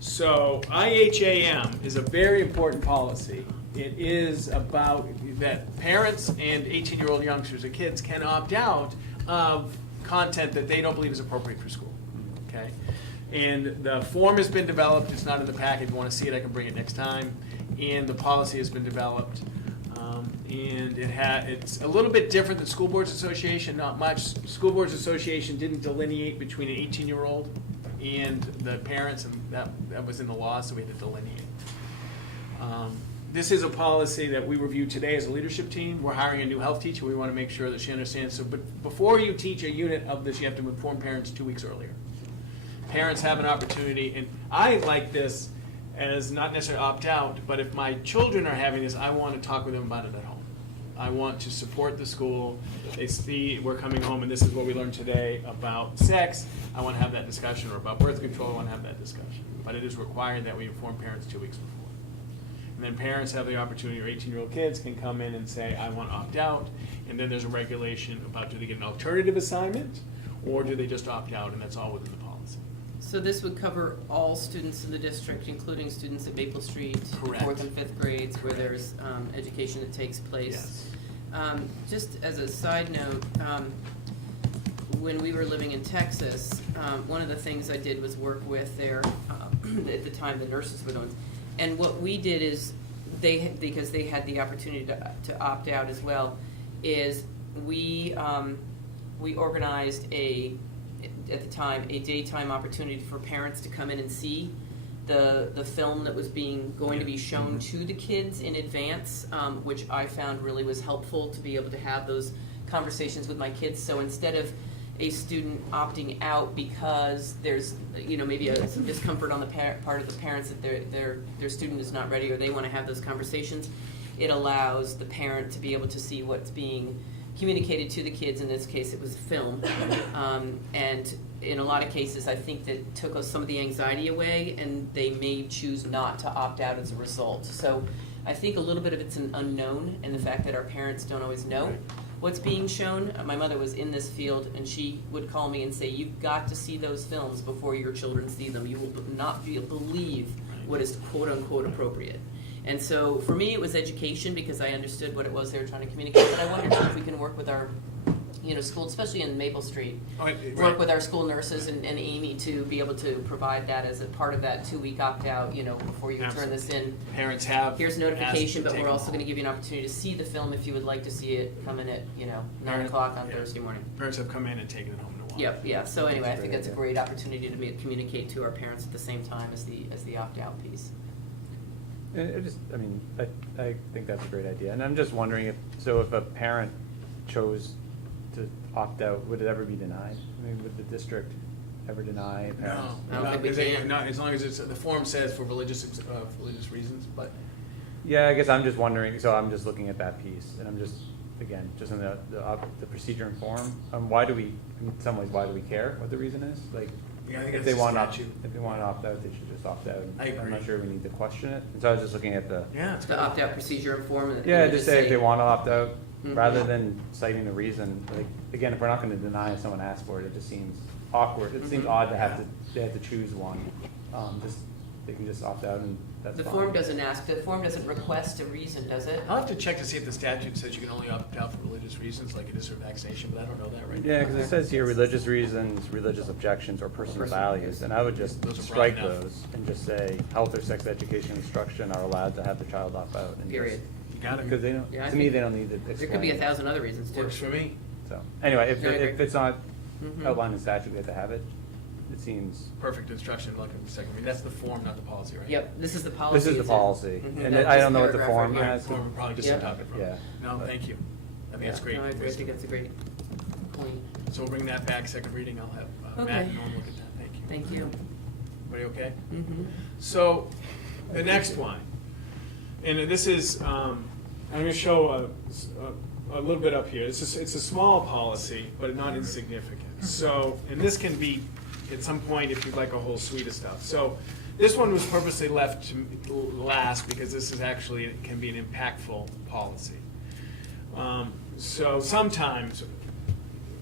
So IHAM is a very important policy. It is about that parents and 18-year-old youngsters or kids can opt out of content that they don't believe is appropriate for school, okay? And the form has been developed. It's not in the packet. If you want to see it, I can bring it next time. And the policy has been developed. And it's a little bit different than School Boards Association, not much. School Boards Association didn't delineate between an 18-year-old and the parents, and that was in the law, so we had to delineate. This is a policy that we reviewed today as a leadership team. We're hiring a new health teacher. We want to make sure that she understands. So, but before you teach a unit of this, you have to inform parents 2 weeks earlier. Parents have an opportunity, and I like this as not necessarily opt out, but if my children are having this, I want to talk with them about it at home. I want to support the school. They see we're coming home and this is what we learned today about sex. I want to have that discussion, or about birth control. I want to have that discussion. But it is required that we inform parents 2 weeks before. And then parents have the opportunity, or 18-year-old kids can come in and say, I want to opt out. And then there's a regulation about, do they get an alternative assignment, or do they just opt out, and that's all within the policy. So this would cover all students in the district, including students at Maple Street, Correct. 4th and 5th grades, where there's education that takes place. Yes. Just as a side note, when we were living in Texas, one of the things I did was work with their, at the time, the nurses were the ones. And what we did is, because they had the opportunity to opt out as well, is we organized at the time, a daytime opportunity for parents to come in and see the film that was going to be shown to the kids in advance, which I found really was helpful to be able to have those conversations with my kids. So instead of a student opting out because there's, maybe some discomfort on the part of the parents that their student is not ready, or they want to have those conversations, it allows the parent to be able to see what's being communicated to the kids. In this case, it was film. And in a lot of cases, I think that took us some of the anxiety away, and they may choose not to opt out as a result. So I think a little bit of it's an unknown, and the fact that our parents don't always know what's being shown. My mother was in this field, and she would call me and say, you've got to see those films before your children see them. You will not believe what is quote-unquote appropriate. And so for me, it was education, because I understood what it was they were trying to communicate. But I wondered if we can work with our school, especially in Maple Street, work with our school nurses and Amy to be able to provide that as a part of that 2-week opt-out, before you turn this in. Parents have. Here's notification, but take we're them also home. going to give you an opportunity to see the film if you would like to see it. Come in at 9 o'clock on Thursday morning. Parents have come in and taken it home to watch. Yep, yeah. So anyway, I think that's a great opportunity to communicate to our parents at the same time as the opt-out piece. I think that's a great idea, and I'm just wondering if a parent chose to opt out, would it ever be denied? I mean, would the district ever deny parents? I don't think we can. Not as long as the form says for religious reasons, but. Yeah, I guess I'm just wondering, so I'm just looking at that piece, and I'm just in the procedure and form, in some ways, why do we care what the reason is? Like, Yeah, I think if that's they want to statute. opt out, they should just opt out. I agree. I'm not sure we need to question it, and so I was just looking at the. Yeah, it's The good. opt-out procedure and form. And Yeah, just say if they want to opt out, Mhm. rather than citing a reason. Like, again, if we're not going to deny if someone asks for it, it just seems awkward. It seems odd to they have to choose one. They can just opt out, and that's The fine. form doesn't ask, the form doesn't request a reason, does it? I'll have to check to see if the statute says you can only opt out for religious reasons, like it is for vaccination, but I don't know that right now. Yeah, because it says here religious reasons, religious objections, or personal values, and I would just Those are broad strike enough. those and just say health or sex education instruction are allowed to have the child opt out. And Period. You got Because it. they don't. Yeah, I To me, think they don't need to There explain. could be 1,000 other reasons too. Works for me. So anyway, No, I agree. if it's not Mhm. outlined in statute, we have to have it. it seems. Perfect instruction, like in the second reading. That's the form, not the policy, right? Yep, this is the policy. This is the it's in- policy, Mhm, and that- I this don't know what the paragraph form right here. has. Form would probably just Yeah. adopt it from. Yeah. No, thank you. I think that's great. No, I think that's a great point. So we'll bring that back, second reading. I'll have Matt Okay. and Norm look at that. Thank you. Thank you. Everybody okay? Mm-hmm. So, the next one, and this is, I'm going to show a little bit up here. It's a small policy, but not insignificant. So, and this can be, at some point, if you'd like a whole suite of stuff. So, this one was purposely left to last because this is actually, it can be an impactful policy. So sometimes,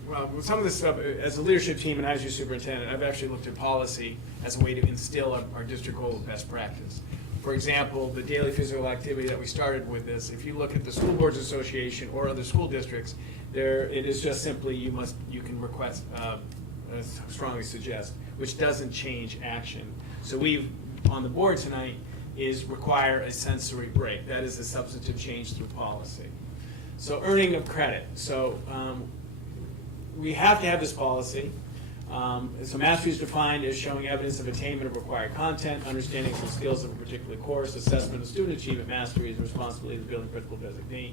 well, some of this stuff, as a leadership team and as your superintendent, I've actually looked at policy as a way to instill our district goal of best practice. For example, the daily physical activity that we started with this, if you look at the School Boards Association or other school districts, it is just simply you can request, strongly suggest, which doesn't change action. So we've, on the board tonight, is require a sensory break. That is a substantive change through policy. So earning of credit. So we have to have this policy. So mastery is defined as showing evidence of attainment of required content, understanding some skills of a particular course, assessment of student achievement. Mastery is the responsibility of the building principal designee.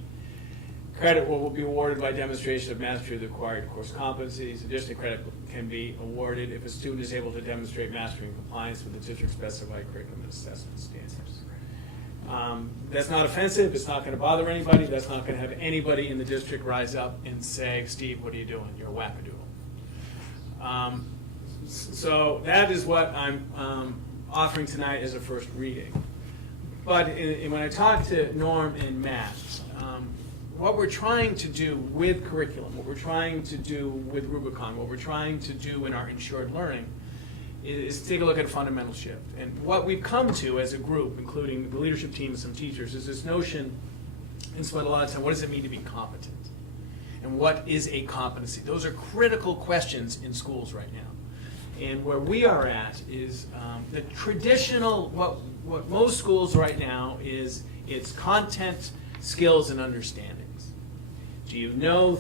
Credit will be awarded by demonstration of mastery of the required course competencies. Additionally, credit can be awarded if a student is able to demonstrate mastery and compliance with the district specified curriculum and assessment standards. That's not offensive, it's not going to bother anybody, that's not going to have anybody in the district rise up and say, Steve, what are you doing? You're a wackadoodle. So that is what I'm offering tonight as a first reading. But when I talk to Norm and Matt, what we're trying to do with curriculum, what we're trying to do with Rubicon, what we're trying to do in our insured learning is take a look at a fundamental shift. And what we've come to as a group, including the leadership team and some teachers, is this notion, and spent a lot of time, what does it mean to be competent? And what is a competency? Those are critical questions in schools right now. And where we are at is the traditional, what most schools right now is, it's content, skills, and understandings. Do you know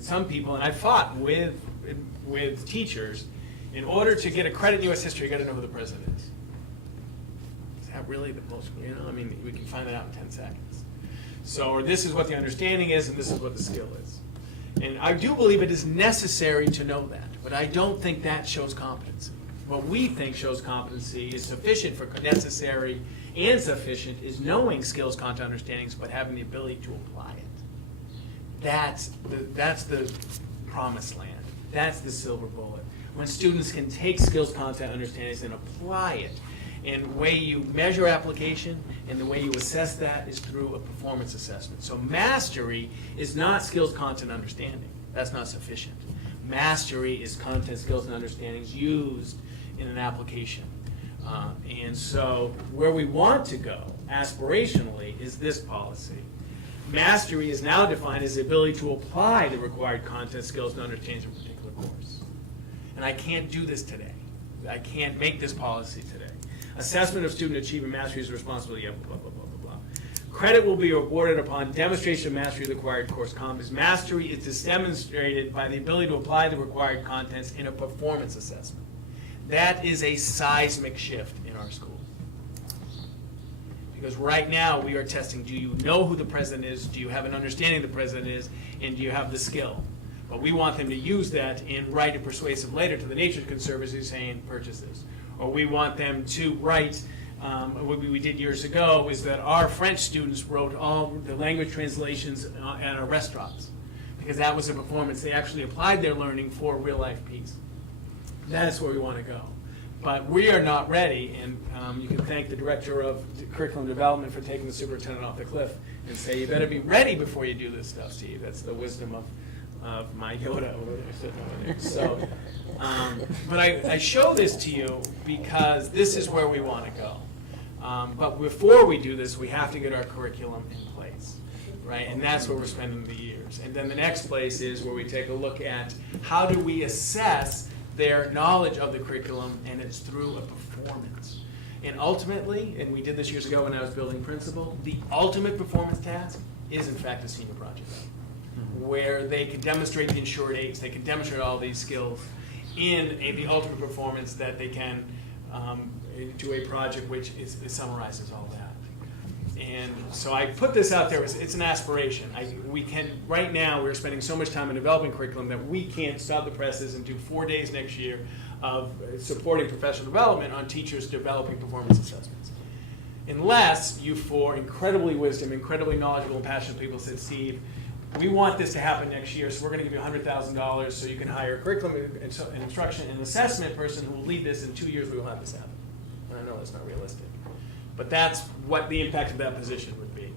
some people, and I've fought with teachers, in order to get a credit in U.S. history, you got to know who the president is. Is that really the most, I mean, we can find that out in 10 seconds. So, or this is what the understanding is, and this is what the skill is. And I do believe it is necessary to know that, but I don't think that shows competency. What we think shows competency is sufficient for necessary and sufficient is knowing skills, content, understandings, but having the ability to apply it. That's the promised land. That's the silver bullet. When students can take skills, content, understandings, and apply it. And the way you measure application and the way you assess that is through a performance assessment. So mastery is not skills, content, understanding. That's not sufficient. Mastery is content, skills, and understandings used in an application. And so where we want to go aspirationally is this policy. Mastery is now defined as the ability to apply the required content, skills, and understandings of a particular course. And I can't do this today. I can't make this policy today. Assessment of student achievement mastery is the responsibility of blah, blah, blah, blah, blah. Credit will be awarded upon demonstration of mastery of the required course competence. Mastery is demonstrated by the ability to apply the required contents in a performance assessment. That is a seismic shift in our schools. Because right now we are testing, do you know who the president is, do you have an understanding of the president is, and do you have the skill? But we want them to use that and write a persuasive letter to the Nature Conservancy saying, purchase this. Or we want them to write, what we did years ago is that our French students wrote all the language translations at our restaurants. Because that was a performance. They actually applied their learning for real life piece. That's where we want to go. But we are not ready, and you can thank the Director of Curriculum Development for taking the superintendent off the cliff and say, you better be ready before you do this stuff, Steve. That's the wisdom of my Yoda over there, sitting over there. So, but I show this to you because this is where we want to go. But before we do this, we have to get our curriculum in place, right? And that's where we're spending the years. And then the next place is where we take a look at how do we assess their knowledge of the curriculum, and it's through a performance. And ultimately, and we did this years ago when I was building principal, the ultimate performance task is in fact a senior project, where they can demonstrate the insured aids, they can demonstrate all these skills, the ultimate performance that they can do a project which summarizes all that. And so I put this out there, it's an aspiration. Right now, we're spending so much time in developing curriculum that we can't stop the presses and do 4 days next year of supporting professional development on teachers developing performance assessments. Unless you four incredibly incredibly knowledgeable and passionate people said, Steve, we want this to happen next year, so we're going to give you $100,000 so you can hire a curriculum and instruction and assessment person who will lead this. In 2 years, we will have this happen. And I know that's not realistic. But that's what the impact of that position would be.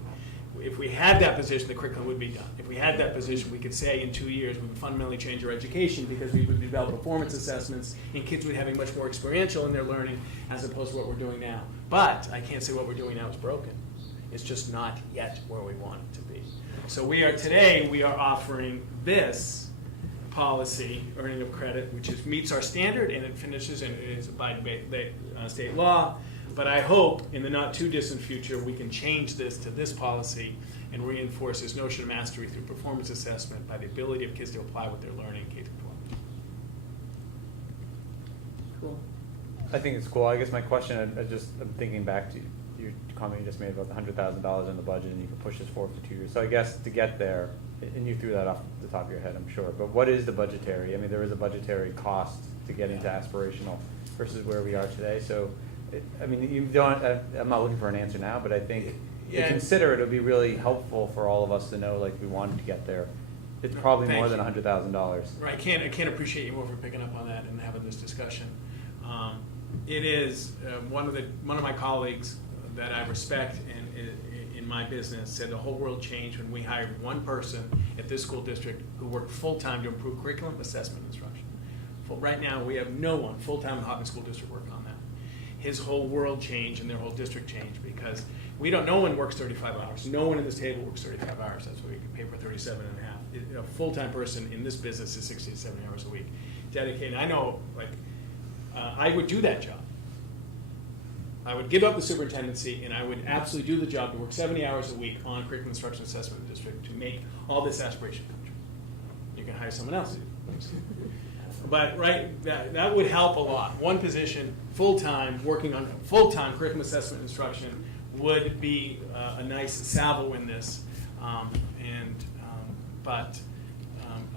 If we had that position, the curriculum would be done. If we had that position, we could say in 2 years we would fundamentally change our education because we would develop performance assessments and kids would be having much more experiential in their learning as opposed to what we're doing now. But I can't say what we're doing now is broken. It's just not yet where we want it to be. So we are offering this policy, earning of credit, which meets our standard and it finishes and is abided by state law. But I hope in the not too distant future we can change this to this policy and reinforce this notion of mastery through performance assessment by the ability of kids to apply what they're learning K-12. Cool. I think it's cool. I guess my question, I'm thinking back to your comment you just made about the $100,000 in the budget and you can push this forward for 2 years. So I guess to get there, and you threw that off the top of your head, I'm sure, but what is the budgetary? I mean, there is a budgetary cost to get into aspirational versus where we are today. So, I mean, you don't, I'm not looking for an answer now, but I think to consider it would be really helpful for all of us to know, like, we wanted to get there. It's probably more than $100,000. Right, I can't appreciate you more for picking up on that and having this discussion. It is one of my colleagues that I respect in my business said the whole world changed when we hired one person at this school district who worked full-time to improve curriculum, assessment, and instruction. Right now, we have no one full-time in the Hopkinton School District working on that. His whole world changed and their whole district changed because no one works 35 hours. No one in this table works 35 hours. That's why we can pay for 37 and a half. A full-time person in this business is 60 to 70 hours a week. Dedicated. I know, I would do that job. I would give up the superintendency and I would absolutely do the job to work 70 hours a week on curriculum instruction assessment in the district to make all this aspiration come true. You can hire someone else to do it. But that would help a lot. One position, full-time, working on full-time curriculum assessment instruction would be a nice salvo in this. But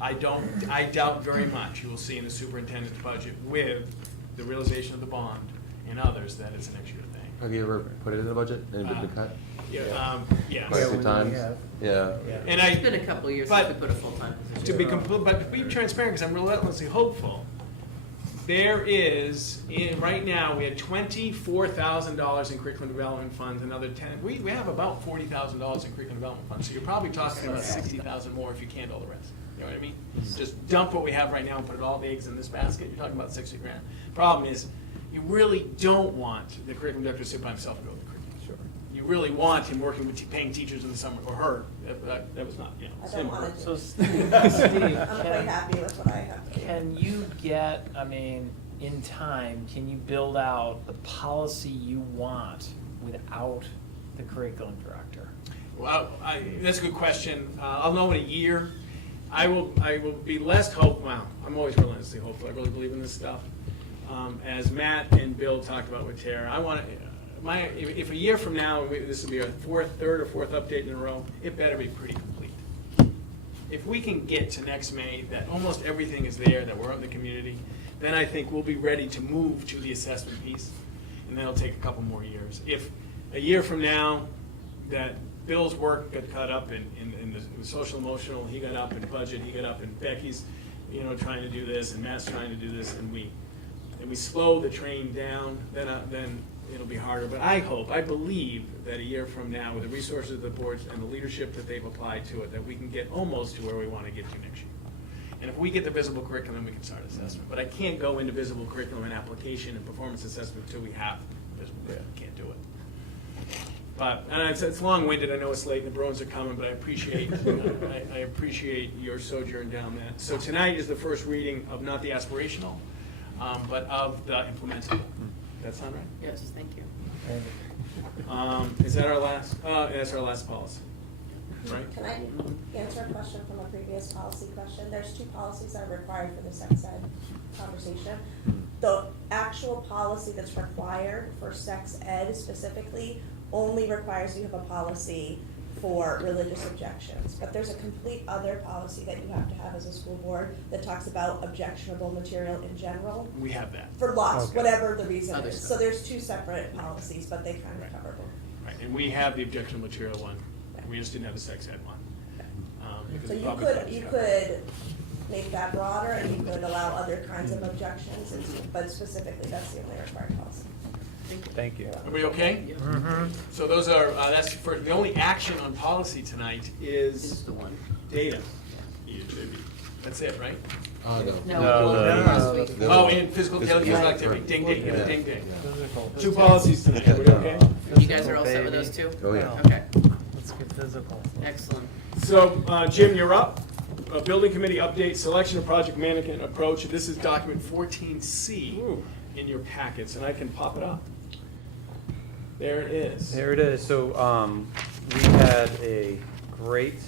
I doubt very much you will see in the superintendent's budget with the realization of the bond and others that it's an extra thing. Have you ever put it in the budget and been cut? Yeah. Quite a few times. Yeah. And It's been a couple of years since we put a full-time position. But to be transparent, because I'm relentlessly hopeful, there is, right now, we had $24,000 in curriculum development funds, another 10. We have about $40,000 in curriculum development funds, so you're probably talking about $60,000 more if you can't all the rest. You know what I mean? Just dump what we have right now and put all the eggs in this basket. You're talking about $60,000. Problem is, you really don't want the curriculum director to sit by himself and go with the curriculum. Sure. You really want him working with paying teachers in the summer, or her. That was not, I don't want to. So Steve, I'm quite happy with what I have to do. can you get, in time, can you build out the policy you want without the curriculum director? Well, that's a good question. I'll know in a year. I will be less hopeful. Well, I'm always relentlessly hopeful. I really believe in this stuff. As Matt and Bill talked about with Tara, I want to. If a year from now, this will be our third or fourth update in a row, it better be pretty complete. If we can get to next May that almost everything is there, that we're out in the community, then I think we'll be ready to move to the assessment piece, and that'll take a couple more years. If a year from now that Bill's work got caught up in the social emotional, he got up in budget, he got up in Becky's, trying to do this, and Matt's trying to do this, and we slow the train down, then it'll be harder. But I believe that a year from now, with the resources of the boards and the leadership that they've applied to it, that we can get almost to where we want to get to next year. And if we get the visible curriculum, we can start assessment. But I can't go into visible curriculum and application and performance assessment until we have visible curriculum. Can't do it. But it's long-winded. I know it's late and the Bruins are coming, but I appreciate I appreciate your sojourn down that. So tonight is the first reading of not the aspirational, but of the implementable. That sound right? Yes, thank you. Is that our last? That's our last policy. right? Can I answer a question from a previous policy question? There's two policies that are required for the sex ed conversation. The actual policy that's required for sex ed specifically only requires you have a policy for religious objections. But there's a complete other policy that you have to have as a school board that talks about objectionable material in general. We have that. For lots, Okay. whatever the reason Other is. stuff. So there's two separate policies, but they kind of cover both. Right, and we have the objectionable material one. We just didn't have the sex ed one. Because So the you public could, does you have could make that broader and you could allow other kinds of objections, but specifically, that's the only required policy. Thank you. Everybody okay? So those are, that's for, the only action on policy tonight This is is the one. data. That's it, right? No, No, last week. Oh, and physical daily physical activity, ding, ding, ding, ding. Two policies tonight, everybody okay? You guys are all set with those two? Oh, yeah. Okay, Let's get physical. excellent. So, Jim, you're up. Building committee update, selection of project management approach. This is document 14C in your packets, and I can pop it up. There it is. There it is. So we had a great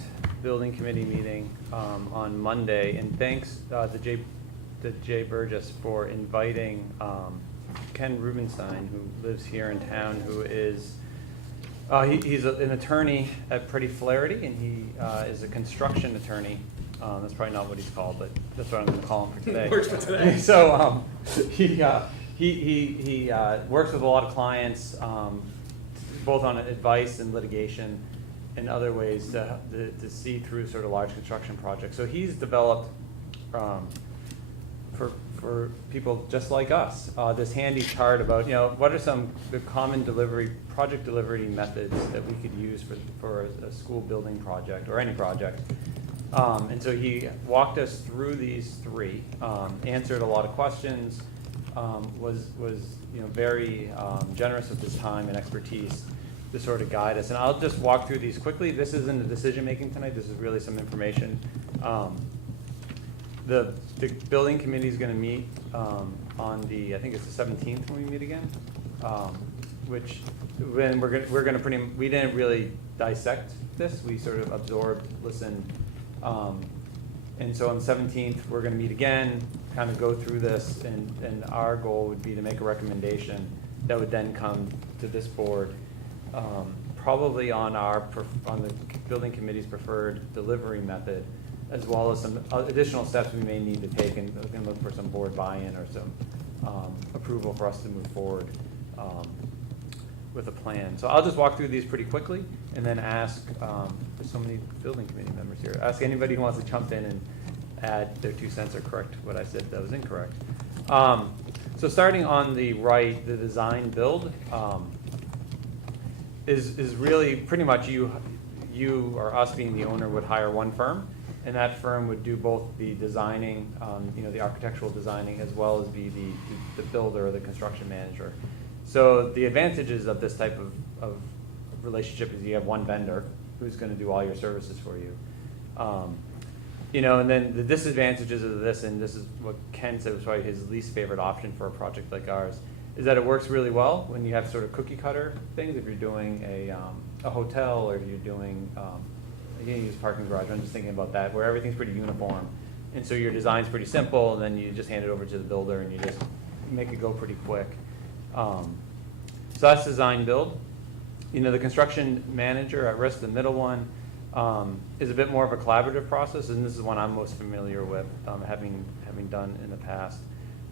building committee meeting on Monday, and thanks to Jay Burgess for inviting Ken Rubenstein, who lives here in town, who is he's an attorney at Pretty Flaherty, and he is a construction attorney. That's probably not what he's called, but that's what I'm going to call him for today. Works for today. So he works with a lot of clients, both on advice and litigation and other ways to see through sort of large construction projects. So he's developed for people just like us this handy chart about what are some the common project delivery methods that we could use for a school building project or any project. And so he walked us through these three, answered a lot of questions, was very generous with his time and expertise to sort of guide us. And I'll just walk through these quickly. This isn't a decision making tonight. This is really some information. The building committee is going to meet on I think it's the 17th when we meet again. Which when we're going to we didn't really dissect this. We sort of absorbed, listened. And so on the 17th, we're going to meet again, kind of go through this, and our goal would be to make a recommendation that would then come to this board, probably on the building committee's preferred delivery method, as well as some additional steps we may need to take, and we can look for some board buy-in or some approval for us to move forward with a plan. So I'll just walk through these pretty quickly and then ask, there's so many building committee members here, ask anybody who wants to jump in and add their 2 cents or correct what I said that was incorrect. So starting on the right, the design build is really pretty much you or us being the owner would hire one firm, and that firm would do both the designing, the architectural designing, as well as be the builder or the construction manager. So the advantages of this type of relationship is you have one vendor who's going to do all your services for you. And then the disadvantages of this, and this is what Ken said was probably his least favorite option for a project like ours, is that it works really well when you have sort of cookie cutter things. If you're doing a hotel, or if you're doing, you can use parking garage, I'm just thinking about that, where everything's pretty uniform. And so your design's pretty simple, and then you just hand it over to the builder and you just make it go pretty quick. So that's design build. The construction manager at risk, the middle one, is a bit more of a collaborative process, and this is one I'm most familiar with, having done in the past,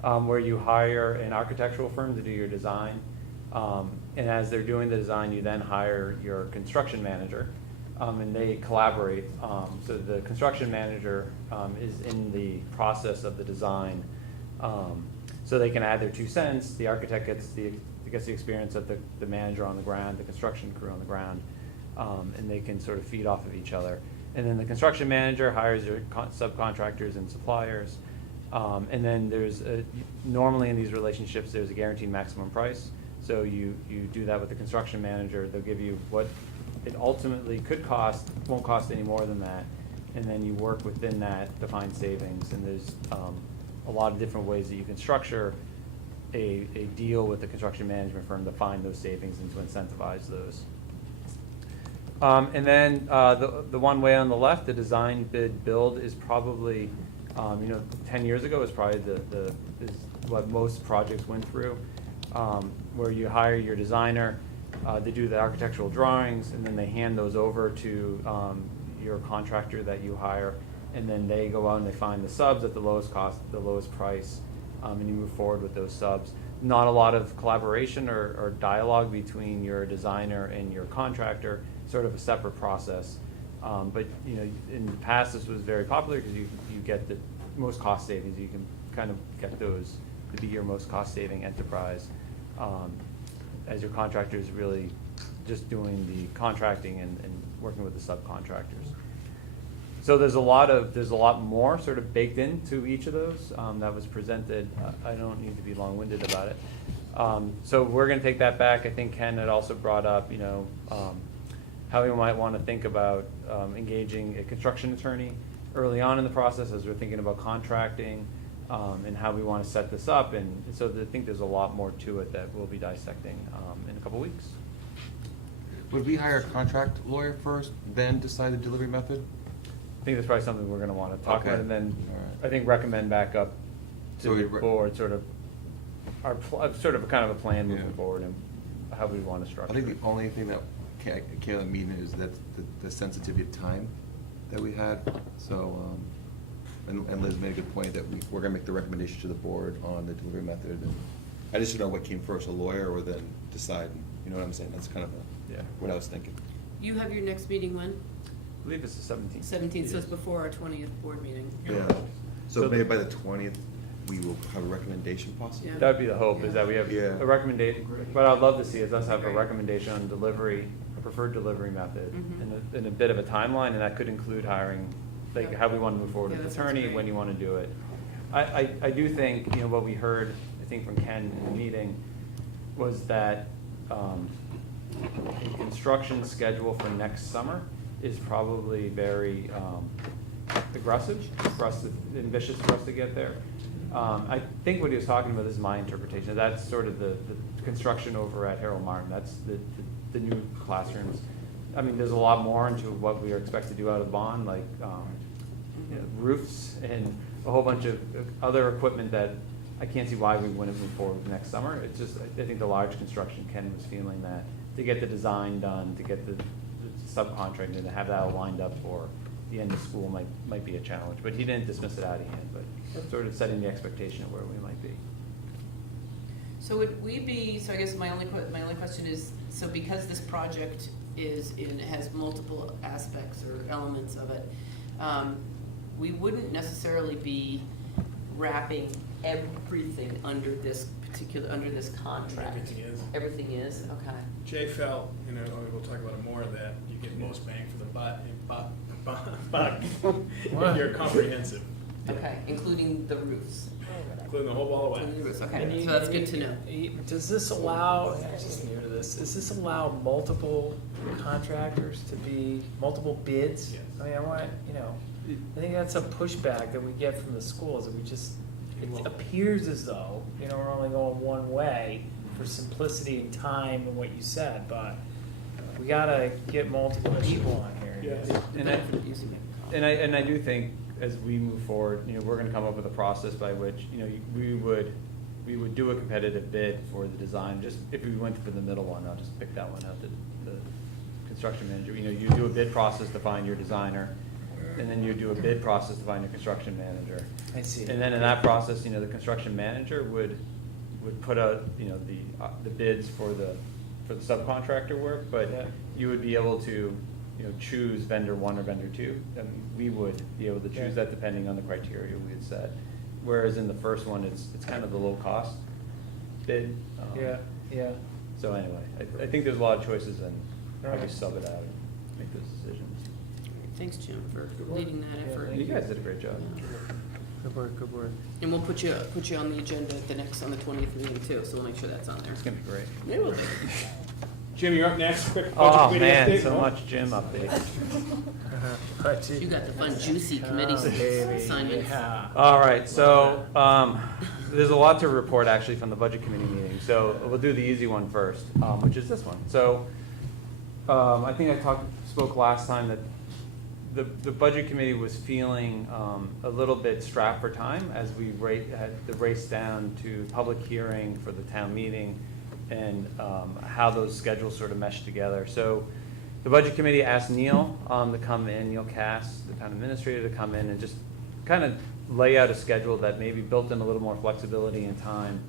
where you hire an architectural firm to do your design, and as they're doing the design, you then hire your construction manager, and they collaborate. So the construction manager is in the process of the design, so they can add their 2 cents. The architect gets the experience of the manager on the ground, the construction crew on the ground, and they can sort of feed off of each other. And then the construction manager hires your subcontractors and suppliers. And then there's normally in these relationships, there's a guaranteed maximum price. So you do that with the construction manager. They'll give you what it ultimately could cost, won't cost any more than that. And then you work within that to find savings. And there's a lot of different ways that you can structure a deal with the construction management firm to find those savings and to incentivize those. And then the one way on the left, the design bid build is probably, 10 years ago is probably is what most projects went through, where you hire your designer, they do the architectural drawings, and then they hand those over to your contractor that you hire, and then they go out and they find the subs at the lowest cost, the lowest price, and you move forward with those subs. Not a lot of collaboration or dialogue between your designer and your contractor, sort of a separate process. But in the past, this was very popular because you get the most cost savings. You can kind of get those to be your most cost saving enterprise, as your contractor is really just doing the contracting and working with the subcontractors. So there's a lot more sort of baked into each of those that was presented. I don't need to be long-winded about it. So we're going to take that back. I think Ken had also brought up, how we might want to think about engaging a construction attorney early on in the process as we're thinking about contracting, and how we want to set this up. And so I think there's a lot more to it that we'll be dissecting in a couple weeks. Would we hire a contract lawyer first, then decide the delivery method? I think that's probably something we're going to want to talk Okay. about, and then All right. I think recommend back up to So the we board sort of sort of a kind of a plan moving Yeah. forward and how we want to structure I think it. the only thing that came out of the meeting is that the sensitivity of time that we had. So, and Liz made a good point that we're gonna make the recommendation to the board on the delivery method. And I just don't know what came first, a lawyer or then decide, you know what I'm saying? That's kind of what I was thinking. You have your next meeting when? I believe it's the 17th. 17th, so it's before our 20th board meeting. Yeah. So So maybe by the 20th, we will have a recommendation possibly? Yeah. That would be the hope, is that we have Yeah. a recommendation. What I'd love to see is us have a recommendation on delivery, a preferred delivery method, Mhm. and a bit of a timeline, and that could include hiring, like Yeah. how we want to move forward Yeah, with that the sounds attorney, great. when you want to do it. I do think, what we heard, I think from Ken in the meeting, was that a construction schedule for next summer is probably very aggressive for us, ambitious for us to get there. I think what he was talking about, this is my interpretation, that's sort of the construction over at Harold Martin, that's the new classrooms. I mean, there's a lot more into what we are expected to do out of bond, like roofs and a whole bunch of other equipment that I can't see why we wouldn't move forward with next summer. It's just, I think the large construction, Ken was feeling that to get the design done, to get the subcontracting, to have that all lined up for the end of school might be a challenge. But he didn't dismiss it out of hand, but sort of setting the expectation of where we might be. So would we be, so I guess my only question is, so because this project has multiple aspects or elements of it, we wouldn't necessarily be wrapping everything under this contract? Everything is. Everything is, okay. Jay felt, we'll talk about it more, that you get most bang for the buck if you're comprehensive, Okay, including the roofs. including the whole ball of Including the wax. roofs, okay, so that's good to know. Does this allow, I'm just new to this, does this allow multiple contractors to be, multiple bids? Yes. I mean, I think that's a pushback that we get from the schools, that we just, it appears as though, we're only going one way for simplicity and time and what you said, but we gotta get multiple people on here. Yes. And I do think as we move forward, we're gonna come up with a process by which, we would do a competitive bid for the design. Just if we went for the middle one, I'll just pick that one out, the construction manager. You do a bid process to find your designer, and then you do a bid process to find a construction manager. I see. And then in that process, the construction manager would put out, the bids for the subcontractor work, but Yeah. you would be able to, choose vendor one or vendor two. And we would be able to choose that depending on the criteria we had set. Whereas in the first one, it's kind of the low cost bid. Yeah. So anyway, I think there's a lot of choices in how we Alright. sub it out and make those decisions. Thanks, Jim, for leading that effort. You guys did a great job. Good work. And we'll put you on the agenda at on the 20th meeting too, so we'll make sure that's on there. It's gonna be great. It will be. Jim, you're up next, quick budget Oh, committee man, update. so much Jim update. You got the fun, juicy committee assignments. All right, so there's a lot to report actually from the budget committee meeting. So we'll do the easy one first, which is this one. So I think I spoke last time that the budget committee was feeling a little bit strapped for time as we had the race down to public hearing for the town meeting and how those schedules sort of mesh together. So the budget committee asked Neil to come in, Neil Cass, the town administrator, to come in and just kind of lay out a schedule that maybe built in a little more flexibility in time.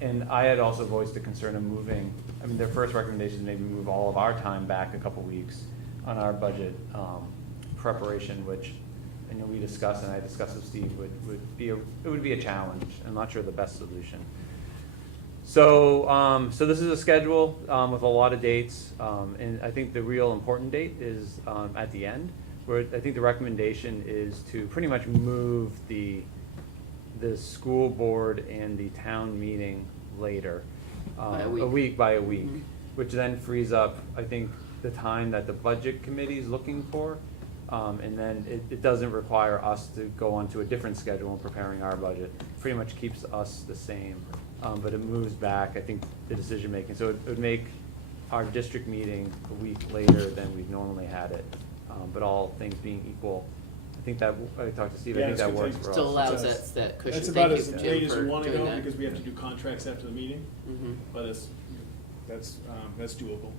And I had also voiced the concern of moving, I mean, their first recommendation is maybe move all of our time back a couple weeks on our budget preparation, which we discussed, and I discussed with Steve, would be a challenge. I'm not sure the best solution. So so this is a schedule with a lot of dates, and I think the real important date is at the end, where I think the recommendation is to pretty much move the school board and the town meeting later, By a week. which then frees up, I think, the time that the budget committee is looking for, and then it doesn't require us to go onto a different schedule in preparing our budget. Pretty much keeps us the same, but it moves back, I think, the decision making. So it would make our district meeting a week later than we've normally had it, but all things being equal, I think that, I talked to Steve, I Yeah, think it's that gonna works take- for us. Still allows that cushion. That's about Thank as you, late Jim, as for we want to doing go that. because we have to do contracts after the meeting, Mhm. but that's doable.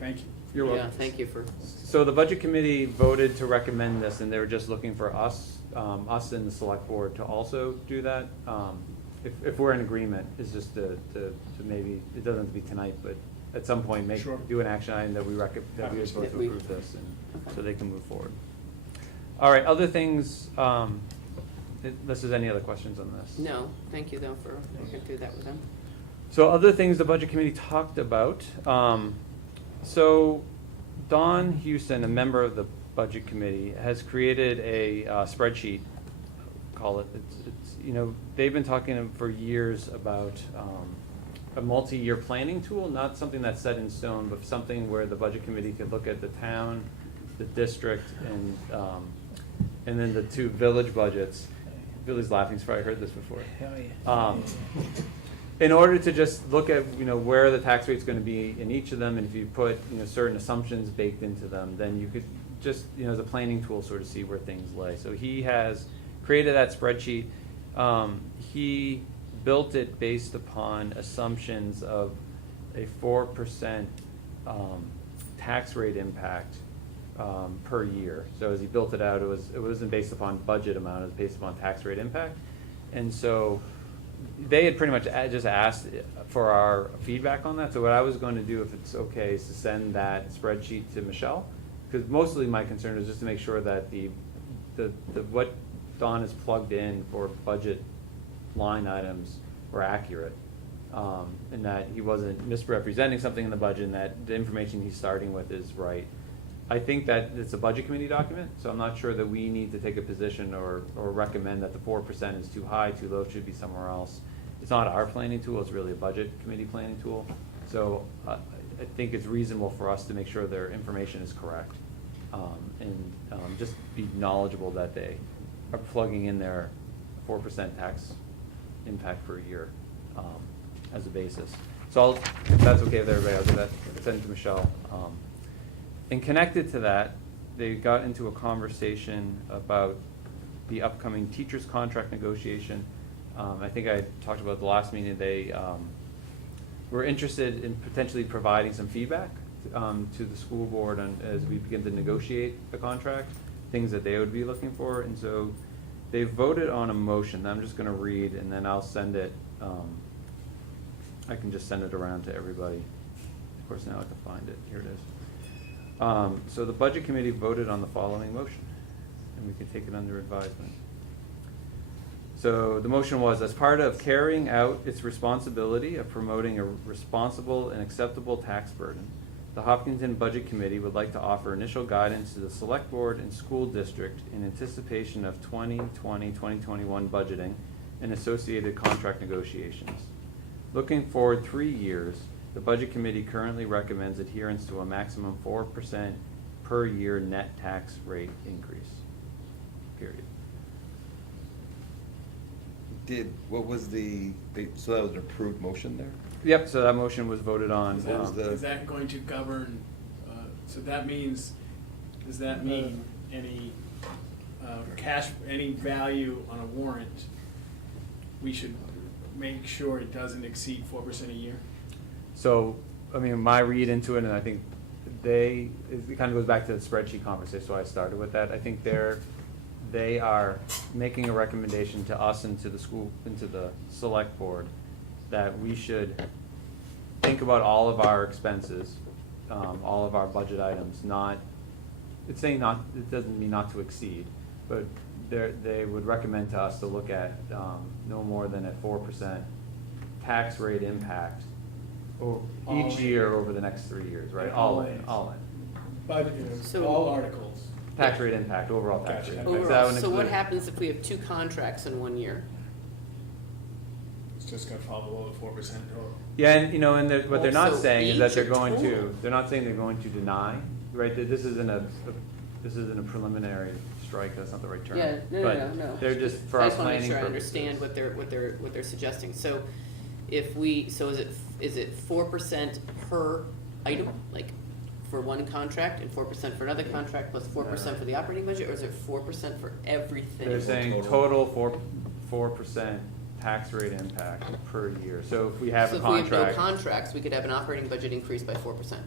Thank you. You're welcome. Yeah, thank you for, So the budget committee voted to recommend this, and they were just looking for us and the select board to also do that. If we're in agreement, is just to maybe, it doesn't have to be tonight, but at some point Sure. do an action item that we that we are supposed That to we- approve this, and Okay. so they can move forward. All right, other things, unless there's any other questions on this? no, thank you though for working through that with them. So other things the budget committee talked about. So Don Houston, a member of the budget committee, has created a spreadsheet. Call it. It's they've been talking for years about a multi-year planning tool, not something that's set in stone, but something where the budget committee could look at the town, the district, and then the two village budgets. Billy's laughing, he's probably heard this before. In order to just look at, where the tax rate's gonna be in each of them, and if you put, certain assumptions baked into them, then you could just, as a planning tool, sort of see where things lay. So he has created that spreadsheet. He built it based upon assumptions of a 4% tax rate impact per year. So as he built it out, it wasn't based upon budget amount, it was based upon tax rate impact. And so they had pretty much just asked for our feedback on that. So what I was going to do, if it's okay, is to send that spreadsheet to Michelle, because mostly my concern is just to make sure that the what Don has plugged in for budget line items were accurate, and that he wasn't misrepresenting something in the budget, and that the information he's starting with is right. I think that it's a budget committee document, so I'm not sure that we need to take a position or recommend that the 4% is too high, too low, should be somewhere else. It's not our planning tool, it's really a budget committee planning tool. So I think it's reasonable for us to make sure their information is correct, and just be knowledgeable that they are plugging in their 4% tax impact per year as a basis. So if that's okay with everybody, I'll do that, send it to Michelle. And connected to that, they got into a conversation about the upcoming teachers' contract negotiation. I think I talked about the last meeting. They were interested in potentially providing some feedback to the school board as we begin to negotiate the contract, things that they would be looking for. And so they voted on a motion that I'm just going to read, and then I'll send it. I can just send it around to everybody. Of course, now I have to find it. Here it is. So the budget committee voted on the following motion, and we can take it under advisement. So the motion was, as part of carrying out its responsibility of promoting a responsible and acceptable tax burden, the Hopkinton Budget Committee would like to offer initial guidance to the Select Board and School District in anticipation of 2020-2021 budgeting and associated contract negotiations. Looking forward 3 years, the Budget Committee currently recommends adherence to a maximum 4% per year net tax rate increase, period. What was so that was an approved motion there? Yep, so that motion was voted on. Is that going to govern, so that means, does that mean any any value on a warrant, we should make sure it doesn't exceed 4% a year? So, I mean, my read into it, and I think it kind of goes back to the spreadsheet conversation, so I started with that. I think they are making a recommendation to us and to the school, and to the select board, that we should think about all of our expenses, all of our budget items, it doesn't mean not to exceed, but they would recommend to us to look at no more than a 4% tax rate impact each year over the next 3 years, right? All in. But, So- all articles. Tax rate impact, overall tax Gotcha. rate impact. That Overall, would so what include- happens if we have 2 contracts in 1 year? It's just gonna fall below the 4% total. Yeah, and what they're not So saying is that each they're or going to, total? they're not saying they're going to deny, right? That this isn't a preliminary strike, that's not the right term. Yeah, no. But they're just, for I our just wanna make planning sure I purposes. understand what they're suggesting. So is it 4% per item, like for one contract and 4% for another contract plus 4% for the operating budget, or is it 4% for everything? They're saying total 4% tax rate impact per year. So if we have a So if we have no contract, contracts, we could have an operating budget increase by 4%.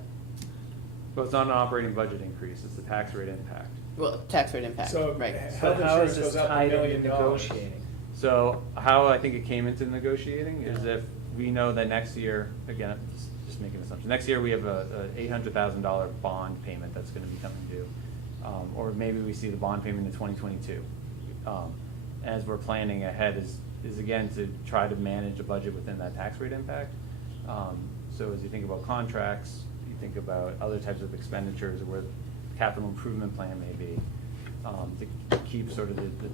well, it's not an operating budget increase, it's the tax rate impact. Well, tax rate impact, So, right. health But how insurance is this goes up tied $1 into million. negotiating? So how I think it came into negotiating is if we know that next year, again, just making an assumption, next year we have a $800,000 bond payment that's gonna be coming due. Or maybe we see the bond payment in 2022. As we're planning ahead is again to try to manage a budget within that tax rate impact. So as you think about contracts, you think about other types of expenditures where capital improvement plan may be, to keep sort of the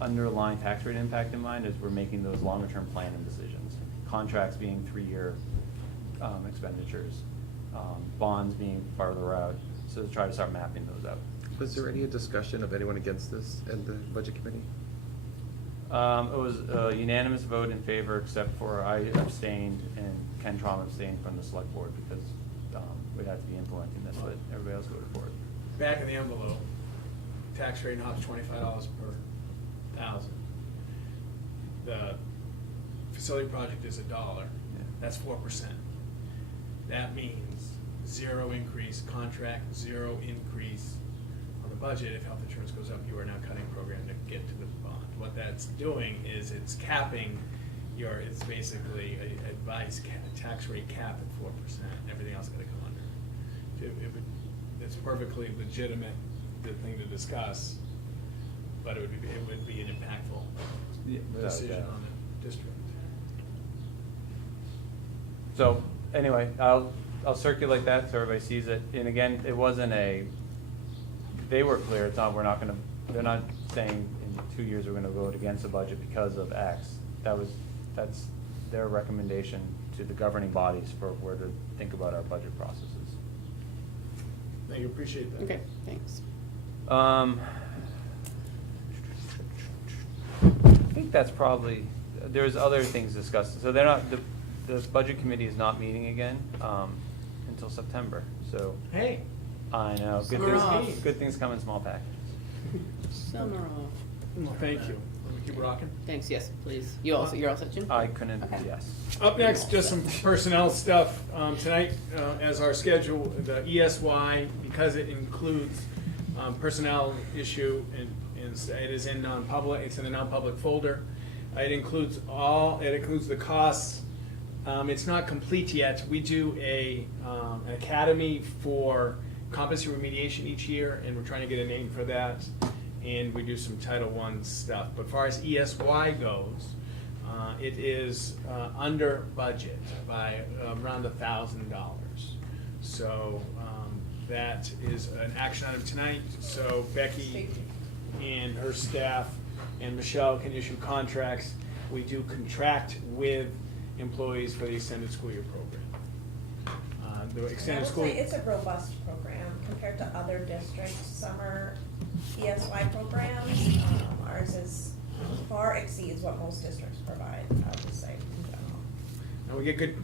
underlying tax rate impact in mind as we're making those longer term planning decisions. Contracts being 3-year expenditures, bonds being farther out, so to try to start mapping those out. Was there any discussion of anyone against this in the budget committee? It was a unanimous vote in favor, except for I abstained and Ken Traum abstained from the select board because we'd have to be implementing this, but everybody else voted for it. Back in the envelope, tax rate hops $25 per 1,000. The facility project is $1. That's 4%. That means 0 increase, contract, 0 increase on the budget. If health insurance goes up, you are now cutting program to get to the bond. What that's doing is it's capping it's basically a advice tax rate cap at 4%. Everything else got to come under. It's perfectly legitimate thing to discuss, but it would be an impactful decision on the district. So anyway, I'll circulate that so everybody sees it. And again, it wasn't they were clear. It's not, they're not saying in 2 years we're gonna vote against the budget because of X. That's their recommendation to the governing bodies for where to think about our budget processes. Thank you, appreciate that. Okay, thanks. I think that's probably, there's other things discussed. So they're not, the budget committee is not meeting again until September, so. Hey. I know, Summer off. good things come in small packages. Summer off. Well, thank you. Let me keep rocking. Thanks, yes, please. You're all set, Jim? I couldn't, Okay. yes. Up next, just some personnel stuff. Tonight, as our schedule, the ESY, because it includes personnel issue, and it is in non-public, it's in the non-public folder. It includes the costs. It's not complete yet. We do an academy for competency remediation each year, and we're trying to get a name for that. And we do some Title I stuff. But as far as ESY goes, it is under budget by around $1,000. So that is an action item tonight. So Becky and her staff and Michelle can issue contracts. We do contract with employees for the extended school year program. The I extended would school. say it's a robust program compared to other districts' summer ESY programs. Ours is far exceeds what most districts provide, I would say, in general. And we get good,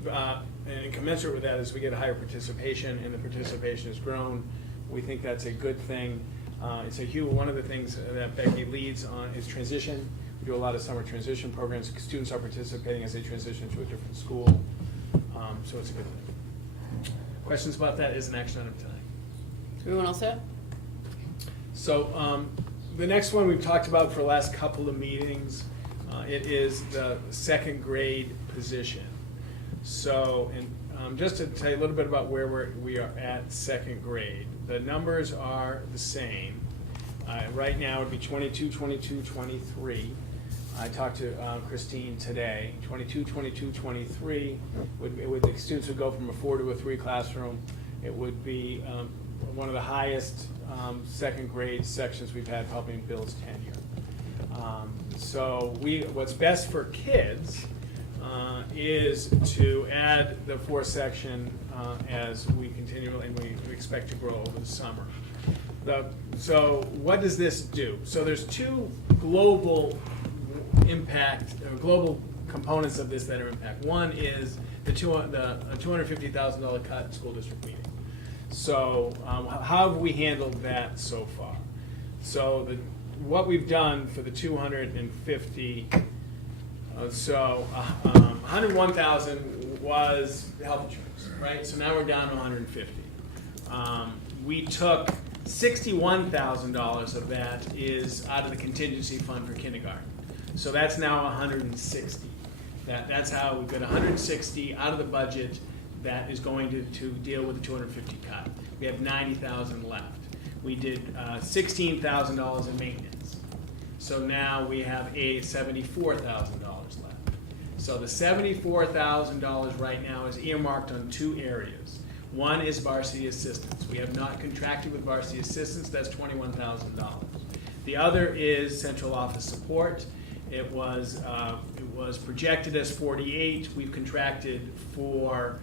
and commensurate with that is we get a higher participation, and the participation has grown. We think that's a good thing. One of the things that Becky leads on is transition. We do a lot of summer transition programs. Students are participating as they transition to a different school. So it's a good thing. Questions about that is an action item tonight. Everyone else set? So the next one we've talked about for the last couple of meetings. It is the second grade position. So, and just to tell you a little bit about where we are at second grade, the numbers are the same. Right now it would be 22, 22, 23. I talked to Christine today. 22, 22, 23, the students would go from a 4 to a 3 classroom. It would be one of the highest second grade sections we've had probably in Bill's tenure. So what's best for kids is to add the 4th section as we continue, and we expect to grow over the summer. So what does this do? So there's 2 global global components of this that are impact. One is the $250,000 cut in school district meeting. So how have we handled that so far? So what we've done for the 250, 101,000 was health insurance, right? So now we're down to 150. We took $61,000 of that is out of the contingency fund for kindergarten. So that's now 160. That's how we've got 160 out of the budget that is going to deal with the 250 cut. We have 90,000 left. We did $16,000 in maintenance. So now we have $74,000 left. So the $74,000 right now is earmarked on 2 areas. One is varsity assistance. We have not contracted with varsity assistance. That's $21,000. The other is central office support. It was projected as 48. We've contracted for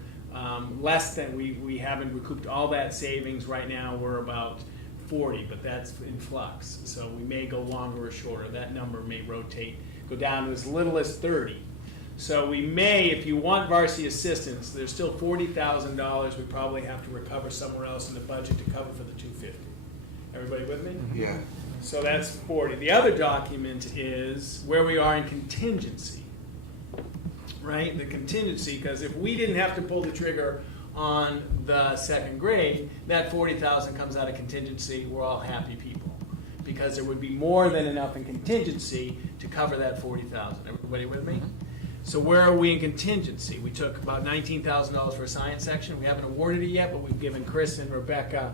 less than, we haven't recouped all that savings. Right now we're about 40, but that's in flux. So we may go longer or shorter. That number may rotate, go down to as little as 30. So we may, if you want varsity assistance, there's still $40,000 we probably have to recover somewhere else in the budget to cover for the 250. Everybody with me? Yeah. So that's 40. The other document is where we are in contingency, right? The contingency, because if we didn't have to pull the trigger on the second grade, that 40,000 comes out of contingency. We're all happy people, because there would be more than enough in contingency to cover that 40,000. Everybody with me? So where are we in contingency? We took about $19,000 for a science section. We haven't awarded it yet, but we've given Chris and Rebecca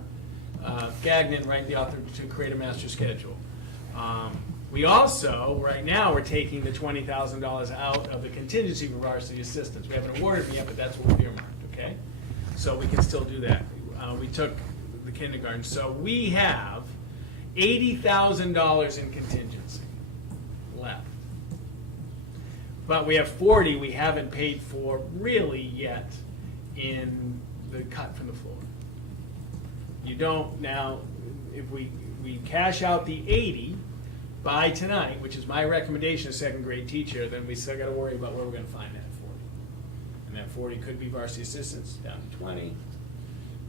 Gagnon, right, the author, to create a master schedule. We also, right now, we're taking the $20,000 out of the contingency for varsity assistance. We haven't awarded it yet, but that's what we've earmarked, okay? So we can still do that. We took the kindergarten. So we have $80,000 in contingency left. But we have 40 we haven't paid for really yet in the cut from the floor. You don't now, if we cash out the 80 by tonight, which is my recommendation as second grade teacher, then we still got to worry about where we're going to find that 40. And that 40 could be varsity assistance down to 20,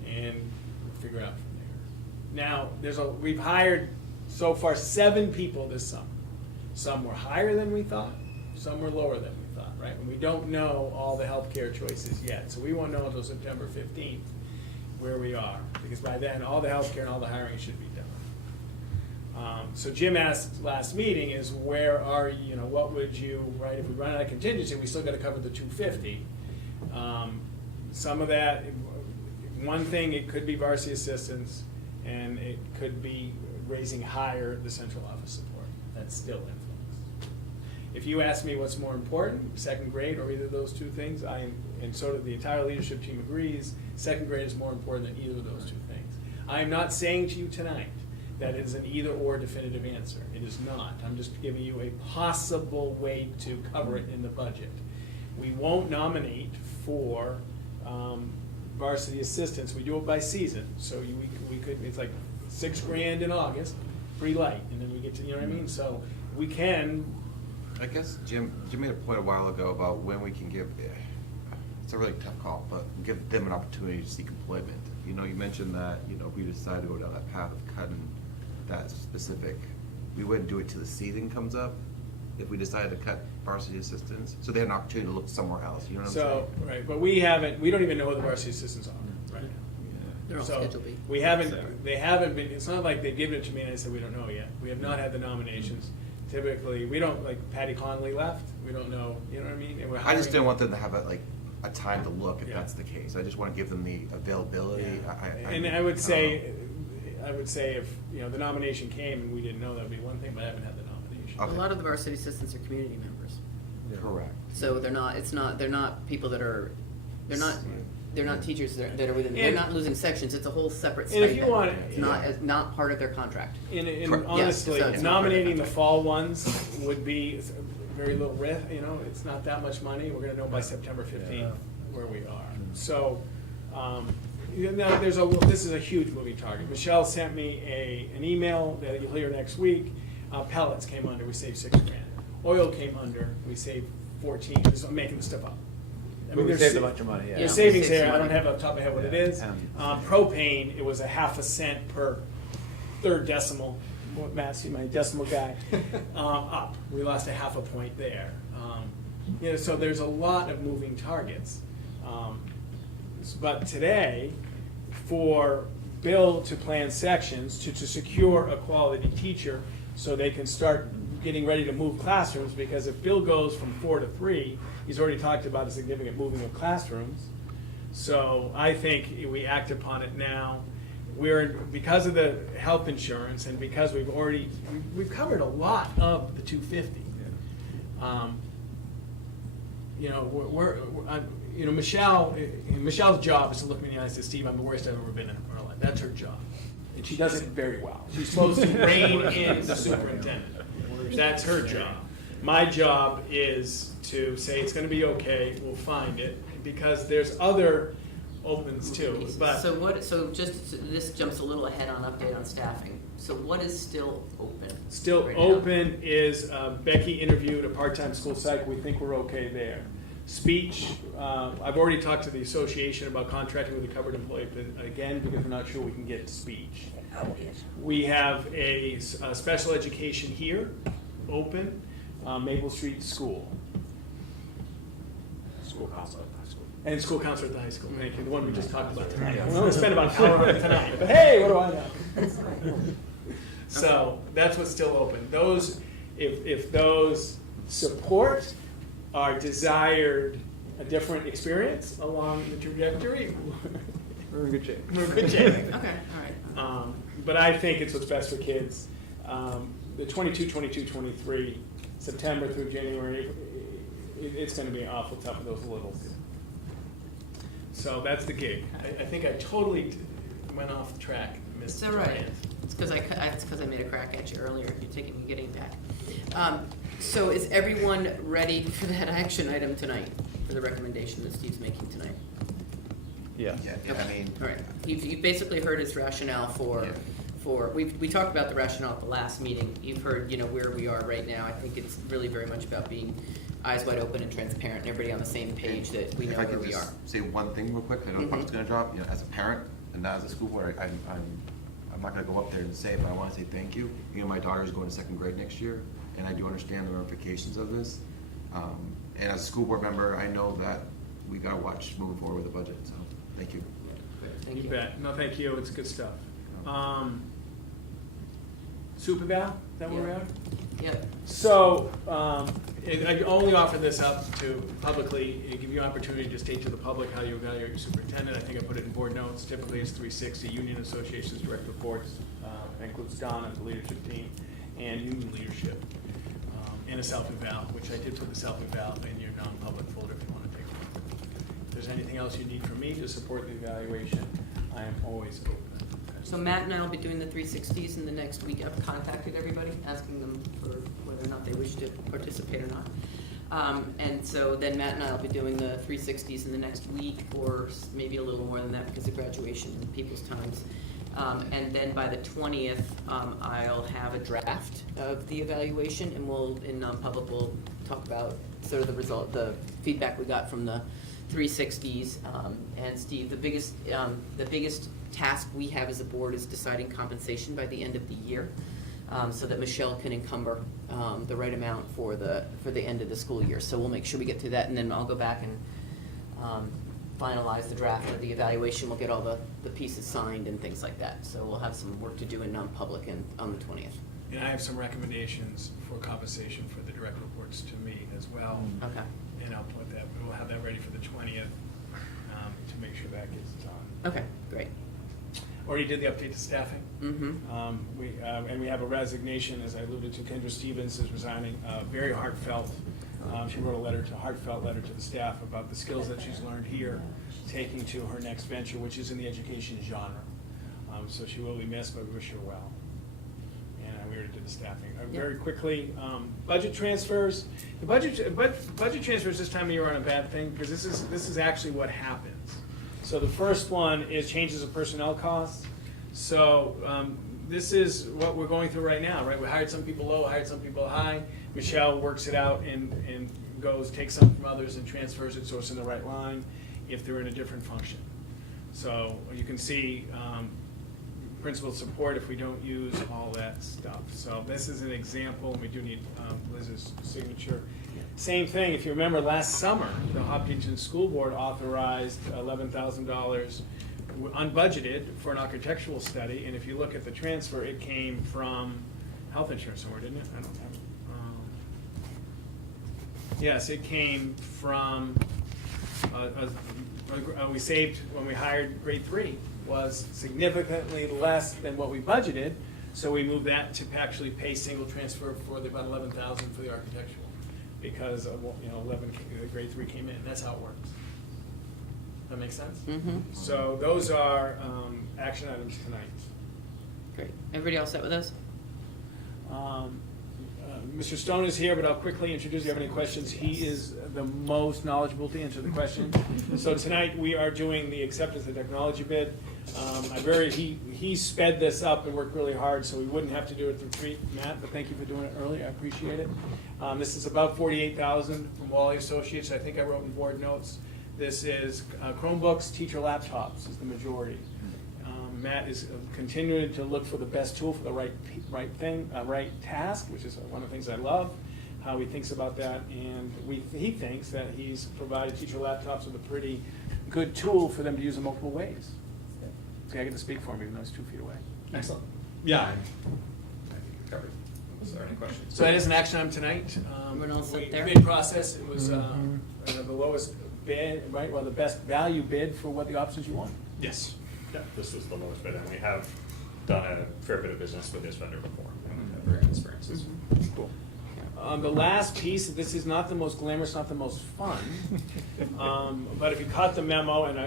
and we'll figure out from there. Now, we've hired so far 7 people this summer. Some were higher than we thought, some were lower than we thought, right? And we don't know all the healthcare choices yet, so we won't know until September 15th where we are, because by then all the healthcare and all the hiring should be done. So Jim asked last meeting is where are you, what would you, right, if we run out of contingency, we still got to cover the 250. Some of that, one thing, it could be varsity assistance, and it could be raising higher the central office support. That's still influence. If you ask me what's more important, second grade or either of those 2 things, and so the entire leadership team agrees, second grade is more important than either of those 2 things. I am not saying to you tonight that it is an either or definitive answer. It is not. I'm just giving you a possible way to cover it in the budget. We won't nominate for varsity assistance. We do it by season. So we could, it's like $6,000 in August, pretty light, and then we get to, you know what I mean? So we can I guess Jim made a point a while ago about when we can give, it's a really tough call, but give them an opportunity to seek employment. You know, you mentioned that, you know, if we decide to go down that path of cutting that specific, we wouldn't do it till the season comes up. If we decided to cut varsity assistants, so they had an opportunity to look somewhere else, you know what I'm saying? So, right, but we don't even know who the varsity assistants are right now. They're on So, Schedule B. they haven't been, it's not like they've given it to me and I said, we don't know yet. We have not had the nominations. Typically, we don't, like Patty Conley left, we don't know, you know what I mean? And we're I just hiring- didn't want them to have a time to look if Yeah. that's the case. I just want to give them the availability. Yeah. And I would say if, you know, the nomination came and we didn't know, that'd be one thing, but I haven't had the nomination. Okay. A lot of the varsity assistants are community members. Correct. So they're not people that are, they're not teachers that are within, they're And- not losing sections, it's a whole separate And if stipend. you want- It's not part of their contract. And Correct. honestly, Yes, so it's not nominating the fall ones would be very little risk, you know, it's not that much money. We're gonna know by September 15th where we are. So, you know, this is a huge moving target. Michelle sent me an email that you'll hear next week. Pellets came under, we saved $6,000. Oil came under, we saved 14. I'm making this stuff up. I mean, We there's saved a sa- bunch of money, yeah. There's savings Saved there, some I don't money. have off the top of my head what it is. 10. Propane, it was a half a cent per third decimal. Matt's my decimal guy. Up, we lost a half a point there. You know, so there's a lot of moving targets. But today, for Bill to plan sections, to secure a quality teacher so they can start getting ready to move classrooms, because if Bill goes from 4 to 3, he's already talked about a significant moving of classrooms. So I think we act upon it now. Because of the health insurance and because we've covered a lot of the 250. You know, Michelle's job is to look me in the eyes and say, Steve, I'm the worst I've ever been in my life. That's her job. And she does it very well. She's supposed to rein in the superintendent. That's her job. My job is to say it's gonna be okay, we'll find it, because there's other opens too, but. This jumps a little ahead on update on staffing. So what is still open? Still right now? open is Becky interviewed a part-time school psych, we think we're okay there. Speech, I've already talked to the association about contracting with a covered employee, but again, because we're not sure we can get speech. We have a special education here, open, Maple Street School. School counselor at the high school. And school counselor at the high school, thank you, the one we just talked about tonight. We only spent about an hour on it tonight, but hey, what do I know? So, that's what's still open. Those, if those support our desired, a different experience along the trajectory, We're in good shape. we're in good shape. Okay, all right. But I think it's what's best for kids. The 22-23, September through January, it's gonna be awful tough for those littles. So that's the gig. I think I totally went off track, Is Mr. that right? Durant. It's because I made a crack at you earlier, you're getting back. So is everyone ready for that action item tonight, for the recommendation that Steve's making tonight? Yeah. Yeah, I mean, All right, you've basically heard his rationale we talked about the rationale at the last meeting. You've heard, you know, where we are right now. I think it's really very much about being eyes wide open and transparent, and everybody on the same page that we know if I where could we are. just say one thing real quick, I know the puck's gonna drop, you know, as a parent and not as a school board, I'm not gonna go up there and say it, but I wanna say thank you. You know, my daughter's going to 2nd grade next year, and I do understand the ramifications of this. And as a school board member, I know that we gotta watch moving forward with the budget, so, thank you. Thank You you. bet. No, thank you. It's good stuff. Super Val, is that where we're at? Yep. So, I only offer this up to publicly, give you an opportunity to state to the public how you evaluate your superintendent. I think I put it in board notes. Typically, it's 360, union associations, direct reports, that includes Don and the leadership team, and union leadership, and a self-eval, which I did put the self-eval in your non-public folder if you want to take it. If there's anything else you need from me to support the evaluation, I am always open. So Matt and I will be doing the 360s in the next week. I've contacted everybody, asking them for whether or not they wish to participate or not. And so then Matt and I will be doing the 360s in the next week, or maybe a little more than that because of graduation and people's times. And then by the 20th, I'll have a draft of the evaluation, and we'll, in non-public, we'll talk about sort of the result, the feedback we got from the 360s. And Steve, the biggest task we have as a board is deciding compensation by the end of the year, so that Michelle can encumber the right amount for the end of the school year. So we'll make sure we get through that, and then I'll go back and finalize the draft of the evaluation. We'll get all the pieces signed and things like that. So we'll have some work to do in non-public and on the 20th. And I have some recommendations for compensation for the direct reports to me as well. Okay. And I'll put that, we'll have that ready for the 20th to make sure that gets done. Okay, great. Already did the update to staffing. Mm-hmm. And we have a resignation, as I alluded to. Kendra Stevens is resigning, very heartfelt. She wrote a heartfelt letter to the staff about the skills that she's learned here, taking to her next venture, which is in the education genre. So she will be missed, but we wish her well. And we already did the staffing. Very quickly, budget transfers. The budget transfers this time of year aren't a bad thing, because this is actually what happens. So the first one is changes of personnel costs. So this is what we're going through right now, right? We hired some people low, hired some people high. Michelle works it out and takes some from others and transfers it so it's in the right line if they're in a different function. So you can see principal support if we don't use all that stuff. So this is an example, and we do need Liz's signature. Same thing, if you remember last summer, the Hopkinton School Board authorized $11,000 unbudgeted for an architectural study, and if you look at the transfer, it came from health insurance somewhere, didn't it? I don't have it. Yes, it came from, we saved, when we hired grade 3, was significantly less than what we budgeted, so we moved that to actually pay single transfer for the about $11,000 for the architectural, because of, 11 grade 3 came in. That's how it works. That makes sense? Mm-hmm. So those are action items tonight. Great. Everybody all set with those? Mr. Stone is here, but I'll quickly introduce. If you have any questions, he is the most knowledgeable to answer the question. So tonight we are doing the acceptance of technology bid. He sped this up and worked really hard, so we wouldn't have to do it for free, Matt. But thank you for doing it early. I appreciate it. This is about $48,000 from Wally Associates. I think I wrote in board notes. This is Chromebooks, teacher laptops is the majority. Matt is continuing to look for the best tool for the right task, which is one of the things I love, how he thinks about that. And he thinks that he's provided teacher laptops with a pretty good tool for them to use in multiple ways. So I get to speak for him, even though he's 2 feet away. Excellent. Yeah, I think you covered. Was there any questions? So that is an action item tonight. Everyone all set there? Bid process, it was the lowest bid, right, well, the best value bid for what the options you want. Yes. Yeah, this was the lowest bid, and we have done a fair bit of business with this vendor before, and we've had very good experiences. Cool. The last piece, this is not the most glamorous, not the most fun, but if you caught the memo, and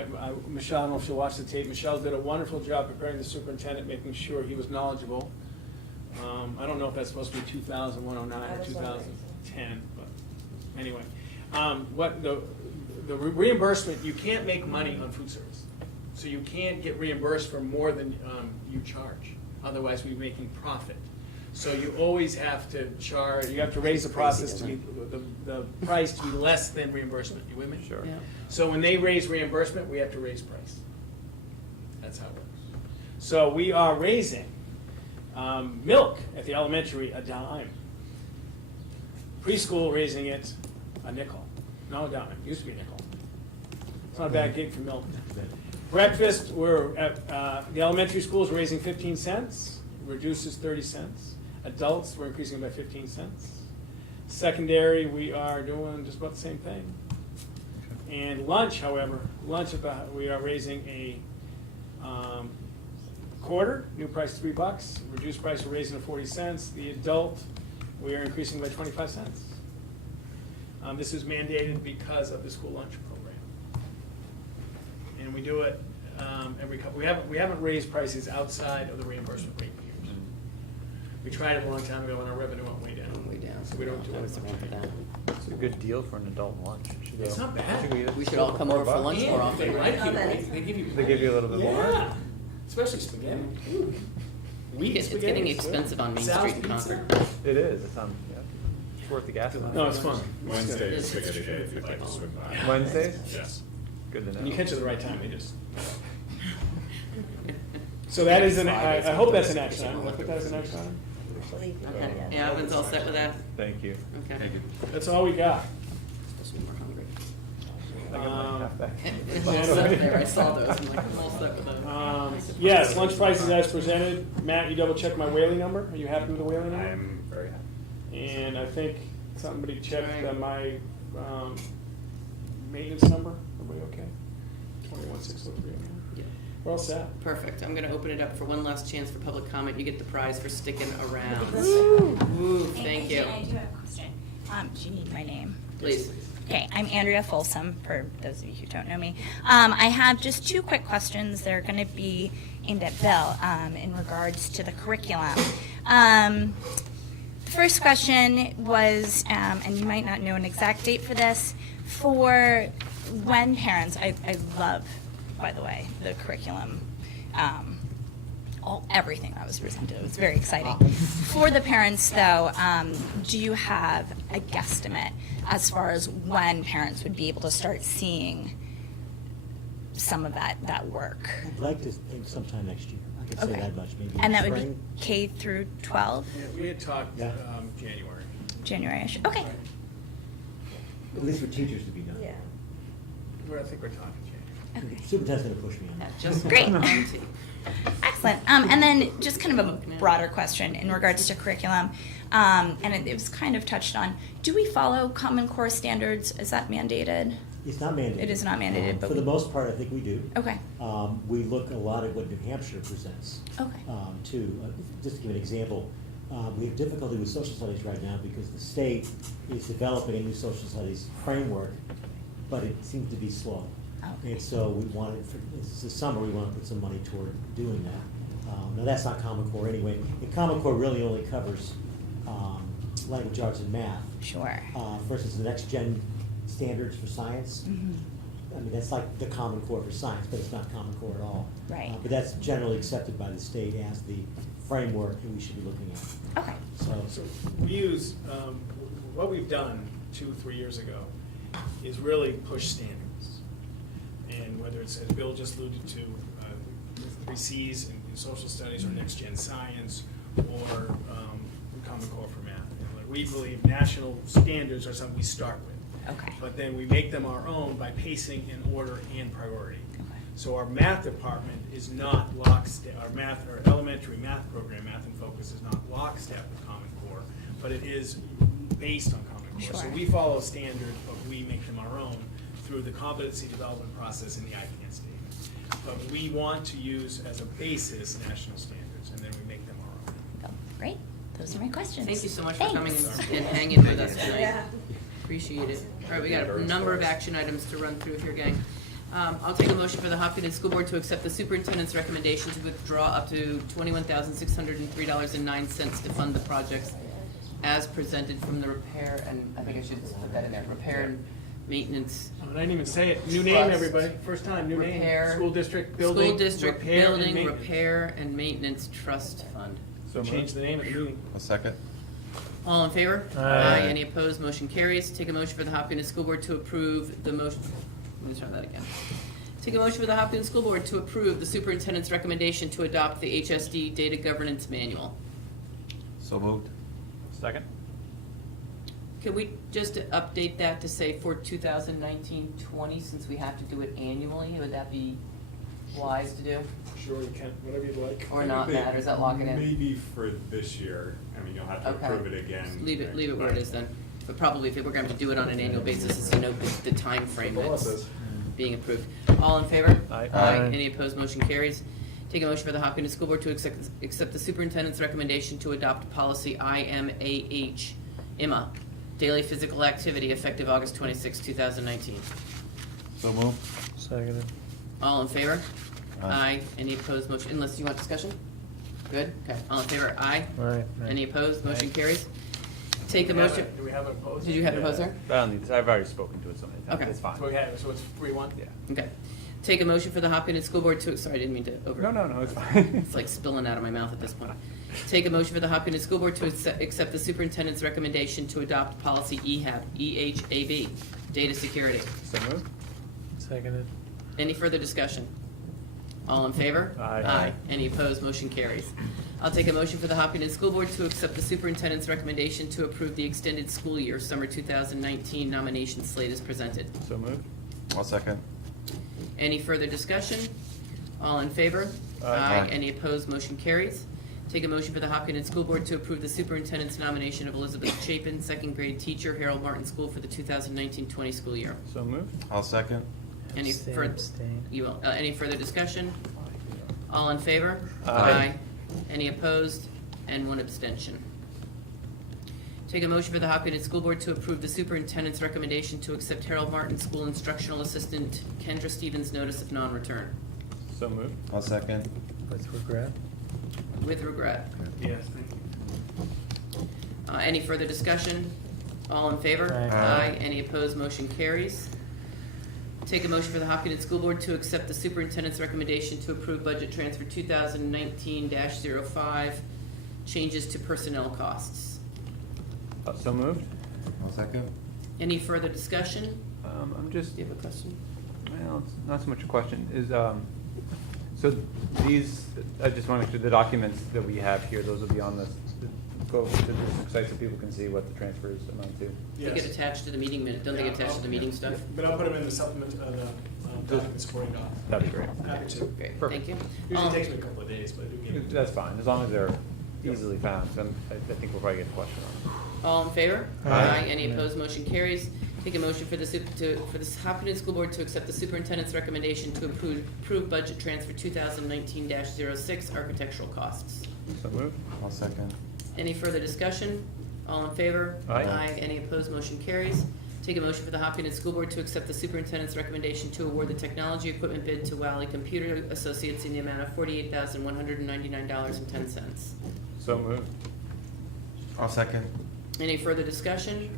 Michelle, I don't know if she'll watch the tape, Michelle did a wonderful job preparing the superintendent, making sure he was knowledgeable. I don't know if that's supposed to be 2009 or 2010, but anyway. The reimbursement, you can't make money on food service. So you can't get reimbursed for more than you charge. Otherwise, we're making profit. So you always have to charge, you have to raise the process to be, the price to be less than reimbursement. You with me? Sure. Yeah. So when they raise reimbursement, we have to raise price. That's how it works. So we are raising milk at the elementary a dime. Preschool raising it a nickel. No, a dime. It used to be a nickel. It's not a bad gig for milk. Breakfast, we're at the elementary schools raising 15 cents, reduces 30 cents. Adults, we're increasing by 15 cents. Secondary, we are doing just about the same thing. And lunch, however, we are raising a quarter, new price $3, reduced price we're raising to 40 cents. The adult, we are increasing by 25 cents. This is mandated because of the school lunch program. And we do it every couple. We haven't raised prices outside of the reimbursement rate for years. We tried it a long time ago, and our revenue went way down. Way down. So we don't do That it was the much one for that. anymore. It's a good deal for an adult lunch. It's not bad. We should all come over for lunch more often. They like you. They give you. They give you a little bit more? Yeah. Especially spaghetti. Ooh. Wheat It's spaghetti. getting expensive on Main Sal's Street in pizza. Concord. It is, it's it's worth the gas amount. No, it's fun. Wednesday It's is spaghetti day if you'd like to swing by. Wednesdays? Yes. Good to know. And you catch it at the right time, you just. So that is I hope that's an action item. I'll put that as an action item. Okay, yeah, everyone's all set with that? Thank you. Okay. Thank you. That's all we got. Supposed to be more hungry. I got my half back. It's all set there, I saw those, I'm like, I'm all set with those. Yes, lunch prices as presented. Matt, you double checked my Whaley number. Are you happy with the Whaley number? I'm very happy. And I think somebody checked my maintenance number. Everybody okay? 21603. Yeah. We're all set. Perfect, I'm gonna open it up for one last chance for public comment. You get the prize for sticking around. Woo! Woo, thank you. I do have a question. Do you need my name? Please. Okay, I'm Andrea Folsom, for those of you who don't know me. I have just two quick questions. They're going to be aimed at Bill in regards to the curriculum. The first question was, and you might not know an exact date for this, for when parents, I love, by the way, the curriculum, everything that was presented. It was very exciting. For the parents, though, do you have a guesstimate as far as when parents would be able to start seeing some of that work? I'd like to think sometime next year. I could say Okay. that much, maybe And in that would be spring. K through 12, Yeah, we had talked Yeah. January. January-ish? Okay. At least for teachers to be done. Yeah. I think we're talking January. Okay. Superintendent's gonna push me on Yeah, that. just Great. volunteer. Excellent. And then just kind of a broader question in regards to curriculum, and it was kind of touched on. Do we follow Common Core standards? Is that mandated? It's not mandated. It is not mandated, but For the we- most part, I think we do. Okay. We look a lot at what New Hampshire presents. Okay. Too. Just to give an example, we have difficulty with social studies right now because the state is developing a new social studies framework, but it seems to be slow. Okay. And so we wanted, this summer, we want to put some money toward doing that. Now, that's not Common Core anyway. And Common Core really only covers language arts and math. Sure. For instance, the next gen standards for science. Mhm. I mean, that's like the Common Core for science, but it's not Common Core at all. Right. But that's generally accepted by the state as the framework that we should be looking at. Okay. So we use, what we've done 2-3 years ago is really push standards. And whether it's, as Bill just alluded to, 3Cs in social studies or next gen science or Common Core for math. And we believe national standards are something we start with. Okay. But then we make them our own by pacing in order and priority. Okay. So our math department is not lockstep, our elementary math program, Math and Focus, is not lockstep with Common Core, but it is based on Common Core. So Sure. we follow standards, but we make them our own through the competency development process in the ICANN statement. But we want to use as a basis national standards, and then we make them our own. Oh, great. Those are my questions. Thank you so much for coming Thanks. and hanging with us tonight. Yeah. Appreciate it. All right, we got a number of action items to run through here, gang. I'll take a motion for the Hopkinton School Board to accept the superintendent's recommendation to withdraw up to $21,603.09 to fund the projects as presented from the repair, and I think I should put that in there, repair and maintenance. I didn't even say it. New name, Trust. everybody. First time, new name. Repair. School district building. School district repair and building, maintenance. repair and maintenance trust fund. So change the name of the meeting. A second. All in favor? Aye. Any opposed? Motion carries. Take a motion for the Hopkinton School Board to approve the motion. Let me try that again. Take a motion for the Hopkinton School Board to approve the superintendent's recommendation to adopt the HSD Data Governance Manual. So moved. Second? Can we just update that to say for 2019-20, since we have to do it annually? Would that be wise to do? Sure, you can, whatever you'd like. Or not matter? Is that locking in? Maybe for this year, I mean, you'll have to Okay. approve it again. Leave it where it is then. But probably if we're going to do it on an annual basis, it's to note the time frame that's being approved. All in favor? Aye. Aye. Any opposed? Motion carries. Take a motion for the Hopkinton School Board to accept the superintendent's recommendation to adopt policy IMA, daily physical activity, effective August 26, 2019. So moved. Seconded. All in favor? Aye. Any opposed? Motion, unless you want discussion? Good? Okay. All in favor? Aye. Aye. Any opposed? Motion carries. Take a motion. Do we have an opposed? Did you have an opposer? I don't need this. I've already spoken to it so many times. Okay. It's fine. So we have, so it's 3-1? Yeah. Okay. Take a motion for the Hopkinton School Board to, sorry, I didn't mean to over. No, it's fine. It's like spilling out of my mouth at this point. Take a motion for the Hopkinton School Board to accept the superintendent's recommendation to adopt policy EHAB, data security. So moved. Seconded. Any further discussion? All in favor? Aye. Any opposed? Motion carries. I'll take a motion for the Hopkinton School Board to accept the superintendent's recommendation to approve the extended school year, summer 2019 nomination slate as presented. So moved. I'll second. Any further discussion? All in favor? Aye. Any opposed? Motion carries. Take a motion for the Hopkinton School Board to approve the superintendent's nomination of Elizabeth Chapin, second grade teacher, Harold Martin School for the 2019-20 school year. So moved. I'll second. Any Abstain, further? abstain. You will. Any further discussion? All in favor? Aye. Any opposed? And one abstention. Take a motion for the Hopkinton School Board to approve the superintendent's recommendation to accept Harold Martin School instructional assistant Kendra Stevens' notice of non-return. So moved. I'll second. With regret. With regret. Yes, thank you. Any further discussion? All in favor? Aye. Any opposed? Motion carries. Take a motion for the Hopkinton School Board to accept the superintendent's recommendation to approve budget transfer 2019-05, changes to personnel costs. So moved. I'll second. Any further discussion? I'm just, Do you have a question? well, it's not so much a question, is, so these, I just want to make sure the documents that we have here, those will be on the, go to the site so people can see what the transfers amount to. They get attached to the meeting minute, don't they get attached to the meeting stuff? But I'll put them in the supplement, the document supporting doc. That'd be great. Happy to. Great, Perfect. thank you. Usually takes me a couple of days, but we can. That's fine, as long as they're easily found, so I think we'll probably get a question on it. All in favor? Aye. Any opposed? Motion carries. Take a motion for the Hopkinton School Board to accept the superintendent's recommendation to approve budget transfer 2019-06 architectural costs. So moved. I'll second. Any further discussion? All in favor? Aye. Any opposed? Motion carries. Take a motion for the Hopkinton School Board to accept the superintendent's recommendation to award the technology equipment bid to Wally Computer Associates in the amount of $48,199.10. So moved. I'll second. Any further discussion?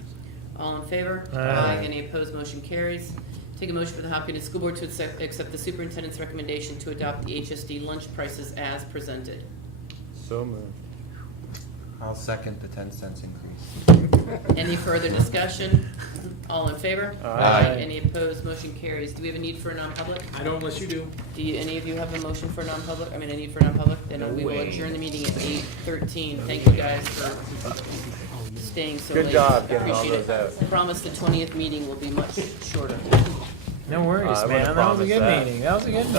All in favor? Aye. Any opposed? Motion carries. Take a motion for the Hopkinton School Board to accept the superintendent's recommendation to adopt the HSD lunch prices as presented. So moved. I'll second the 10 cents increase. Any further discussion? All in favor? Aye. Any opposed? Motion carries. Do we have a need for a non-public? I don't unless you do. Any of you have a motion for non-public? I mean, a need for non-public? Then No we will way. adjourn the meeting at 8:13. Thank you guys for staying so late. Good job getting all Appreciate those it. Promise the 20th meeting will be much shorter. No worries, I man. wouldn't That was a promise good that. meeting. That was a good meeting.